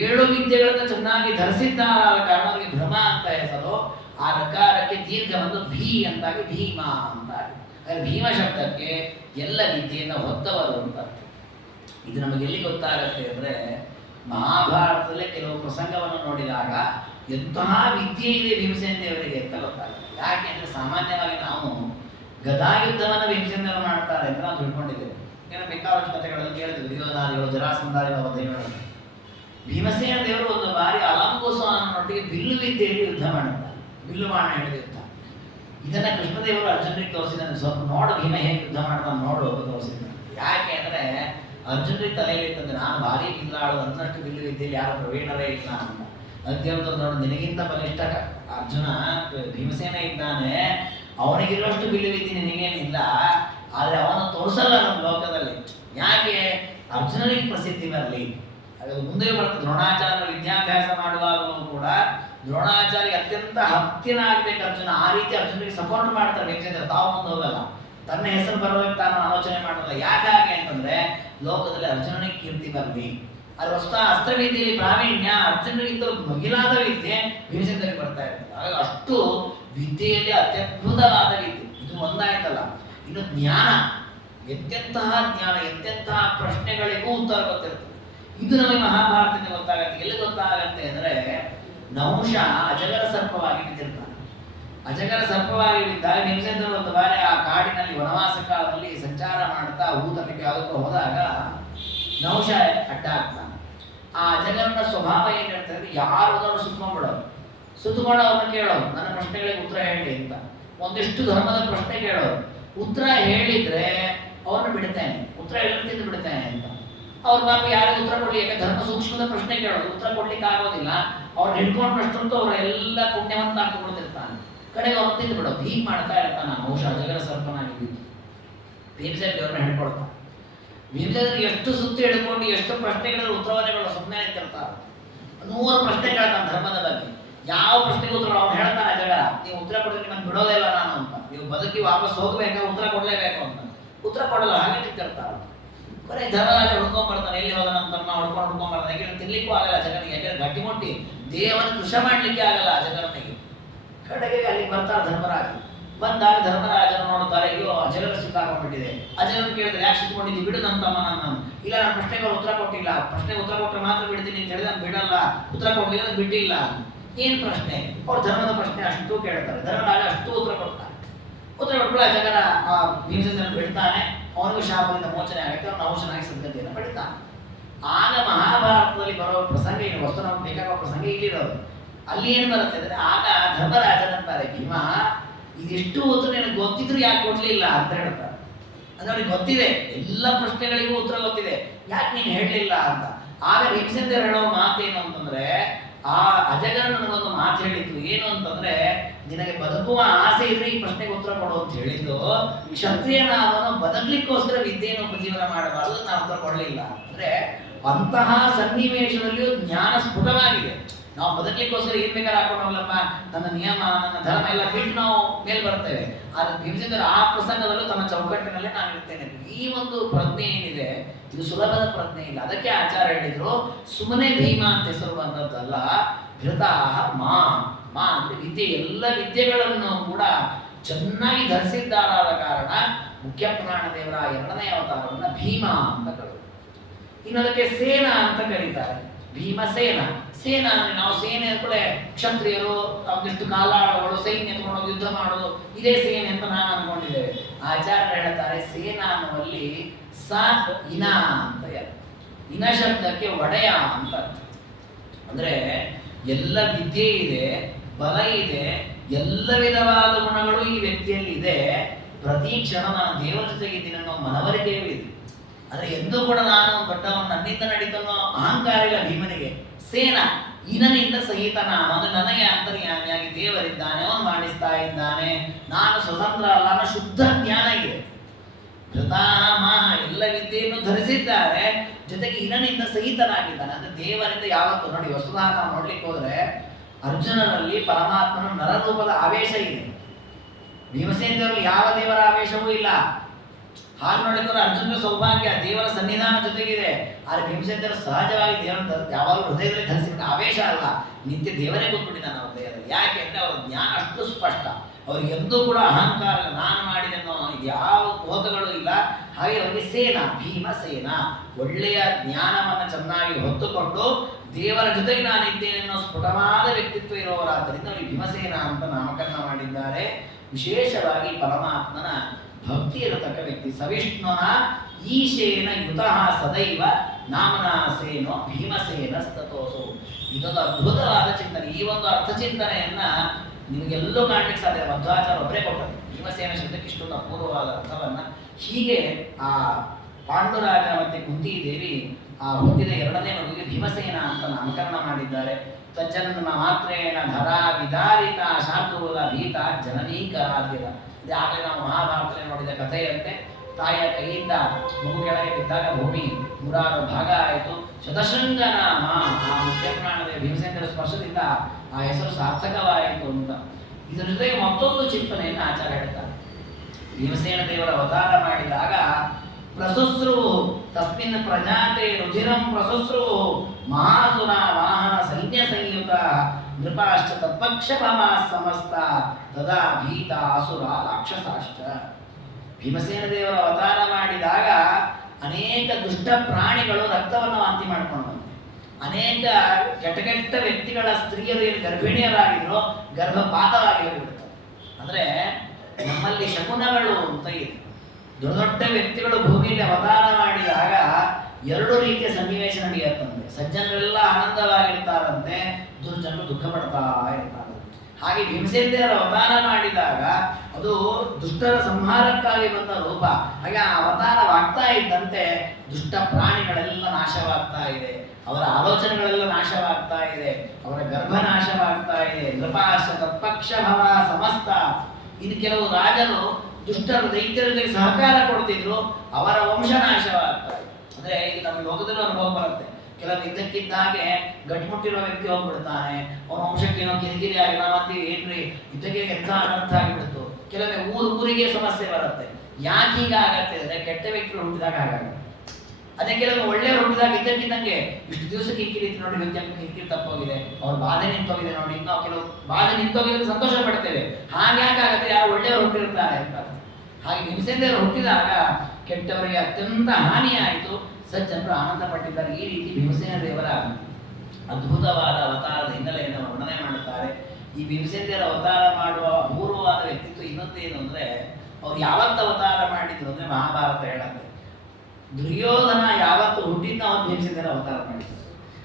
7 ವಿದ್ಯೆಗಳನ್ನ ಚೆನ್ನಾಗಿ ಧರಿಸಿದ್ದಾರ ಕಾರಣ ಅವರಿಗೆ ಭ್ರಮ ಅಂತ ಹೆಸರು. ಆ ರಕಾರಕ್ಕೆ ದೀರ್ಘ ಬಂದು ಭೀ ಅಂತಾಗಿ ಭೀಮ ಅಂತ. ಭೀಮ ಶಬ್ದಕ್ಕೆ ಎಲ್ಲ ವಿದ್ಯೆಯನ್ನು ಹೊತ್ತವರು ಅಂತ. ಇದು ನಮಗೆ ಎಲ್ಲಿ ಗೊತ್ತಾಗತ್ತೆ ಅಂದ್ರೆ, ಮಹಾಭಾರತದಲ್ಲೇ ಕೆಲವು ಪ್ರಸಂಗವನ್ನು ನೋಡಿದಾಗ ಎಂತಹ ವಿದ್ಯೆ ಇದೆ ಭೀಮಸೇನ ದೇವರಿಗೆ ಅಂತ ಗೊತ್ತಾಗುತ್ತೆ. ಯಾಕೆ ಅಂದ್ರೆ ಸಾಮಾನ್ಯವಾಗಿ ನಾವು ಗದಾಯುದ್ಧವನ್ನು ಭೀಮಸೇನ ದೇವರು ಮಾಡ್ತಾರೆ ಅಂತ ನಾವು ತಿಳ್ಕೊಂಡಿದ್ದೇವೆ. ಏನೋ ಬೇಕಾದಷ್ಟು ಕಥೆಗಳಲ್ಲಿ ಕೇಳ್ತೀವಿ, ದುರ್ಯೋಧನಾದಿಗಳು, ಜರಾಸಂಧಾದಿಗಳ ವಧೆಗಳು. ಭೀಮಸೇನ ದೇವರು ಒಂದು ಬಾರಿ ಅಲಂಕುಸ ಅನ್ನೊಟ್ಟಿಗೆ ಬಿಲ್ಲು ವಿದ್ಯೆಯಲ್ಲಿ ಯುದ್ಧ ಮಾಡುತ್ತಾರೆ, ಬಿಲ್ಲು ಬಾಣ ಹಿಡಿದು ಯುದ್ಧ. ಇದನ್ನ ಕೃಷ್ಣದೇವರು ಅರ್ಜುನರಿಗೆ ತೋರಿಸಿದ್ದಾನೆ. ಸ್ವಲ್ಪ ನೋಡು ಭೀಮ ಹೇಗೆ ಯುದ್ಧ ಮಾಡ್ತಾನೆ ನೋಡು ಅಂತ ತೋರಿಸಿದ್ದಾನೆ. ಯಾಕೆ ಅಂದ್ರೆ ಅರ್ಜುನರಿಗೆ ತಲೆಯಲ್ಲಿ ಇರ್ತದೆ, ನಾನು ಭಾರಿ ಬಿಲ್ಲಾಡೋದು, ಅನ್ನಷ್ಟು ಬಿಲ್ಲು ವಿದ್ಯೆಯಲ್ಲಿ ಯಾರು ಪ್ರವೀಣರೇ ಇಲ್ಲ ಅಂತ. ಅತ್ಯಂತ ನೋಡು, ನಿನಗಿಂತ ಬಲಿಷ್ಠ ಅರ್ಜುನ ಭೀಮಸೇನ ಇದ್ದಾನೆ, ಅವನಿಗಿರುವಷ್ಟು ಬಿಲ್ಲು ವಿದ್ಯೆ ನಿನಗೇನಿಲ್ಲ, ಆದರೆ ಅವನು ತೋರಿಸಲ್ಲ ನಮ್ಮ ಲೋಕದಲ್ಲಿ. ಯಾಕೆ? ಅರ್ಜುನನಿಗೆ ಪ್ರಸಿದ್ಧಿ ಬರಲಿ. ಅದು ಮುಂದೆ ಬರ್ತದೆ. ದ್ರೋಣಾಚಾರ್ಯ ವಿದ್ಯಾಭ್ಯಾಸ ಮಾಡುವಾಗಲೂ ಕೂಡ ದ್ರೋಣಾಚಾರ್ಯ ಅತ್ಯಂತ ಹತ್ತಿರ ಆಗ್ಬೇಕು ಅರ್ಜುನ. ಆ ರೀತಿ ಅರ್ಜುನಿಗೆ ಸಪೋರ್ಟ್ ಮಾಡ್ತಾರೆ ಭೀಮಸೇನ. ತಾವು ಮುಂದೆ ಹೋಗಲ್ಲ, ತನ್ನ ಹೆಸರು ಬರಬೇಕು ತಾನು ಆಲೋಚನೆ ಮಾಡೋಲ್ಲ. ಯಾಕಾಗೆ ಅಂತಂದ್ರೆ ಲೋಕದಲ್ಲಿ ಅರ್ಜುನನಿಗೆ ಕೀರ್ತಿ ಬರಲಿ. ಅದು ಹೊಸ ಅಸ್ತ್ರವಿದ್ಯೆಯಲ್ಲಿ ಪ್ರಾವೀಣ್ಯ ಅರ್ಜುನನಿಗಿಂತ ಮಗಿಲಾದ ವಿದ್ಯೆ ಭೀಮಸೇನರಿಗೆ ಬರ್ತಾ ಇರ್ತದೆ. ಹಾಗಾಗಿ ಅಷ್ಟು ವಿದ್ಯೆಯಲ್ಲಿ ಅತ್ಯದ್ಭುತವಾದ ವಿದ್ಯೆ. ಇದು ಒಂದಾಯ್ತಲ್ಲ, ಇನ್ನು ಜ್ಞಾನ, ಎಂತೆಂತಹ ಜ್ಞಾನ, ಎಂತೆಂತಹ ಪ್ರಶ್ನೆಗಳಿಗೂ ಉತ್ತರ ಗೊತ್ತಿರ್ತದೆ. ಇದು ನಮಗೆ ಮಹಾಭಾರತದಿಂದ ಗೊತ್ತಾಗತ್ತೆ. ಎಲ್ಲಿ ಗೊತ್ತಾಗತ್ತೆ ಅಂದ್ರೆ, ನಹುಷ ಅಜಗರ ಸರ್ಪವಾಗಿ ಬಿದ್ದಿರ್ತಾನೆ. ಅಜಗರ ಸರ್ಪವಾಗಿ ಬಿದ್ದಾಗ ಭೀಮಸೇನ ಒಂದು ಬಾರಿ ಆ ಕಾಡಿನಲ್ಲಿ ವನವಾಸ ಕಾಲದಲ್ಲಿ ಸಂಚಾರ ಮಾಡ್ತಾ ಹೂತಕ್ಕೆ ಯಾವುದಕ್ಕೂ ಹೋದಾಗ ನಹುಷ ಅಡ್ಡ ಆಗ್ತಾನೆ. ಆ ಅಜಗರನ ಸ್ವಭಾವ ಏನಿರ್ತದೆ, ಯಾರು ಅದನ್ನು ಸುತ್ಕೊಂಡ್ಬಿಡೋದು, ಸುತ್ತಕೊಂಡು ಅವ್ರನ್ನ ಕೇಳೋದು, ನನ್ನ ಪ್ರಶ್ನೆಗಳಿಗೆ ಉತ್ತರ ಹೇಳಿ ಅಂತ. ಒಂದಿಷ್ಟು ಧರ್ಮದ ಪ್ರಶ್ನೆ ಕೇಳೋದು, ಉತ್ತರ ಹೇಳಿದ್ರೆ ಅವ್ರನ್ನ ಬಿಡ್ತೇನೆ, ಉತ್ತರ ಹೇಳಿದ್ರೆ ಬಿಡ್ತೇನೆ ಅಂತ. ಅವ್ರ ಪಾಪ ಯಾರಿಗೆ ಉತ್ತರ ಕೊಡ್ಲಿ, ಯಾಕೆ ಧರ್ಮ ಸೂಕ್ಷ್ಮದ ಪ್ರಶ್ನೆ ಕೇಳೋದು, ಉತ್ತರ ಕೊಡ್ಲಿಕ್ಕೆ ಆಗೋದಿಲ್ಲ. ಅವ್ರು ಹಿಡ್ಕೊಂಡಷ್ಟಂತೂ ಅವ್ರ ಎಲ್ಲ ಪುಣ್ಯವಂತ ಹಾಕಿಕೊಳ್ತಿರ್ತಾನೆ. ಕಡೆಗೆ ಅವ್ರು ತಿಂದು ಬಿಡೋದು, ಹೀಗೆ ಮಾಡ್ತಾ ಇರ್ತಾನೆ. ಬಹುಶಃ ಅಜಗರ ಸರ್ಪನಾಗಿ ಬಿದ್ದು ಭೀಮಸೇನ ದೇವ್ರನ್ನ ಹಿಡ್ಕೊಳ್ತಾನೆ. ಭೀಮಸೇನ ಎಷ್ಟು ಸುತ್ತಿ ಹಿಡ್ಕೊಂಡು ಎಷ್ಟು ಪ್ರಶ್ನೆಗಳ ಉತ್ತರವನ್ನೆಗಳು ಸುಮ್ಮನೆ ನಿಂತಿರ್ತಾರೆ. 100 ಪ್ರಶ್ನೆ ಕೇಳ್ತಾನೆ ಧರ್ಮದ ಬಗ್ಗೆ. ಯಾವ ಪ್ರಶ್ನೆಗೆ ಉತ್ತರ ಅವ್ನು ಹೇಳ್ತಾನೆ ಅಜಗರ, ನೀವು ಉತ್ತರ ಕೊಟ್ಟರೆ ನಿಮ್ಮನ್ನು ಬಿಡೋದೇ ಇಲ್ಲ ನಾನು ಅಂತ. ನೀವು ಬದುಕಿ ವಾಪಸ್ ಹೋಗ್ಬೇಕಾ, ಉತ್ತರ ಕೊಡ್ಲೇಬೇಕು ಅಂತ. ಉತ್ತರ ಕೊಡಲ್ಲ, ಹಾಗೆ ನಿಂತಿರ್ತಾರೆ. ಬರೀ ಧರ್ಮರಾಜ ಹುಡ್ಕೊಂಡ್ಬರ್ತಾನೆ, ಎಲ್ಲಿ ಹೋದ ನಮ್ಮ ತಮ್ಮ ಹುಡ್ಕೊಂಡ್ಬರ್ತಾನೆ. ಯಾಕೆಂದ್ರೆ ತಿನ್ಲಿಕ್ಕೂ ಆಗಲ್ಲ ಅಜಗನಿಗೆ, ಯಾಕೆಂದ್ರೆ ಗಟ್ಟಿ ಮುಟ್ಟಿ ದೇವನ ಕೃಷ ಮಾಡ್ಲಿಕ್ಕೆ ಆಗಲ್ಲ ಅಜಗರನಿಗೆ. ಕಡೆಗೆ ಅಲ್ಲಿ ಬರ್ತಾರೆ ಧರ್ಮರಾಜ. ಬಂದಾಗ ಧರ್ಮರಾಜನ ನೋಡ್ತಾರೆ, ಅಯ್ಯೋ ಅಜಗರ ಸಿಕ್ಕಾಕೊಂಡ್ಬಿಟ್ಟಿದೆ. ಅಜಗರ ಕೇಳಿದ್ರೆ, ಯಾಕೆ ಸಿಕ್ಕೊಂಡಿದ್ದಿ, ಬಿಡು ನನ್ನ ತಮ್ಮ ನಾನು. ಇಲ್ಲ, ನನ್ನ ಪ್ರಶ್ನೆಗೆ ಉತ್ತರ ಕೊಟ್ಟಿಲ್ಲ, ಪ್ರಶ್ನೆಗೆ ಉತ್ತರ ಕೊಟ್ಟರೆ ಮಾತ್ರ ಬಿಡ್ತೀನಿ ಅಂತ ಹೇಳಿದ್ರೆ ನಾನು ಬಿಡಲ್ಲ, ಉತ್ತರ ಕೊಡ್ಲಿಲ್ಲ ಬಿಟ್ಟಿಲ್ಲ. ಏನ್ ಪ್ರಶ್ನೆ? ಅವ್ರು ಧರ್ಮದ ಪ್ರಶ್ನೆ ಅಷ್ಟು ಕೇಳ್ತಾರೆ. ಧರ್ಮರಾಜ ಅಷ್ಟು ಉತ್ತರ ಕೊಡ್ತಾರೆ. ಉತ್ತರ ಕೊಟ್ಬಿಟ್ಟು ಅಜಗರ ಭೀಮಸೇನ ಬಿಡ್ತಾನೆ. ಅವನಿಗೂ ಶಾಪದಿಂದ ಮೋಚನೆ ಆಗುತ್ತೆ, ಅವನು ಔಷಧನಾಗಿ ಸದ್ಗತಿಯನ್ನು ಪಡಿತಾನೆ. ಆಗ ಮಹಾಭಾರತದಲ್ಲಿ ಬರೋ ಪ್ರಸಂಗ ಏನು, ವಸ್ತು ನಮ್ಗೆ ಬೇಕಾಗೋ ಪ್ರಸಂಗ ಇಲ್ಲಿರೋದು. ಅಲ್ಲಿ ಏನು ಬರುತ್ತೆ ಅಂದ್ರೆ, ಆಗ ಧರ್ಮರಾಜನಂತಾರೆ, ಭೀಮ ಇದಿಷ್ಟು ಉತ್ತರ ನಿನಗೆ ಗೊತ್ತಿದ್ರು ಯಾಕೆ ಕೊಡ್ಲಿಲ್ಲ ಅಂತ ಹೇಳ್ತಾರೆ. ಅಂದ್ರೆ ಅವ್ರಿಗೆ ಗೊತ್ತಿದೆ, ಎಲ್ಲ ಪ್ರಶ್ನೆಗಳಿಗೂ ಉತ್ತರ ಗೊತ್ತಿದೆ, ಯಾಕೆ ನೀನು ಹೇಳಲಿಲ್ಲ ಅಂತ. ಆಗ ಭೀಮಸೇನ ದೇವರು ಹೇಳೋ ಮಾತೇನು ಅಂತಂದ್ರೆ, ಆ ಅಜಗರ ನನಗೊಂದು ಮಾತು ಹೇಳಿತ್ತು. ಏನು ಅಂತಂದ್ರೆ, ನಿನಗೆ ಬದುಕುವ ಆಸೆ ಇದ್ರೆ ಈ ಪ್ರಶ್ನೆಗೆ ಉತ್ತರ ಕೊಡು ಅಂತ ಹೇಳಿದ್ದು. ಕ್ಷತ್ರಿಯನಾದವನು ಬದುಕಲಿಕ್ಕೋಸ್ಕರ ವಿದ್ಯೆಯನ್ನು ಉಪಜೀವನ ಮಾಡಬಾರದು, ನಾನು ಉತ್ತರ ಕೊಡಲಿಲ್ಲ ಅಂದ್ರೆ. ಅಂತಹ ಸನ್ನಿವೇಶದಲ್ಲಿಯೂ ಜ್ಞಾನ ಸ್ಫುಟವಾಗಿದೆ. ನಾವು ಬದುಕಲಿಕ್ಕೋಸ್ಕರ ಏನ್ ಬೇಕಾದ್ರೆ ಹಾಕೊಂಡು ಹೋಗ್ಲಪ್ಪ, ನನ್ನ ನಿಯಮ ನನ್ನ ಧರ್ಮ ಎಲ್ಲ ಬಿಟ್ಟು ನಾವು ಮೇಲ್ ಬರ್ತೇವೆ. ಆದ್ರೆ ಭೀಮಸೇನ ಆ ಪ್ರಸಂಗದಲ್ಲೂ ತನ್ನ ಚೌಕಟ್ಟಿನಲ್ಲೇ ನಾನು ಇರ್ತೇನೆ. ಈ ಒಂದು ಪ್ರಜ್ಞೆ ಏನಿದೆ, ಇದು ಸುಲಭದ ಪ್ರಜ್ಞೆ ಇಲ್ಲ. ಅದಕ್ಕೆ ಆಚಾರ ಹೇಳಿದ್ರು, ಸುಮ್ಮನೆ ಭೀಮ ಅಂತ ಹೆಸರು ಬಂದದ್ದಲ್ಲ, ಧೃತಾಹ ಮಾ. ಮಾ ಅಂದ್ರೆ ವಿದ್ಯೆ, ಎಲ್ಲ ವಿದ್ಯೆಗಳನ್ನು ಕೂಡ ಚೆನ್ನಾಗಿ ಧರಿಸಿದ್ದಾರಾದ ಕಾರಣ ಮುಖ್ಯ ಪುರಾಣ ದೇವರ 2ನೇ ಅವತಾರವನ್ನ ಭೀಮ ಅಂತ ಕರೆದರು. ಇನ್ನದಕ್ಕೆ ಸೇನಾ ಅಂತ ಕರೀತಾರೆ. ಭೀಮಸೇನ. ಸೇನಾ ಅಂದ್ರೆ ನಾವು ಸೇನೆ ಕೂಡ ಕ್ಷತ್ರಿಯರು ಒಂದಿಷ್ಟು ಕಾಲಾಳುಗಳು ಸೈನ್ಯ ತಗೊಂಡು ಯುದ್ಧ ಮಾಡೋದು ಇದೇ ಸೇನೆ ಅಂತ ನಾನು ಅನ್ಕೊಂಡಿದ್ದೇವೆ. ಆಚಾರ್ಯರು ಹೇಳ್ತಾರೆ ಸೇನಾ ಅನ್ನುವಲ್ಲಿ ಸ ಇನ ಅಂತ ಇನ ಶಬ್ದಕ್ಕೆ ಒಡೆಯ ಅಂತ ಅರ್ಥ. ಅಂದ್ರೆ ಎಲ್ಲ ವಿದ್ಯೆ ಇದೆ, ಬಲ ಇದೆ, ಎಲ್ಲ ವಿಧವಾದ ಗುಣಗಳು ಈ ವ್ಯಕ್ತಿಯಲ್ಲಿ ಇದೆ. ಪ್ರತಿ ಕ್ಷಣ ನಾನು ದೇವರ ಜೊತೆಗಿದ್ದೀನಿ ಅನ್ನೋ ಮನವರಿಕೆಯೂ ಇದೆ. ಅಂದ್ರೆ ಎಂದೂ ಕೂಡ ನಾನು ದೊಡ್ಡವನು ನನ್ನಿಂದ ನಡೀತನೋ ಅಹಂಕಾರ ಇಲ್ಲ ಭೀಮನಿಗೆ. ಸೇನಾ ಇನನಿಂದ ಸಹಿತ ನಾನು, ಅಂದ್ರೆ ನನಗೆ ಅಂತರ್ಯಾಮಿಯಾಗಿ ದೇವರಿದ್ದಾನೆ, ಅವನು ಮಾಡಿಸ್ತಾ ಇದ್ದಾನೆ, ನಾನು ಸ್ವತಂತ್ರ ಅಲ್ಲ ಅನ್ನೋ ಶುದ್ಧ ಜ್ಞಾನ ಇದೆ. ಪ್ರತಾಮಹ ಎಲ್ಲ ವಿದ್ಯೆಯನ್ನು ಧರಿಸಿದ್ದಾರೆ, ಜೊತೆಗೆ ಇನನಿಂದ ಸಹಿತನಾಗಿದ್ದಾನೆ. ಅಂದ್ರೆ ದೇವರಿಂದ ಯಾವತ್ತು ನೋಡಿ ವಸುಧಾ ನಾವು ನೋಡ್ಲಿಕ್ಕೆ ಹೋದ್ರೆ ಅರ್ಜುನನಲ್ಲಿ ಪರಮಾತ್ಮನ ನರರೂಪದ ಆವೇಶ ಇದೆ. ಭೀಮಸೇನರಲ್ಲಿ ಯಾವ ದೇವರ ಆವೇಶವೂ ಇಲ್ಲ. ಹಾಗೆ ನೋಡಿದ್ರೆ ಅರ್ಜುನ ಸೌಭಾಗ್ಯ ದೇವರ ಸನ್ನಿಧಾನ ಜೊತೆಗಿದೆ. ಆದ್ರೆ ಭೀಮಸೇನರು ಸಹಜವಾಗಿ ದೇವರ ಯಾವಾಗಲೂ ಹೃದಯದಲ್ಲಿ ಧರಿಸಿಬಿಟ್ಟ ಆವೇಶ ಅಲ್ಲ, ನಿತ್ಯ ದೇವರೇ ಕೂತ್ಬಿಟ್ಟಿದ್ದಾನೆ ಅವ್ರ ದೇಹದಲ್ಲಿ. ಯಾಕೆ ಅಂದ್ರೆ ಅವರ ಜ್ಞಾನ ಅಷ್ಟು ಸ್ಪಷ್ಟ. ಅವ್ರಿಗೆ ಎಂದೂ ಕೂಡ ಅಹಂಕಾರ ನಾನು ಮಾಡಿದೆ ಅನ್ನೋ ಯಾವ ಕೋತಗಳು ಇಲ್ಲ. ಹಾಗೆ ಅವರಿಗೆ ಸೇನಾ ಭೀಮಸೇನ ಒಳ್ಳೆಯ ಜ್ಞಾನವನ್ನು ಚೆನ್ನಾಗಿ ಹೊತ್ತುಕೊಂಡು ದೇವರ ಜೊತೆಗೆ ನಾನಿದ್ದೇನೆ ಅನ್ನೋ ಸ್ಫುಟವಾದ ವ್ಯಕ್ತಿತ್ವ ಇರುವವರಾದ್ದರಿಂದ ಅವರಿಗೆ ಭೀಮಸೇನ ಅಂತ ನಾಮಕರಣ ಮಾಡಿದ್ದಾರೆ. ವಿಶೇಷವಾಗಿ ಪರಮಾತ್ಮನ ಭಕ್ತಿ ಇರತಕ್ಕ ವ್ಯಕ್ತಿ. ಸವಿಷ್ಣುನ ಈಶೇನ ಯುತಃ ಸದೈವ ನಾಮನಾಸೇನೋ ಭೀಮಸೇನ ಸ್ತತೋಸು. ಇದೊಂದು ಅದ್ಭುತವಾದ ಚಿಂತನೆ. ಈ ಒಂದು ಅರ್ಥಚಿಂತನೆಯನ್ನ ನಿಮಗೆಲ್ಲೂ ಕಾಣ್ಲಿಕ್ಕೆ ಸಾಧ್ಯ. ಮಧ್ವಾಚಾರ ಒಬ್ಬರೇ ಕೊಟ್ಟರು ಭೀಮಸೇನ ಶಬ್ದಕ್ಕೆ ಇಷ್ಟೊಂದು ಅಪೂರ್ವವಾದ ಅರ್ಥವನ್ನ. ಹೀಗೆ ಆ ಪಾಂಡುರಾಜ ಮತ್ತೆ ಕುಂತಿ ದೇವಿ ಆ ಹುಟ್ಟಿದ ಎರಡನೇ ಮಗುವಿಗೆ ಭೀಮಸೇನ ಅಂತ ನಾಮಕರಣ ಮಾಡಿದ್ದಾರೆ. ತಜ್ಜನ್ಮ ಮಾತ್ರೇಣ ಧರಾ ವಿದಾರಿತ ಶಾರ್ದೂಲ ಭೀತ ಜನನೀಕರಾದ್ಯದ. ಇದು ಆಗಲೇ ನಾವು ಮಹಾಭಾರತದಲ್ಲಿ ನೋಡಿದ ಕಥೆಯಂತೆ ತಾಯಿಯ ಕೈಯಿಂದ ಮಗು ಕೆಳಗೆ ಬಿದ್ದಾಗ ಭೂಮಿ 106 ಭಾಗ ಆಯಿತು. ಶತಶೃಂಗ ನಾಮ ಆ ಮುಖ್ಯ ಪ್ರಾಣದ ಭೀಮಸೇನರ ಸ್ಪರ್ಶದಿಂದ ಆ ಹೆಸರು ಸಾರ್ಥಕವಾಯಿತು ಅಂತ. ಇದರ ಜೊತೆಗೆ ಮತ್ತೊಂದು ಚಿಂತನೆಯನ್ನು ಆಚಾರ್ಯ ಹೇಳ್ತಾರೆ. ಭೀಮಸೇನ ದೇವರ ಅವತಾರ ಮಾಡಿದಾಗ ಪ್ರಸುಸ್ರು ತಸ್ಮಿನ್ ಪ್ರಜಾತೆ ರುಧಿರಂ ಪ್ರಸುಸ್ರು ಮಹಾಸುರ ವಾಹನ ಸೈನ್ಯ ಸಂಯುತ ನೃಪಾಶ್ಚ ತತ್ಪಕ್ಷಭಮ ಸಮಸ್ತ ತದಾ ಭೀತ ಅಸುರ ರಾಕ್ಷಸಾಶ್ಚ. ಭೀಮಸೇನ ದೇವರ ಅವತಾರ ಮಾಡಿದಾಗ ಅನೇಕ ದುಷ್ಟ ಪ್ರಾಣಿಗಳು ರಕ್ತವನ್ನು ವಾಂತಿ ಮಾಡ್ಕೊಂಡು, ಅನೇಕ ಕೆಟ್ಟ ವ್ಯಕ್ತಿಗಳ ಸ್ತ್ರೀಯರು ಏನು ಗರ್ಭಿಣಿಯರಾಗಿದ್ರು ಗರ್ಭಪಾತವಾಗಿ ಹೋಗಿಬಿಡ್ತಾರೆ. ಅಂದ್ರೆ ನಮ್ಮಲ್ಲಿ ಶಕುನಗಳು ಅಂತ ಇದೆ. ದೊಡ್ಡ ವ್ಯಕ್ತಿಗಳು ಭೂಮಿಯಲ್ಲಿ ಅವತಾರ ಮಾಡಿದಾಗ 2 ರೀತಿಯ ಸನ್ನಿವೇಶ ನಡೆಯುತ್ತಂತೆ. ಸಜ್ಜನರೆಲ್ಲ ಆನಂದವಾಗಿರ್ತಾರಂತೆ, ದುರ್ಜನರು ದುಃಖ ಪಡ್ತಾ ಇರ್ತಾರೆ. ಹಾಗೆ ಭೀಮಸೇನ ದೇವರ ಅವತಾರ ಮಾಡಿದಾಗ ಅದು ದುಷ್ಟರ ಸಂಹಾರಕ್ಕಾಗಿ ಬಂದ ರೂಪ. ಹಾಗೆ ಆ ಅವತಾರವಾಗ್ತಾ ಇದ್ದಂತೆ ದುಷ್ಟ ಪ್ರಾಣಿಗಳೆಲ್ಲ ನಾಶವಾಗ್ತಾ ಇದೆ, ಅವರ ಆಲೋಚನೆಗಳೆಲ್ಲ ನಾಶವಾಗ್ತಾ ಇದೆ, ಅವರ ಗರ್ಭ ನಾಶವಾಗ್ತಾ ಇದೆ. ನೃಪಾಶ ತತ್ಪಕ್ಷ ಭವ ಸಮಸ್ತ. ಇನ್ನು ಕೆಲವು ರಾಜರು ದುಷ್ಟರು ದೈತ್ಯರ ಜೊತೆಗೆ ಸಹಕಾರ ಕೊಡ್ತಿದ್ರು, ಅವರ ವಂಶ ನಾಶವಾಗ್ತಾ ಇದೆ. ಅಂದ್ರೆ ಇದು ನಮ್ಮ ಲೋಕದಲ್ಲೂ ಅನುಭವ ಬರುತ್ತೆ. ಕೆಲವು ಇದ್ದಕ್ಕಿದ್ದ ಹಾಗೆ ಗಟ್ಟಿಮುಟ್ಟಿರೋ ವ್ಯಕ್ತಿ ಹೋಗ್ಬಿಡ್ತಾನೆ, ಅವನ ವಂಶಕ್ಕೆ ಏನೋ ಕಿರಿಕಿರಿ ಆಗಿ ಮತ್ತೆ ಏನ್ರಿ ಇದ್ದಕ್ಕೆ ಎಂಥ ಅನರ್ಥ ಆಗಿಬಿಡ್ತು. ಕೆಲವೊಮ್ಮೆ ಊರಿಗೆ ಸಮಸ್ಯೆ ಬರುತ್ತೆ. ಯಾಕೆ ಹೀಗ ಆಗತ್ತೆ ಅಂದ್ರೆ ಕೆಟ್ಟ ವ್ಯಕ್ತಿಗಳು ಹುಟ್ಟಿದಾಗ ಹಾಗಾಗುತ್ತೆ. ಅದೇ ಕೆಲವು ಒಳ್ಳೆಯವರು ಹುಟ್ಟಿದಾಗ ಇದ್ದಕ್ಕಿದ್ದಂಗೆ ಇಷ್ಟು ದಿವಸ ಕಿರಿಕಿರಿ ನೋಡಿ, ವ್ಯಕ್ತಿ ಕಿರಿಕಿರಿ ತಪ್ಪೋಗಿದೆ, ಅವ್ರ ಬಾಧೆ ನಿಂತೋಗಿದೆ ನೋಡಿ, ಇನ್ನು ಕೆಲವು ಬಾಧೆ ನಿಂತೋಗಿದ್ರೆ ಸಂತೋಷ ಪಡ್ತೇವೆ. ಹಾಗೆ ಯಾಕಾಗತ್ತೆ, ಯಾರು ಒಳ್ಳೆಯವರು ಹುಟ್ಟಿರ್ತಾರೆ ಅಂತ. ಹಾಗೆ ಭೀಮಸೇನ ಹುಟ್ಟಿದಾಗ ಕೆಟ್ಟವರಿಗೆ ಅತ್ಯಂತ ಹಾನಿಯಾಯಿತು, ಸಜ್ಜನರು ಆನಂದ ಪಟ್ಟಿದ್ದಾರೆ. ಈ ರೀತಿ ಭೀಮಸೇನ ದೇವರ ಅದ್ಭುತವಾದ ಅವತಾರದ ಹಿನ್ನೆಲೆಯನ್ನು ವರ್ಣನೆ ಮಾಡುತ್ತಾರೆ. ಈ ಭೀಮಸೇನ ದೇವರ ಅವತಾರ ಮಾಡುವ ಅಪೂರ್ವವಾದ ವ್ಯಕ್ತಿತ್ವ ಇನ್ನೊಂದೇನು ಅಂದ್ರೆ, ಅವ್ರು ಯಾವತ್ತು ಅವತಾರ ಮಾಡಿದ್ರು ಅಂದ್ರೆ ಮಹಾಭಾರತ ಹೇಳುತ್ತೆ. ದುರ್ಯೋಧನ ಯಾವತ್ತು ಹುಟ್ಟಿದ್ದ ಅವನು ಭೀಮಸೇನ ದೇವರ ಅವತಾರ ಮಾಡಿದ್ರು.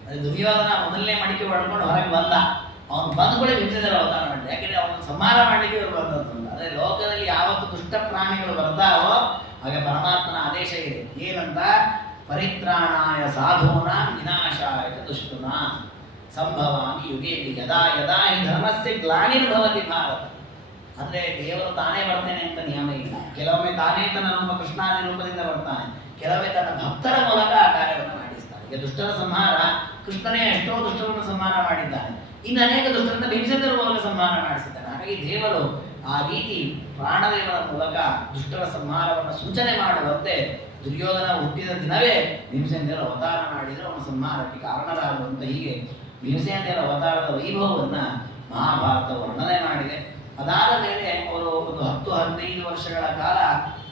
ಅದೇ ದುರ್ಯೋಧನ ಮೊದಲನೇ ಮಡಿಕೆ ಹೊಡ್ಕೊಂಡು ಹೊರಗೆ ಬಂದ, ಅವನು ಬಂದ ಕೂಡ ಭೀಮಸೇನ ದೇವರ ಅವತಾರ ಮಾಡಿದ. ಯಾಕೆಂದ್ರೆ ಅವನು ಸಂಹಾರ ಮಾಡಲಿಕ್ಕೆ ಇವರು ಬಂದದ್ದು. ಅದೇ ಲೋಕದಲ್ಲಿ ಯಾವತ್ತು ದುಷ್ಟ ಪ್ರಾಣಿಗಳು ಬರ್ತಾವೋ ಹಾಗೆ ಪರಮಾತ್ಮನ ಆದೇಶ ಇದೆ. ಏನಂತ, ಪರಿತ್ರಾಣಾಯ ಸಾಧೂನಾಂ ವಿನಾಶಾಯ ದುಷ್ಟುನಾ ಸಂಭವಾಮಿ ಯುಗೇ ಯದಾ ಯದಾ ಹಿ ಧರ್ಮಸ್ಯ ಗ್ಲಾನಿರ್ಭವತಿ ಭಾರತ. ಅಂದ್ರೆ ದೇವರು ತಾನೇ ಬರ್ತೇನೆ ಅಂತ ನಿಯಮ ಇಲ್ಲ. ಕೆಲವೊಮ್ಮೆ ತಾನೇ ತನ್ನ ರೂಪ ಕೃಷ್ಣಾದಿ ರೂಪದಿಂದ ಬರ್ತಾನೆ, ಕೆಲವೊಮ್ಮೆ ತನ್ನ ಭಕ್ತರ ಮೂಲಕ ಆ ಕಾರ್ಯವನ್ನು ಮಾಡಿಸ್ತಾನೆ. ಈಗ ದುಷ್ಟರ ಸಂಹಾರ ಕೃಷ್ಣನೇ ಎಷ್ಟೋ ದುಷ್ಟರನ್ನು ಸಂಹಾರ ಮಾಡಿದ್ದಾನೆ, ಇನ್ನು ಅನೇಕ ದುಷ್ಟರನ್ನ ಭೀಮಸೇನರ ಮೂಲಕ ಸಂಹಾರ ಮಾಡಿಸಿದ್ದಾನೆ. ಹಾಗಾಗಿ ದೇವರು ಆ ರೀತಿ ಪ್ರಾಣದೇವರ ಮೂಲಕ ದುಷ್ಟರ ಸಂಹಾರವನ್ನು ಸೂಚನೆ ಮಾಡುವಂತೆ ದುರ್ಯೋಧನ ಹುಟ್ಟಿದ ದಿನವೇ ಭೀಮಸೇನ ದೇವರ ಅವತಾರ ಮಾಡಿದರೆ ಅವನ ಸಂಹಾರಕ್ಕೆ ಕಾರಣರಾಗುವಂತ ಹೀಗೆ ಭೀಮಸೇನ ದೇವರ ಅವತಾರದ ವೈಭವವನ್ನು ಮಹಾಭಾರತ ವರ್ಣನೆ ಮಾಡಿದೆ. ಅದಾದ ಮೇಲೆ ಅವರು ಒಂದು 10-15 ವರ್ಷಗಳ ಕಾಲ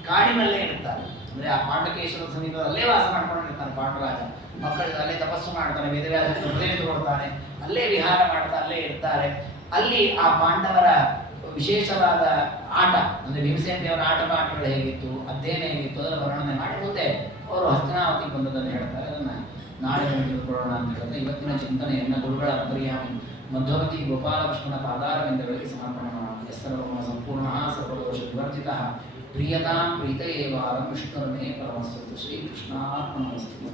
ಕಾಡಿನಲ್ಲೇ ಇರ್ತಾರೆ. ಅಂದರೆ ಆ ಪಾಂಡಕೇಶ್ವರ ಸಮೀಪದ ಅಲ್ಲೇ ವಾಸ ಮಾಡ್ಕೊಂಡಿರ್ತಾನೆ ಪಾಂಡರಾಜ. ಮಕ್ಕಳಿಗೆ ಅಲ್ಲೇ ತಪಸ್ಸು ಮಾಡ್ತಾನೆ, ವೇದವ್ಯಾಸನಿಗೆ ಉಪದೇಶ ಕೊಡ್ತಾನೆ, ಅಲ್ಲೇ ವಿಹಾರ ಮಾಡ್ತಾ ಅಲ್ಲೇ ಇರ್ತಾರೆ. ಅಲ್ಲಿ ಆ ಪಾಂಡವರ ವಿಶೇಷವಾದ ಆಟ ಅಂದರೆ ಭೀಮಸೇನ ದೇವರ ಆಟಪಾಠಗಳು ಹೇಗಿತ್ತು, ಅಧ್ಯಯನ ಹೇಗಿತ್ತು ಅದರ ವರ್ಣನೆ ಮಾಡಿ ಮುಂದೆ ಅವರು ಹಸ್ತಿನಾವತಿ ಬಂದದನ್ನು ಹೇಳ್ತಾರೆ. ಅದನ್ನು ನಾಳೆ ತಿಳಿದುಕೊಳ್ಳೋಣ ಅಂತ ಹೇಳ್ತಾರೆ. ಇವತ್ತಿನ ಚಿಂತನೆಯನ್ನು ಗುರುಗಳ ಅಂತರ್ಯಾಮಿ ಮಧ್ವಮತಿ ಗೋಪಾಲಕೃಷ್ಣನ ಪಾದಾರವಿಂದಗಳಿಗೆ ಸಮರ್ಪಣೆ ಮಾಡೋಣ. ಎಸ್ಸರ್ವಗುಣ ಸಂಪೂರ್ಣ ಸರ್ವದೋಷ ವಿವರ್ಜಿತ ಪ್ರಿಯತಾಂ ಪ್ರೀತಯೇವಾರಂ ವಿಷ್ಣುರಮೇ ಪರಮಸ್ತು. ಶ್ರೀಕೃಷ್ಣಾರ್ಪಣಮಸ್ತು.